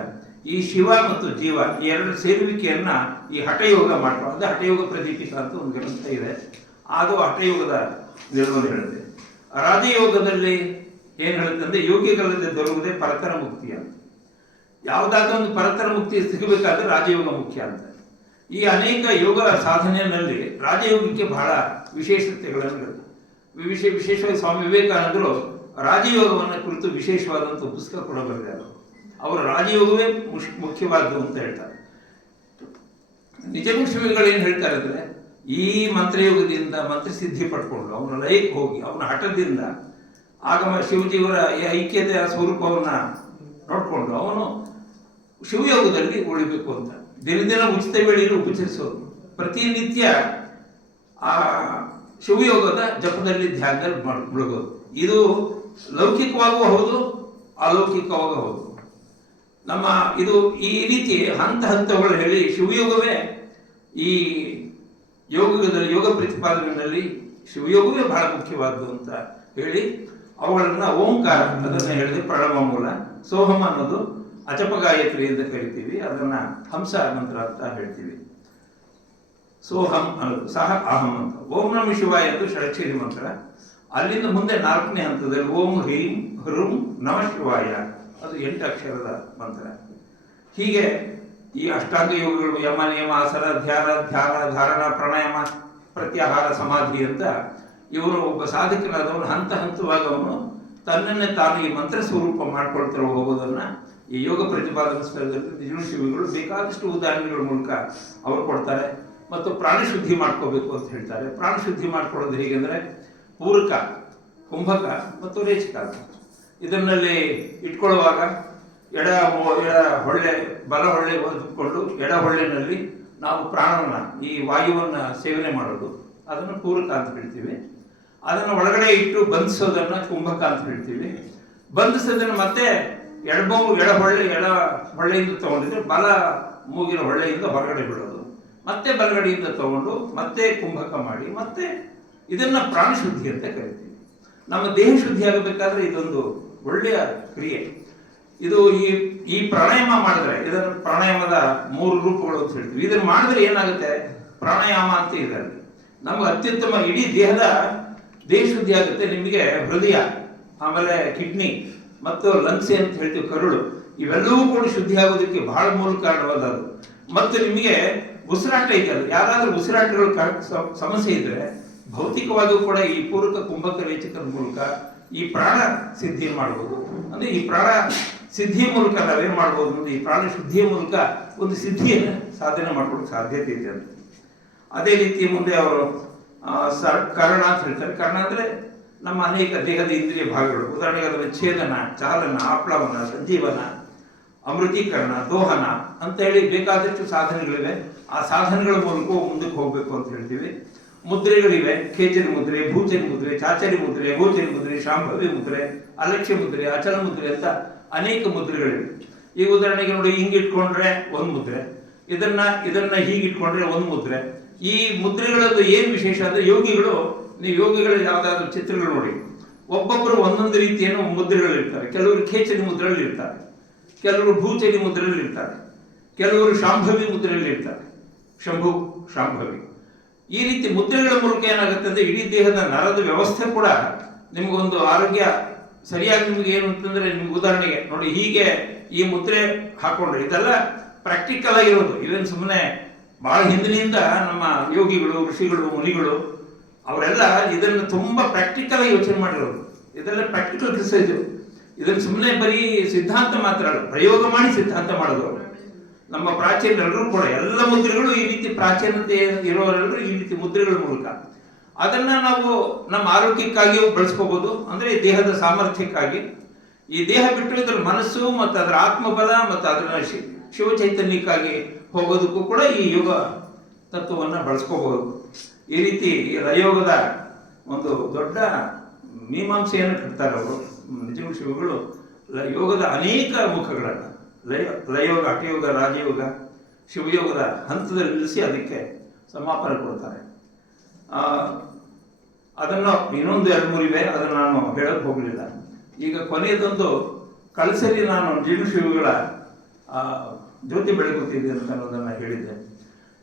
ಈ ಶಿವ ಮತ್ತು ಜೀವ ಈ ಎರಡು ಸೇರುವಿಕೆಯನ್ನ ಈ ಹಠಯೋಗ ಮಾಡ್ಕೊಳ್ಳೋದು. ಅದು ಹಠಯೋಗ ಪ್ರದೀಪಿತ ಅಂತ ಒಂದು ಗ್ರಂಥ ಇದೆ, ಅದು ಹಠಯೋಗದ ನಿರ್ವಹಣೆ ಹೇಳುತ್ತೆ. ರಾಜಯೋಗದಲ್ಲಿ ಏನು ಹೇಳುತ್ತೆ ಅಂದ್ರೆ ಯೋಗಿಗಳಲ್ಲಿ ದೊರಕುವುದೇ ಪರತರ ಮುಕ್ತಿ ಅಂತ. ಯಾವುದಾದ್ರೂ ಒಂದು ಪರತರ ಮುಕ್ತಿ ಸಿಗಬೇಕಾದ್ರೆ ರಾಜಯೋಗ ಮುಖ್ಯ ಅಂತ. ಈ ಅನೇಕ ಯೋಗ ಸಾಧನೆಯಲ್ಲಿ ರಾಜಯೋಗಕ್ಕೆ ಬಹಳ ವಿಶೇಷತೆಗಳನ್ನು ವಿಶೇಷವಾಗಿ ಸ್ವಾಮಿ ವಿವೇಕಾನಂದರು ರಾಜಯೋಗವನ್ನು ಕುರಿತು ವಿಶೇಷವಾದಂಥ ಪುಸ್ತಕ ಕೂಡ ಬರೆದಿದ್ದಾರೆ. ಅವರ ರಾಜಯೋಗವೇ ಮುಖ್ಯವಾದ್ದು ಅಂತ ಹೇಳ್ತಾರೆ. ನಿಜಗುರು ಶ್ರೀಗಳು ಏನು ಹೇಳ್ತಾರೆ ಅಂದ್ರೆ ಈ ಮಂತ್ರಯೋಗದಿಂದ ಮಂತ್ರಸಿದ್ಧಿ ಪಡ್ಕೊಂಡು ಅವನ ಲಯಕ್ಕೆ ಹೋಗಿ ಅವನ ಹಠದಿಂದ ಆಗಮ ಶಿವಜಿಯವರ ಐಕ್ಯತೆಯ ಸ್ವರೂಪವನ್ನ ನೋಡಿಕೊಂಡು ಅವನು ಶಿವಯೋಗದಲ್ಲಿ ಉಳಿಬೇಕು ಅಂತ. ದಿನ ಉಚಿತ ವೇಳೆಯಲ್ಲಿ ಉಪಚರಿಸೋದು, ಪ್ರತಿನಿತ್ಯ ಆ ಶಿವಯೋಗದ ಜಪದಲ್ಲಿ ಧ್ಯಾನದಲ್ಲಿ ಮುಳುಗೋದು. ಇದು ಲೌಕಿಕವಾಗೂ ಹೌದು, ಅಲೌಕಿಕವಾಗೂ ಹೌದು. ನಮ್ಮ ಇದು ಈ ರೀತಿ ಹಂತ ಹಂತಗಳು ಹೇಳಿ ಶಿವಯೋಗವೇ ಈ ಯೋಗದಲ್ಲಿ ಯೋಗ ಪ್ರತಿಪಾದನೆಯಲ್ಲಿ ಶಿವಯೋಗವೇ ಬಹಳ ಮುಖ್ಯವಾದ್ದು ಅಂತ ಹೇಳಿ ಅವುಗಳನ್ನ ಓಂಕಾರ ಅದನ್ನ ಹೇಳಿದ್ರೆ ಪ್ರಣವ ಮೂಲ, ಸೋಹಮ ಅನ್ನೋದು ಅಚಪ ಗಾಯತ್ರಿ ಅಂತ ಕರಿತೀವಿ, ಅದನ್ನ ಹಂಸ ಮಂತ್ರ ಅಂತ ಹೇಳ್ತೀವಿ. ಸೋಹಂ ಅನ್ನೋದು ಸಹ ಅಹಂ ಅಂತ. ಓಂ ನಮ ಶಿವಾಯ ಎಂದು ಷಡಕ್ಷರಿ ಮಂತ್ರ. ಅಲ್ಲಿಂದ ಮುಂದೆ 4ನೇ ಹಂತದಲ್ಲಿ ಓಂ ಹ್ರೀಂ ಹೃಂ ನಮ ಶಿವಾಯ, ಅದು 8 ಅಕ್ಷರದ ಮಂತ್ರ. ಹೀಗೆ ಈ ಅಷ್ಟಾಂಗ ಯೋಗಗಳು ಯಮ ನಿಯಮ ಆಸನ ಧ್ಯಾನ ಧಾರಣ ಪ್ರಾಣಾಯಾಮ ಪ್ರತ್ಯಾಹಾರ ಸಮಾಧಿ ಅಂತ ಇವನು ಒಬ್ಬ ಸಾಧಕನಾದವನು ಹಂತ ಹಂತವಾಗಿ ಅವನು ತನ್ನನ್ನೇ ತಾನು ಈ ಮಂತ್ರ ಸ್ವರೂಪ ಮಾಡ್ಕೊಳ್ತಾ ಹೋಗೋದನ್ನ ಈ ಯೋಗ ಪ್ರತಿಪಾದನಾ ಸ್ಥಳದಲ್ಲಿ ನಿಜಗುರು ಶ್ರೀಗಳು ಬೇಕಾದಷ್ಟು ಉದಾಹರಣೆಗಳ ಮೂಲಕ ಅವರು ಕೊಡ್ತಾರೆ. ಮತ್ತು ಪ್ರಾಣಶುದ್ಧಿ ಮಾಡ್ಕೋಬೇಕು ಅಂತ ಹೇಳ್ತಾರೆ. ಪ್ರಾಣಶುದ್ಧಿ ಮಾಡ್ಕೊಳ್ಳೋದು ಹೇಗೆಂದ್ರೆ ಪೂರಕ, ಕುಂಭಕ ಮತ್ತು ರೇಚಕ ಇದನ್ನಲ್ಲಿ ಇಟ್ಕೊಳ್ಳುವಾಗ ಎಡ ಹೊಳ್ಳೆ ಬಲ ಹೊಳ್ಳೆ ಹೊಂದಿಕೊಂಡು ಎಡ ಹೊಳ್ಳೆನಲ್ಲಿ ನಾವು ಪ್ರಾಣವನ್ನ ಈ ವಾಯುವನ್ನ ಸೇವನೆ ಮಾಡೋದು ಅದನ್ನು ಪೂರಕ ಅಂತ ಹೇಳ್ತೀವಿ. ಅದನ್ನು ಒಳಗಡೆ ಇಟ್ಟು ಬಂಧಿಸೋದನ್ನ ಕುಂಭಕ ಅಂತ ಹೇಳ್ತೀವಿ. ಬಂಧಿಸೋದನ್ನು ಮತ್ತೆ ಎಡ ಹೊಳ್ಳೆಯಿಂದ ತಗೊಂಡಿದ್ರೆ ಬಲ ಮೂಗಿನ ಹೊಳ್ಳೆಯಿಂದ ಹೊರಗಡೆ ಬಿಡೋದು, ಮತ್ತೆ ಬಲಗಡೆಯಿಂದ ತಗೊಂಡು ಮತ್ತೆ ಕುಂಭಕ ಮಾಡಿ ಮತ್ತೆ ಇದನ್ನ ಪ್ರಾಣಶುದ್ಧಿ ಅಂತ ಕರಿತೀವಿ. ನಮ್ಮ ದೇಹ ಶುದ್ಧಿ ಆಗಬೇಕಾದ್ರೆ ಇದೊಂದು ಒಳ್ಳೆಯ ಕ್ರಿಯೆ. ಇದು ಈ ಈ ಪ್ರಾಣಾಯಾಮ ಮಾಡಿದ್ರೆ, ಇದನ್ನು ಪ್ರಾಣಾಯಾಮದ 3 ರೂಪಗಳು ಅಂತ ಹೇಳ್ತೀವಿ. ಇದನ್ನು ಮಾಡಿದ್ರೆ ಏನಾಗುತ್ತೆ, ಪ್ರಾಣಾಯಾಮ ಅಂತ ಇದೆ, ನಮ್ಗೆ ಅತ್ಯುತ್ತಮ ಇಡೀ ದೇಹ ಶುದ್ಧಿ ಆಗುತ್ತೆ. ನಿಮಗೆ ಹೃದಯ, ಆಮೇಲೆ ಕಿಡ್ನಿ ಮತ್ತು ಲಂಗ್ಸ್ ಅಂತ ಹೇಳ್ತೀವಿ, ಕರುಳು, ಇವೆಲ್ಲವೂ ಕೂಡ ಶುದ್ಧಿ ಆಗೋದಕ್ಕೆ ಬಹಳ ಮೂಲ ಕಾರಣವಾದದ್ದು. ಮತ್ತು ನಿಮಗೆ ಉಸಿರಾಟ ಇದೆಯಲ್ಲ, ಯಾರಾದ್ರೂ ಉಸಿರಾಟಗಳು ಸಮಸ್ಯೆ ಇದ್ರೆ ಭೌತಿಕವಾಗಿಯೂ ಕೂಡ ಈ ಪೂರಕ ಕುಂಭಕ ರೇಚಕದ ಮೂಲಕ ಈ ಪ್ರಾಣ ಸಿದ್ಧಿ ಮಾಡಬಹುದು. ಅಂದ್ರೆ ಈ ಪ್ರಾಣ ಸಿದ್ಧಿ ಮೂಲಕ ನಾವೇನ್ ಮಾಡಬಹುದು ಅಂದ್ರೆ ಈ ಪ್ರಾಣ ಶುದ್ಧಿಯ ಮೂಲಕ ಒಂದು ಸಿದ್ಧಿಯನ್ನು ಸಾಧನೆ ಮಾಡ್ಕೊಳ್ಳೋಕೆ ಸಾಧ್ಯತೆ ಇದೆ ಅಂತ. ಅದೇ ರೀತಿ ಮುಂದೆ ಅವರು ಕರ್ಣ ಅಂತ ಹೇಳ್ತಾರೆ. ಕರ್ಣ ಅಂದ್ರೆ ನಮ್ಮ ಅನೇಕ ದೇಹದ ಇಂದ್ರಿಯ ಭಾಗಗಳು. ಉದಾಹರಣೆಗೆ ಅದರ ಛೇದನ, ಚಾಲನ, ಆಪ್ಲವನ, ಸಂಜೀವನ, ಅಮೃತೀಕರಣ, ದೋಹನ ಅಂತ ಹೇಳಿ ಬೇಕಾದಷ್ಟು ಸಾಧನೆಗಳಿವೆ. ಆ ಸಾಧನೆಗಳ ಮೂಲಕ ಮುಂದಕ್ಕೆ ಹೋಗ್ಬೇಕು ಅಂತ ಹೇಳ್ತೀವಿ. ಮುದ್ರೆಗಳಿವೆ, ಖೇಚರಿ ಮುದ್ರೆ, ಭೂಚರಿ ಮುದ್ರೆ, ಚಾಚರಿ ಮುದ್ರೆ, ಗೋಚರಿ ಮುದ್ರೆ, ಶಾಂಭವಿ ಮುದ್ರೆ, ಅಲಕ್ಷ್ಯ ಮುದ್ರೆ, ಅಚಲ ಮುದ್ರೆ ಅಂತ ಅನೇಕ ಮುದ್ರೆಗಳಿವೆ. ಈಗ ಉದಾಹರಣೆಗೆ ನೋಡಿ, ಹಿಂಗಿಟ್ಕೊಂಡ್ರೆ ಒಂದು ಮುದ್ರೆ, ಇದನ್ನ ಹೀಗಿಟ್ಕೊಂಡ್ರೆ ಒಂದು ಮುದ್ರೆ. ಈ ಮುದ್ರೆಗಳದ್ದು ಏನ್ ವಿಶೇಷ ಅಂದ್ರೆ, ನೀವು ಯೋಗಿಗಳು ಯಾವ್ದಾದ್ರು ಚಿತ್ರಗಳು ನೋಡಿ, ಒಬ್ಬೊಬ್ಬರು ಒಂದೊಂದು ರೀತಿಯನ್ನು ಮುದ್ರೆಗಳು ಇರ್ತಾರೆ. ಕೆಲವರು ಖೇಚರಿ ಮುದ್ರೆಯಲ್ಲಿ ಇರ್ತಾರೆ, ಕೆಲವರು ಭೂಚರಿ ಮುದ್ರೆಯಲ್ಲಿ ಇರ್ತಾರೆ, ಕೆಲವರು ಶಾಂಭವಿ ಮುದ್ರೆಯಲ್ಲಿ ಇರ್ತಾರೆ, ಶಂಭು ಶಾಂಭವಿ. ಈ ರೀತಿ ಮುದ್ರೆಗಳ ಮೂಲಕ ಏನಾಗುತ್ತೆ ಅಂದ್ರೆ ಇಡೀ ದೇಹದ ನರದ ವ್ಯವಸ್ಥೆ ಕೂಡ ನಿಮಗೊಂದು ಆರೋಗ್ಯ ಸರಿಯಾಗಿ ನಿಮ್ಗೆ ಏನು ಅಂತಂದ್ರೆ, ನಿಮ್ಗೆ ಉದಾಹರಣೆಗೆ ನೋಡಿ, ಹೀಗೆ ಈ ಮುದ್ರೆ ಹಾಕೊಂಡ್ರೆ ಇದೆಲ್ಲ ಪ್ರಾಕ್ಟಿಕಲ್ ಆಗಿರೋದು. ಇವೇನು ಸುಮ್ಮನೆ ಬಹಳ ಹಿಂದಿನಿಂದ ನಮ್ಮ ಯೋಗಿಗಳು, ಋಷಿಗಳು, ಮುನಿಗಳು ಅವರೆಲ್ಲ ಇದನ್ನು ತುಂಬಾ ಪ್ರಾಕ್ಟಿಕಲ್ ಆಗಿ ಯೋಚನೆ ಮಾಡಿರೋದು. ಇದೆಲ್ಲ ಪ್ರಾಕ್ಟಿಕಲ್ ರಿಸರ್ಚ್. ಇದನ್ನು ಸುಮ್ಮನೆ ಬರೀ ಸಿದ್ಧಾಂತ ಮಾತ್ರ ಅಲ್ಲ, ಪ್ರಯೋಗ ಮಾಡಿ ಸಿದ್ಧಾಂತ ಮಾಡೋದು. ನಮ್ಮ ಪ್ರಾಚೀನರೆಲ್ಲರೂ ಕೂಡ ಎಲ್ಲ ಮುದ್ರೆಗಳು ಈ ರೀತಿ ಪ್ರಾಚೀನತೆ ಇರೋರೆಲ್ಲರೂ ಈ ರೀತಿ ಮುದ್ರೆಗಳ ಮೂಲಕ ಅದನ್ನ ನಾವು ನಮ್ಮ ಆರೋಗ್ಯಕ್ಕಾಗಿಯೂ ಬಳಸ್ಕೋಬಹುದು. ಅಂದ್ರೆ ದೇಹದ ಸಾಮರ್ಥ್ಯಕ್ಕಾಗಿ, ಈ ದೇಹ ಬಿಟ್ಟು ಇದರ ಮನಸ್ಸು ಮತ್ತು ಅದರ ಆತ್ಮಬಲ ಮತ್ತು ಅದರ ಶಿವಚೈತನ್ಯಕ್ಕಾಗಿ ಹೋಗೋದಕ್ಕೂ ಕೂಡ ಈ ಯೋಗ ತತ್ವವನ್ನು ಬಳಸ್ಕೋಬಹುದು. ಈ ರೀತಿ ಲಯೋಗದ ಒಂದು ದೊಡ್ಡ ಮೀಮಾಂಸೆಯನ್ನು ಕಟ್ತಾರೆ ಅವರು. ನಿಜವಾದ ಶಿವಗಳು ಯೋಗದ ಅನೇಕ ಮುಖಗಳನ್ನು ಲಯೋಗ, ಹಠಯೋಗ, ರಾಜಯೋಗ, ಶಿವಯೋಗದ ಹಂತದಲ್ಲಿ ನಿಲ್ಲಿಸಿ ಅದಕ್ಕೆ ಸಮಾಪನ ಕೊಡ್ತಾರೆ. ಅದನ್ನು ಇನ್ನೊಂದು 2-3 ಇವೆ, ಅದನ್ನು ನಾನು ಹೇಳಕ್ ಹೋಗಲಿಲ್ಲ. ಈಗ ಕೊನೆಯದೊಂದು ಕಳಸರಿ ನಾನು ಜಿನು ಶಿವಗಳ ಜ್ಯೋತಿ ಬೆಳಗುತ್ತಿದೆ ಅಂತ ಅನ್ನೋದನ್ನ ಹೇಳಿದ್ದೆ.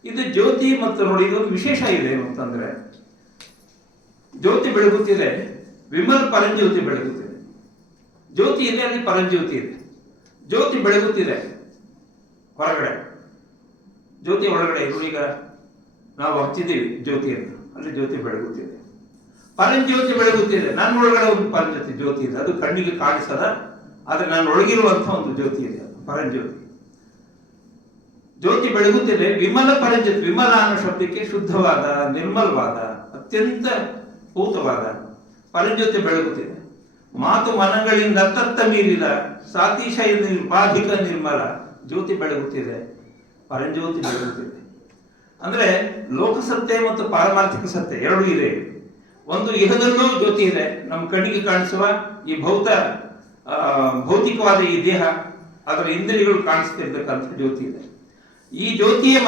ಇದು ಜ್ಯೋತಿ ಮತ್ತು ನೋಡಿ, ಇದೊಂದು ವಿಶೇಷ ಇದೆ ಏನು ಅಂತಂದ್ರೆ, ಜ್ಯೋತಿ ಬೆಳಗುತ್ತಿದೆ, ವಿಮಲ್ ಪರಂಜ್ಯೋತಿ ಬೆಳಗುತ್ತಿದೆ. ಜ್ಯೋತಿ ಇದೆ, ಅಲ್ಲಿ ಪರಂಜ್ಯೋತಿ ಇದೆ. ಜ್ಯೋತಿ ಬೆಳಗುತ್ತಿದೆ ಹೊರಗಡೆ, ಜ್ಯೋತಿ ಒಳಗಡೆ. ಈಗ ನಾವು ಹಚ್ಚಿದ್ದೀವಿ ಜ್ಯೋತಿಯನ್ನು, ಅಲ್ಲಿ ಜ್ಯೋತಿ ಬೆಳಗುತ್ತಿದೆ. ಪರಂಜ್ಯೋತಿ ಬೆಳಗುತ್ತಿದೆ, ನನ್ನ ಒಳಗಡೆ ಒಂದು ಪರಂಜ್ಯೋತಿ ಜ್ಯೋತಿ ಇದೆ. ಅದು ಕಣ್ಣಿಗೆ ಕಾಣಿಸದ, ಆದ್ರೆ ನಾನು ಒಳಗಿರುವಂತ ಒಂದು ಜ್ಯೋತಿ ಇದೆ, ಪರಂಜ್ಯೋತಿ. ಜ್ಯೋತಿ ಬೆಳಗುತ್ತಿದೆ, ವಿಮಲ ಪರಂಜ್ಯೋತಿ. ವಿಮಲ ಅನ್ನೋ ಶಬ್ದಕ್ಕೆ ಶುದ್ಧವಾದ, ನಿರ್ಮಲವಾದ, ಅತ್ಯಂತ ಪೂತವಾದ ಪರಂಜ್ಯೋತಿ ಬೆಳಗುತ್ತಿದೆ. ಮಾತು ಮನಗಳಿಂದ ತತ್ತ ಮೀರಿದ ಸಾತಿಶಯ ನಿರ್ಬಾಧಿಕ ನಿರ್ಮಲ ಜ್ಯೋತಿ ಬೆಳಗುತ್ತಿದೆ, ಪರಂಜ್ಯೋತಿ ಬೆಳಗುತ್ತಿದೆ. ಅಂದ್ರೆ ಲೋಕಸತ್ಯ ಮತ್ತು ಪಾರಮಾರ್ಥಿಕ ಸತ್ಯ ಎರಡೂ ಇದೆ. ಒಂದು ಇಹದಲ್ಲೂ ಜ್ಯೋತಿ ಇದೆ, ನಮ್ಮ ಕಣ್ಣಿಗೆ ಕಾಣಿಸುವ ಈ ಭೌತಿಕವಾದ ಈ ದೇಹ, ಅದರ ಇಂದ್ರಿಯಗಳು ಕಾಣಿಸ್ತಿರ್ತಕ್ಕಂಥ ಜ್ಯೋತಿ ಇದೆ. ಈ ಜ್ಯೋತಿಯೇ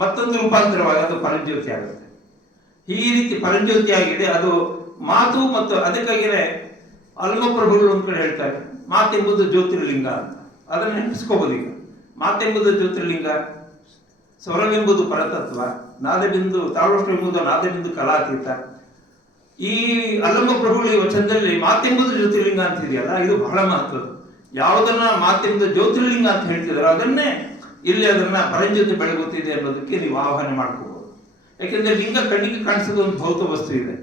ಮತ್ತೊಂದು ರೂಪಾಂತರವಾಗಿ ಅದು ಪರಂಜ್ಯೋತಿ ಆಗುತ್ತೆ. ಈ ರೀತಿ ಪರಂಜ್ಯೋತಿ ಆಗಿದೆ. ಅದು ಮಾತು ಮತ್ತು ಅದಕ್ಕಾಗಿಯೇ ಅಲ್ಮಪ್ರಭುಗಳು ಒಂದು ಕಡೆ ಹೇಳ್ತಾರೆ, ಮಾತೆಂಬುದು ಜ್ಯೋತಿರ್ಲಿಂಗ ಅಂತ. ಅದನ್ನು ನೆನಪಿಸ್ಕೋಬಹುದು. ಈಗ ಮಾತೆಂಬುದು ಜ್ಯೋತಿರ್ಲಿಂಗ, ಸ್ವರವೆಂಬುದು ಪರತತ್ವ, ನಾದಬಿಂದು ತಾಳೋಷ್ಟವೆಂಬುದು ನಾದಬಿಂದು ಕಲಾತೀತ. ಈ ಅಲ್ಲಮಪ್ರಭುಗಳು ಈ ವಚನದಲ್ಲಿ ಮಾತೆಂಬುದು ಜ್ಯೋತಿರ್ಲಿಂಗ ಅಂತ ಇದೆಯಲ್ಲ, ಇದು ಬಹಳ ಮಹತ್ವದ್ದು. ಯಾವುದನ್ನ ಮಾತೆಂಬುದು ಜ್ಯೋತಿರ್ಲಿಂಗ ಅಂತ ಹೇಳ್ತಿದಾರೋ ಅದನ್ನೇ ಇಲ್ಲಿ ಅದನ್ನ ಪರಂಜ್ಯೋತಿ ಬೆಳಗುತ್ತಿದೆ ಅನ್ನೋದಕ್ಕೆ ನೀವು ಆಹ್ವಾನ ಮಾಡ್ಕೋಬಹುದು. ಯಾಕೆಂದ್ರೆ ಲಿಂಗ ಕಣ್ಣಿಗೆ ಕಾಣಿಸೋದು ಒಂದು ಭೌತ ವಸ್ತು ಇದೆ,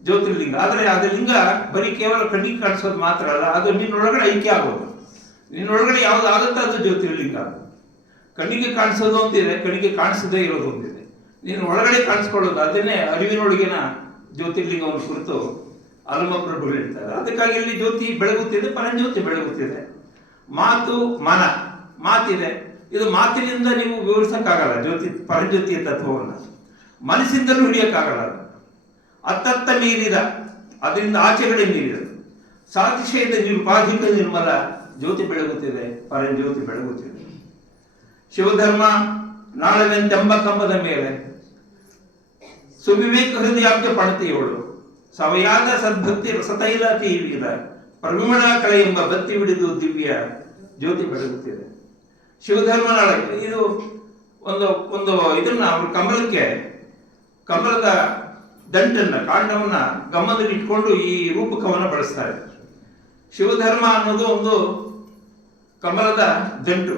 ಜ್ಯೋತಿರ್ಲಿಂಗ. ಆದ್ರೆ ಅದು ಲಿಂಗ ಬರೀ ಕೇವಲ ಕಣ್ಣಿಗೆ ಕಾಣಿಸೋದು ಮಾತ್ರ ಅಲ್ಲ, ಅದು ನಿನ್ನೊಳಗಡೆ ಐಕ್ಯ ಆಗೋದು. ನಿನ್ನೊಳಗಡೆ ಯಾವ್ದು ಆಗುತ್ತೋ ಅದು ಜ್ಯೋತಿರ್ಲಿಂಗ. ಕಣ್ಣಿಗೆ ಕಾಣಿಸೋದು ಒಂದಿದೆ, ಕಣ್ಣಿಗೆ ಕಾಣಿಸದೇ ಇರೋದು ಒಂದಿದೆ. ನೀನು ಒಳಗಡೆ ಕಾಣಿಸ್ಕೊಳ್ಳೋದು, ಅದನ್ನೇ ಅರಿವಿನೊಳಗಿನ ಜ್ಯೋತಿರ್ಲಿಂಗವನ್ನು ಕುರಿತು ಅಲ್ಮಪ್ರಭುಗಳು ಹೇಳ್ತಾರೆ. ಅದಕ್ಕಾಗಿ ಇಲ್ಲಿ ಜ್ಯೋತಿ ಬೆಳಗುತ್ತಿದೆ, ಪರಂಜ್ಯೋತಿ ಬೆಳಗುತ್ತಿದೆ. ಮಾತು ಮನ, ಮಾತಿದೆ. ಇದು ಮಾತಿನಿಂದ ನೀವು ವಿವರಿಸಕ್ಕಾಗಲ್ಲ ಪರಂಜ್ಯೋತಿಯ ತತ್ವವನ್ನು. ಮನಸ್ಸಿಂದಲೂ ಹಿಡಿಯಕ್ಕಾಗಲ್ಲ. ಅತ್ತತ್ತ ಮೀರಿದ, ಅದರಿಂದ ಆಚೆಗಡೆ ಮೀರಿದ ಸಾತಿಶಯದ ನಿರುಪಾಧಿಕ ನಿರ್ಮಲ ಜ್ಯೋತಿ ಬೆಳಗುತ್ತಿದೆ, ಪರಂಜ್ಯೋತಿ ಬೆಳಗುತ್ತಿದೆ. ಶಿವಧರ್ಮ ನಾಳವೆಂತೆಂಬ ಕಂಬದ ಮೇಲೆ ಸುವಿವೇಕ ಹೃದಯಾಬ್ಜ ಪಣತಿಯೋಳು ಸವಯಾದ ಸದ್ಭಕ್ತಿ ರಸತೈಲ ತೀವಿದ ಪರಿಮಳ ಕಳೆ ಎಂಬ ಬತ್ತಿ ಬಿಡಿದು ದಿವ್ಯ ಜ್ಯೋತಿ ಬೆಳಗುತ್ತಿದೆ. ಶಿವಧರ್ಮನಾಳ ಇದು ಒಂದು ಒಂದು ಇದನ್ನ ಅವರು ಕಮಲದ ದಂಟನ್ನ ಕಾಂಡವನ್ನ ಗಮನದಲ್ಲಿ ಇಟ್ಕೊಂಡು ಈ ರೂಪಕವನ್ನ ಬಳಸ್ತಾರೆ. ಶಿವಧರ್ಮ ಅನ್ನೋದು ಒಂದು ಕಮಲದ ದಂಟು,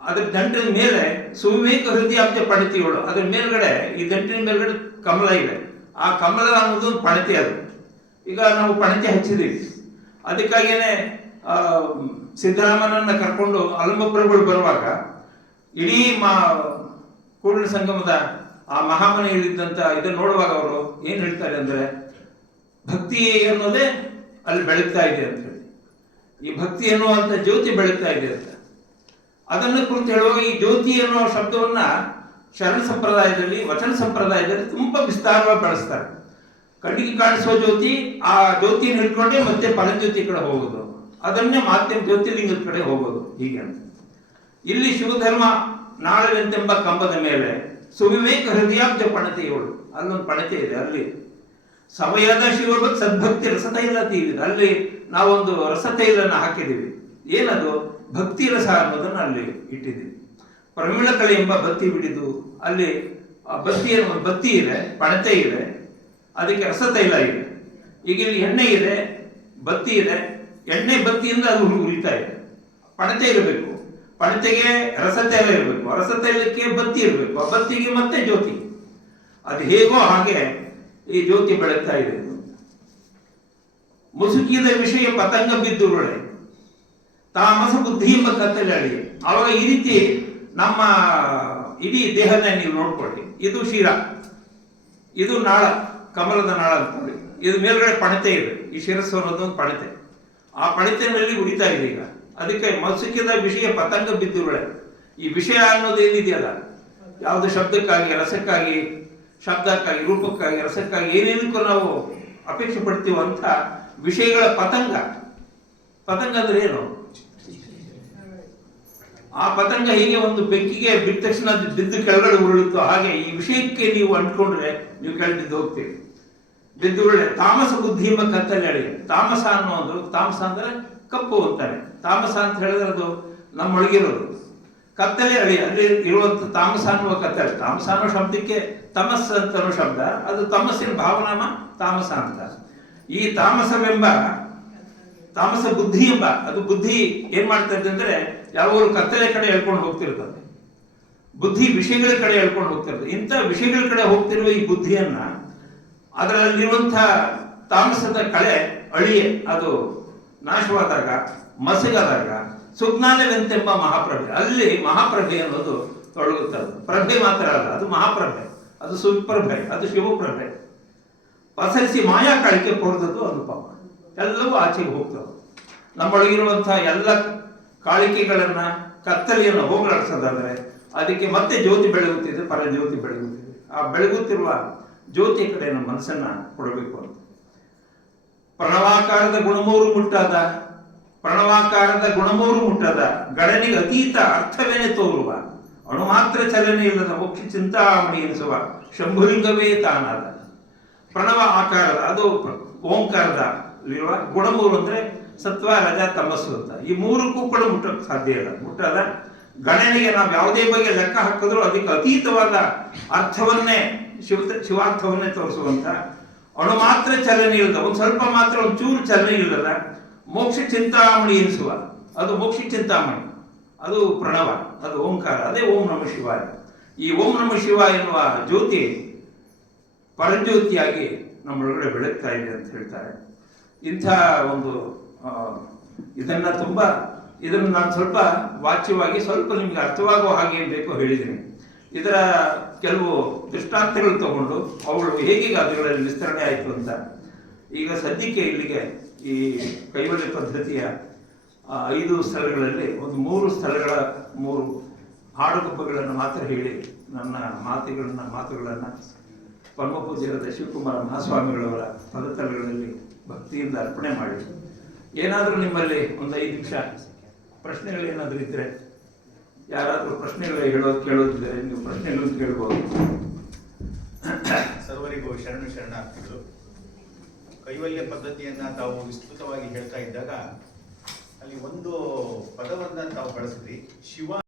ಅದ್ರ ದಂಟಿನ ಮೇಲೆ ಸುವಿವೇಕ ಹೃದಯಾಬ್ಜ ಪಣತಿಗಳು, ಅದ್ರ ಮೇಲ್ಗಡೆ ಈ ದಂಟಿನ ಮೇಲ್ಗಡೆ ಕಮಲ ಇದೆ. ಆ ಕಮಲ ಅನ್ನೋದು ಒಂದು ಪಣತಿ. ಅದು ಈಗ ನಾವು ಪಣತಿ ಹಚ್ಚಿದೀವಿ, ಅದಕ್ಕಾಗಿಯೇ ಸಿದ್ದರಾಮನನ್ನ ಕರ್ಕೊಂಡು ಅಲಂಬಪ್ರಭುಗಳು ಬರುವಾಗ ಇಡೀ ಕೂಡಲ ಸಂಗಮದ ಆ ಮಹಾಮನೆಯಲ್ಲಿದ್ದಂತ ಇದನ್ನು ನೋಡುವಾಗ ಅವರು ಏನ್ ಹೇಳ್ತಾರೆ ಅಂದ್ರೆ, ಭಕ್ತಿ ಅನ್ನೋದೇ ಅಲ್ಲಿ ಬೆಳಗ್ತಾ ಇದೆ ಅಂತ ಹೇಳಿ, ಈ ಭಕ್ತಿ ಅನ್ನುವಂಥ ಜ್ಯೋತಿ ಬೆಳಗ್ತಾ ಇದೆ ಅಂತ. ಅದನ್ನು ಕುರಿತು ಹೇಳುವಾಗ ಈ ಜ್ಯೋತಿ ಅನ್ನುವ ಶಬ್ದವನ್ನ ಶರಣ ಸಂಪ್ರದಾಯದಲ್ಲಿ, ವಚನ ಸಂಪ್ರದಾಯದಲ್ಲಿ ತುಂಬಾ ವಿಸ್ತಾರವಾಗಿ ಬಳಸ್ತಾರೆ. ಕಣ್ಣಿಗೆ ಕಾಣಿಸುವ ಜ್ಯೋತಿ, ಆ ಜ್ಯೋತಿಯನ್ನು ಹಿಡ್ಕೊಂಡೆ ಮತ್ತೆ ಪರಂಜ್ಯೋತಿ ಕಡೆ ಹೋಗೋದು, ಅದನ್ನೇ ಮಾಧ್ಯಮ ಜ್ಯೋತಿಲಿಂಗದ ಕಡೆ ಹೋಗೋದು, ಹೀಗೆ ಅಂತ. ಇಲ್ಲಿ ಶಿವಧರ್ಮ ನಾಳವೆಂತೆಂಬ ಕಂಬದ ಮೇಲೆ ಸುವಿವೇಕ ಹೃದಯಾಬ್ಜ ಪಣತೆಗಳು, ಅಲ್ಲೊಂದು ಪಣತೆ ಇದೆ. ಅಲ್ಲಿ ಸಮಯದ ಶಿವಭಕ್ತಿ ಸದ್ಭಕ್ತಿ ರಸತೈಲ ತೀರಿದೆ, ಅಲ್ಲಿ ನಾವೊಂದು ರಸತೈಲನ್ನು ಹಾಕಿದ್ದೀವಿ. ಏನದು? ಭಕ್ತಿ ರಸ ಅನ್ನೋದನ್ನ ಅಲ್ಲಿ ಇಟ್ಟಿದ್ದೀವಿ. ಪ್ರಮಿಳ ಕಳೆ ಎಂಬ ಬತ್ತಿ ಬಿಡಿದು, ಅಲ್ಲಿ ಬತ್ತಿ ಇದೆ, ಪಣತೆ ಇದೆ, ಅದಕ್ಕೆ ರಸತೈಲ ಇದೆ. ಈಗ ಇಲ್ಲಿ ಎಣ್ಣೆ ಇದೆ, ಬತ್ತಿ ಇದೆ, ಎಣ್ಣೆ ಬತ್ತಿಯಿಂದ ಅದು ಉರಿತಾ ಇದೆ. ಪಣತೆ ಇರಬೇಕು, ಪಣತೆಗೆ ರಸತೈಲ ಇರಬೇಕು, ರಸತೈಲಕ್ಕೆ ಬತ್ತಿ ಇರಬೇಕು, ಆ ಬತ್ತಿಗೆ ಮತ್ತೆ ಜ್ಯೋತಿ. ಅದು ಹೇಗೋ ಹಾಗೆ ಈ ಜ್ಯೋತಿ ಬೆಳಗ್ತಾ ಇದೆ. ಮುಸುಕಿದ ವಿಷಯ ಪತಂಗ ಬಿದ್ದುರುಳೆ ತಾಮಸ ಬುದ್ಧಿ ಎಂಬ ಕತ್ತಲೆ ಅಡಿ. ಅವಾಗ ಈ ರೀತಿ ನಮ್ಮ ಇಡೀ ದೇಹದ ನೀವು ನೋಡ್ಕೊಳ್ಳಿ. ಇದು ಶಿರ, ಇದು ನಾಳ, ಕಮಲದ ನಾಳ ಅಂತೇಳಿ. ಇದು ಮೇಲ್ಗಡೆ ಪಣತೆ ಇದೆ, ಈ ಶಿರಸ್ಸು ಅನ್ನೋದೊಂದು ಪಣತೆ. ಆ ಪಣತೆಯಲ್ಲಿ ಉರಿತಾ ಇದೆ. ಈಗ ಅದಕ್ಕೆ ಮಸುಕಿದ ವಿಷಯ ಪತಂಗ ಬಿದ್ದುರುಳೆ. ಈ ವಿಷಯ ಅನ್ನೋದು ಏನಿದೆಯಲ್ಲ, ಯಾವುದು ಶಬ್ದಕ್ಕಾಗಿ, ರಸಕ್ಕಾಗಿ, ಶಬ್ದಕ್ಕಾಗಿ, ರೂಪಕ್ಕಾಗಿ, ರಸಕ್ಕಾಗಿ ಏನೇನಕ್ಕೂ ನಾವು ಅಪೇಕ್ಷೆ ಪಡ್ತೀವೋ ಅಂತ ವಿಷಯಗಳ ಪತಂಗ. ಪತಂಗ ಅಂದ್ರೆ ಏನು? ಆ ಪತಂಗ ಹೀಗೆ ಒಂದು ಬೆಂಕಿಗೆ ಬಿದ್ದ ತಕ್ಷಣ ಬಿದ್ದು ಕೆಳಗಡೆ ಉರುಳುತ್ತೋ ಹಾಗೆ ಈ ವಿಷಯಕ್ಕೆ ನೀವು ಅಂಟ್ಕೊಂಡ್ರೆ ನೀವು ಕೆಳಗೆ ಬಿದ್ದು ಹೋಗ್ತೀರಿ. ಬಿದ್ದು ಉರುಳೆ ತಾಮಸ ಬುದ್ಧಿ ಎಂಬ ಕತ್ತಲೆ ಅಡಿ. ತಾಮಸ ಅನ್ನೋದು, ತಾಮಸ ಅಂದ್ರೆ ಕಪ್ಪು ಅಂತಾನೆ. ತಾಮಸ ಅಂತ ಹೇಳಿದ್ರೆ ಅದು ನಮ್ಮೊಳಗಿರೋದು. ಕತ್ತಲೆ ಅಡಿ, ಅಲ್ಲಿ ಇರುವಂತ ತಾಮಸ ಅನ್ನುವ ಕತ್ತಲೆ. ತಾಮಸ ಅನ್ನೋ ಶಬ್ದಕ್ಕೆ ತಮಸ್ ಅಂತ ಅನ್ನೋ ಶಬ್ದ, ಅದು ತಮಸ್ಸಿನ ಭಾವನಾಮ ತಾಮಸ ಅಂತ. ಈ ತಾಮಸವೆಂಬ ತಾಮಸ ಬುದ್ಧಿ ಎಂಬ, ಅದು ಬುದ್ಧಿ ಏನ್ ಮಾಡ್ತಾ ಇದೆ ಅಂದ್ರೆ ಯಾವಾಗಲೂ ಕತ್ತಲೆ ಕಡೆ ಹೇಳ್ಕೊಂಡು ಹೋಗ್ತಿರ್ತದೆ. ಬುದ್ಧಿ ವಿಷಯಗಳ ಕಡೆ ಹೇಳ್ಕೊಂಡು ಹೋಗ್ತಿರ್ತದೆ. ಇಂಥ ವಿಷಯಗಳ ಕಡೆ ಹೋಗ್ತಿರುವ ಈ ಬುದ್ಧಿಯನ್ನ, ಅದರಲ್ಲಿರುವಂತಹ ತಾಮಸದ ಕಳೆ ಅಳಿಯೆ, ಅದು ನಾಶವಾದಾಗ, ಮಸಗಾದಾಗ ಸುಜ್ಞಾನವೆಂತೆಂಬ ಮಹಾಪ್ರಭೆ, ಅಲ್ಲಿ ಮಹಾಪ್ರಭೆ ಅನ್ನೋದು ತೊಡಗುತ್ತದೆ. ಪ್ರಭೆ ಮಾತ್ರ ಅಲ್ಲ, ಅದು ಮಹಾಪ್ರಭೆ, ಅದು ಸುಪ್ರಭೆ, ಅದು ಶಿವಪ್ರಭೆ. ಪಸರಿಸಿ ಮಾಯಾ ಕಾಳಿಕೆ ಪೋರ್ದದ್ದು ಅನುಪಮ. ಎಲ್ಲವೂ ಆಚೆಗೆ ಹೋಗ್ತವೆ. ನಮ್ಮೊಳಗಿರುವಂತಹ ಎಲ್ಲ ಕಾಳಿಕೆಗಳನ್ನ, ಕತ್ತಲೆಯನ್ನು ಹೋಗಲಾಡಿಸೋದಾದ್ರೆ ಅದಕ್ಕೆ ಮತ್ತೆ ಜ್ಯೋತಿ ಬೆಳಗುತ್ತಿದೆ, ಪರಜ್ಯೋತಿ ಬೆಳಗುತ್ತಿದೆ. ಆ ಬೆಳಗುತ್ತಿರುವ ಜ್ಯೋತಿ ಕಡೆ ನಮ್ಮ ಮನಸ್ಸನ್ನ ಕೊಡಬೇಕು ಅಂತ. ಪ್ರಣವಾಕಾರದ ಗುಣಮೂರು ಮುಟ್ಟದ ಗಣನಿಗೆ ಅತೀತ ಅರ್ಥವೇನೆ ತೋರುವ ಅಣು ಮಾತ್ರ ಚಲನೆ ಇಲ್ಲದ ಮೋಕ್ಷ ಚಿಂತಾಮಣಿ ಎನಿಸುವ ಶಂಭುಲಿಂಗವೇ ತಾನಾದ. ಪ್ರಣವ ಆಕಾರದ, ಅದು ಓಂಕಾರದ ಗುಣಮೂರು ಅಂದ್ರೆ ಸತ್ವ, ರಜ, ತಮಸ್ಸು ಅಂತ. ಈ ಮೂರಕ್ಕೂ ಕೂಡ ಮುಟ್ಟಕ್ಕೆ ಸಾಧ್ಯ ಇಲ್ಲ. ಮುಟ್ಟದ ಗಣನೆಗೆ ನಾವು ಯಾವುದೇ ಬಗ್ಗೆ ಲೆಕ್ಕ ಹಾಕಿದ್ರು ಅದಕ್ಕೆ ಅತೀತವಾದ ಅರ್ಥವನ್ನೇ, ಶಿವಾರ್ಥವನ್ನೇ ತೋರಿಸುವಂತ, ಅಣು ಮಾತ್ರ ಚಲನೆ ಇಲ್ಲದ, ಒಂದು ಸ್ವಲ್ಪ ಮಾತ್ರ ಒಂದು ಚೂರು ಚಲನೆ ಇಲ್ಲದ ಮೋಕ್ಷ ಚಿಂತಾಮಣಿ ಎನಿಸುವ, ಅದು ಮೋಕ್ಷ ಚಿಂತಾಮಣಿ, ಅದು ಪ್ರಣವ, ಅದು ಓಂಕಾರ, ಅದೇ ಓಂ ನಮಃ ಶಿವಾಯ. ಈ ಓಂ ನಮಃ ಶಿವಾಯ ಎನ್ನುವ ಜ್ಯೋತಿ ಪರಜ್ಯೋತಿಯಾಗಿ ನಮ್ಮೊಳಗಡೆ ಬೆಳಗ್ತಾ ಇದೆ ಅಂತ ಹೇಳ್ತಾರೆ. ಇಂಥ ಒಂದು ಇದನ್ನು ನಾನು ಸ್ವಲ್ಪ ವಾಚ್ಯವಾಗಿ ಸ್ವಲ್ಪ ನಿಮ್ಗೆ ಅರ್ಥವಾಗುವ ಹಾಗೆ ಏನು ಬೇಕೋ ಹೇಳಿದ್ದೀನಿ. ಇದರ ಕೆಲವು ದೃಷ್ಟಾಂತಗಳು ತಗೊಂಡು ಅವುಗಳು ಹೇಗೆ ಅದರಲ್ಲಿ ವಿಸ್ತರಣೆ ಆಯಿತು ಅಂತ. ಈಗ ಸದ್ಯಕ್ಕೆ ಇಲ್ಲಿಗೆ ಈ ಕೈವಲ್ಯ ಪದ್ಧತಿಯ 5 ಸ್ಥಳಗಳಲ್ಲಿ ಒಂದು 3 ಸ್ಥಳಗಳ 3 ಹಾಡುಗುಪ್ಪಗಳನ್ನು ಮಾತ್ರ ಹೇಳಿ ನನ್ನ ಮಾತುಗಳನ್ನು ಪರಮಪೂಜ್ಯರಾದ ಶಿವಕುಮಾರ ಮಹಾಸ್ವಾಮಿಗಳವರ ಪದತಲಗಳಲ್ಲಿ ಭಕ್ತಿಯಿಂದ ಅರ್ಪಣೆ ಮಾಡಿ, ಏನಾದರೂ ನಿಮ್ಮಲ್ಲಿ ಒಂದು 5 ನಿಮಿಷ ಪ್ರಶ್ನೆಗಳೇನಾದರೂ ಇದ್ರೆ, ಯಾರಾದರೂ ಪ್ರಶ್ನೆಗಳು ಕೇಳೋದಿದ್ದರೆ ನೀವು ಪ್ರಶ್ನೆಗಳನ್ನು ಕೇಳ್ಬೋದು. ಸರ್ವರಿಗೂ ಶರಣಾರ್ಥಿಗಳು. ಕೈವಲ್ಯ ಪದ್ಧತಿಯನ್ನ ತಾವು ವಿಸ್ತೃತವಾಗಿ ಹೇಳ್ತಾ ಇದ್ದಾಗ ಅಲ್ಲಿ ಒಂದು ಪದವನ್ನ ತಾವು ಬಳಸಿದ್ರಿ, ಶಿವ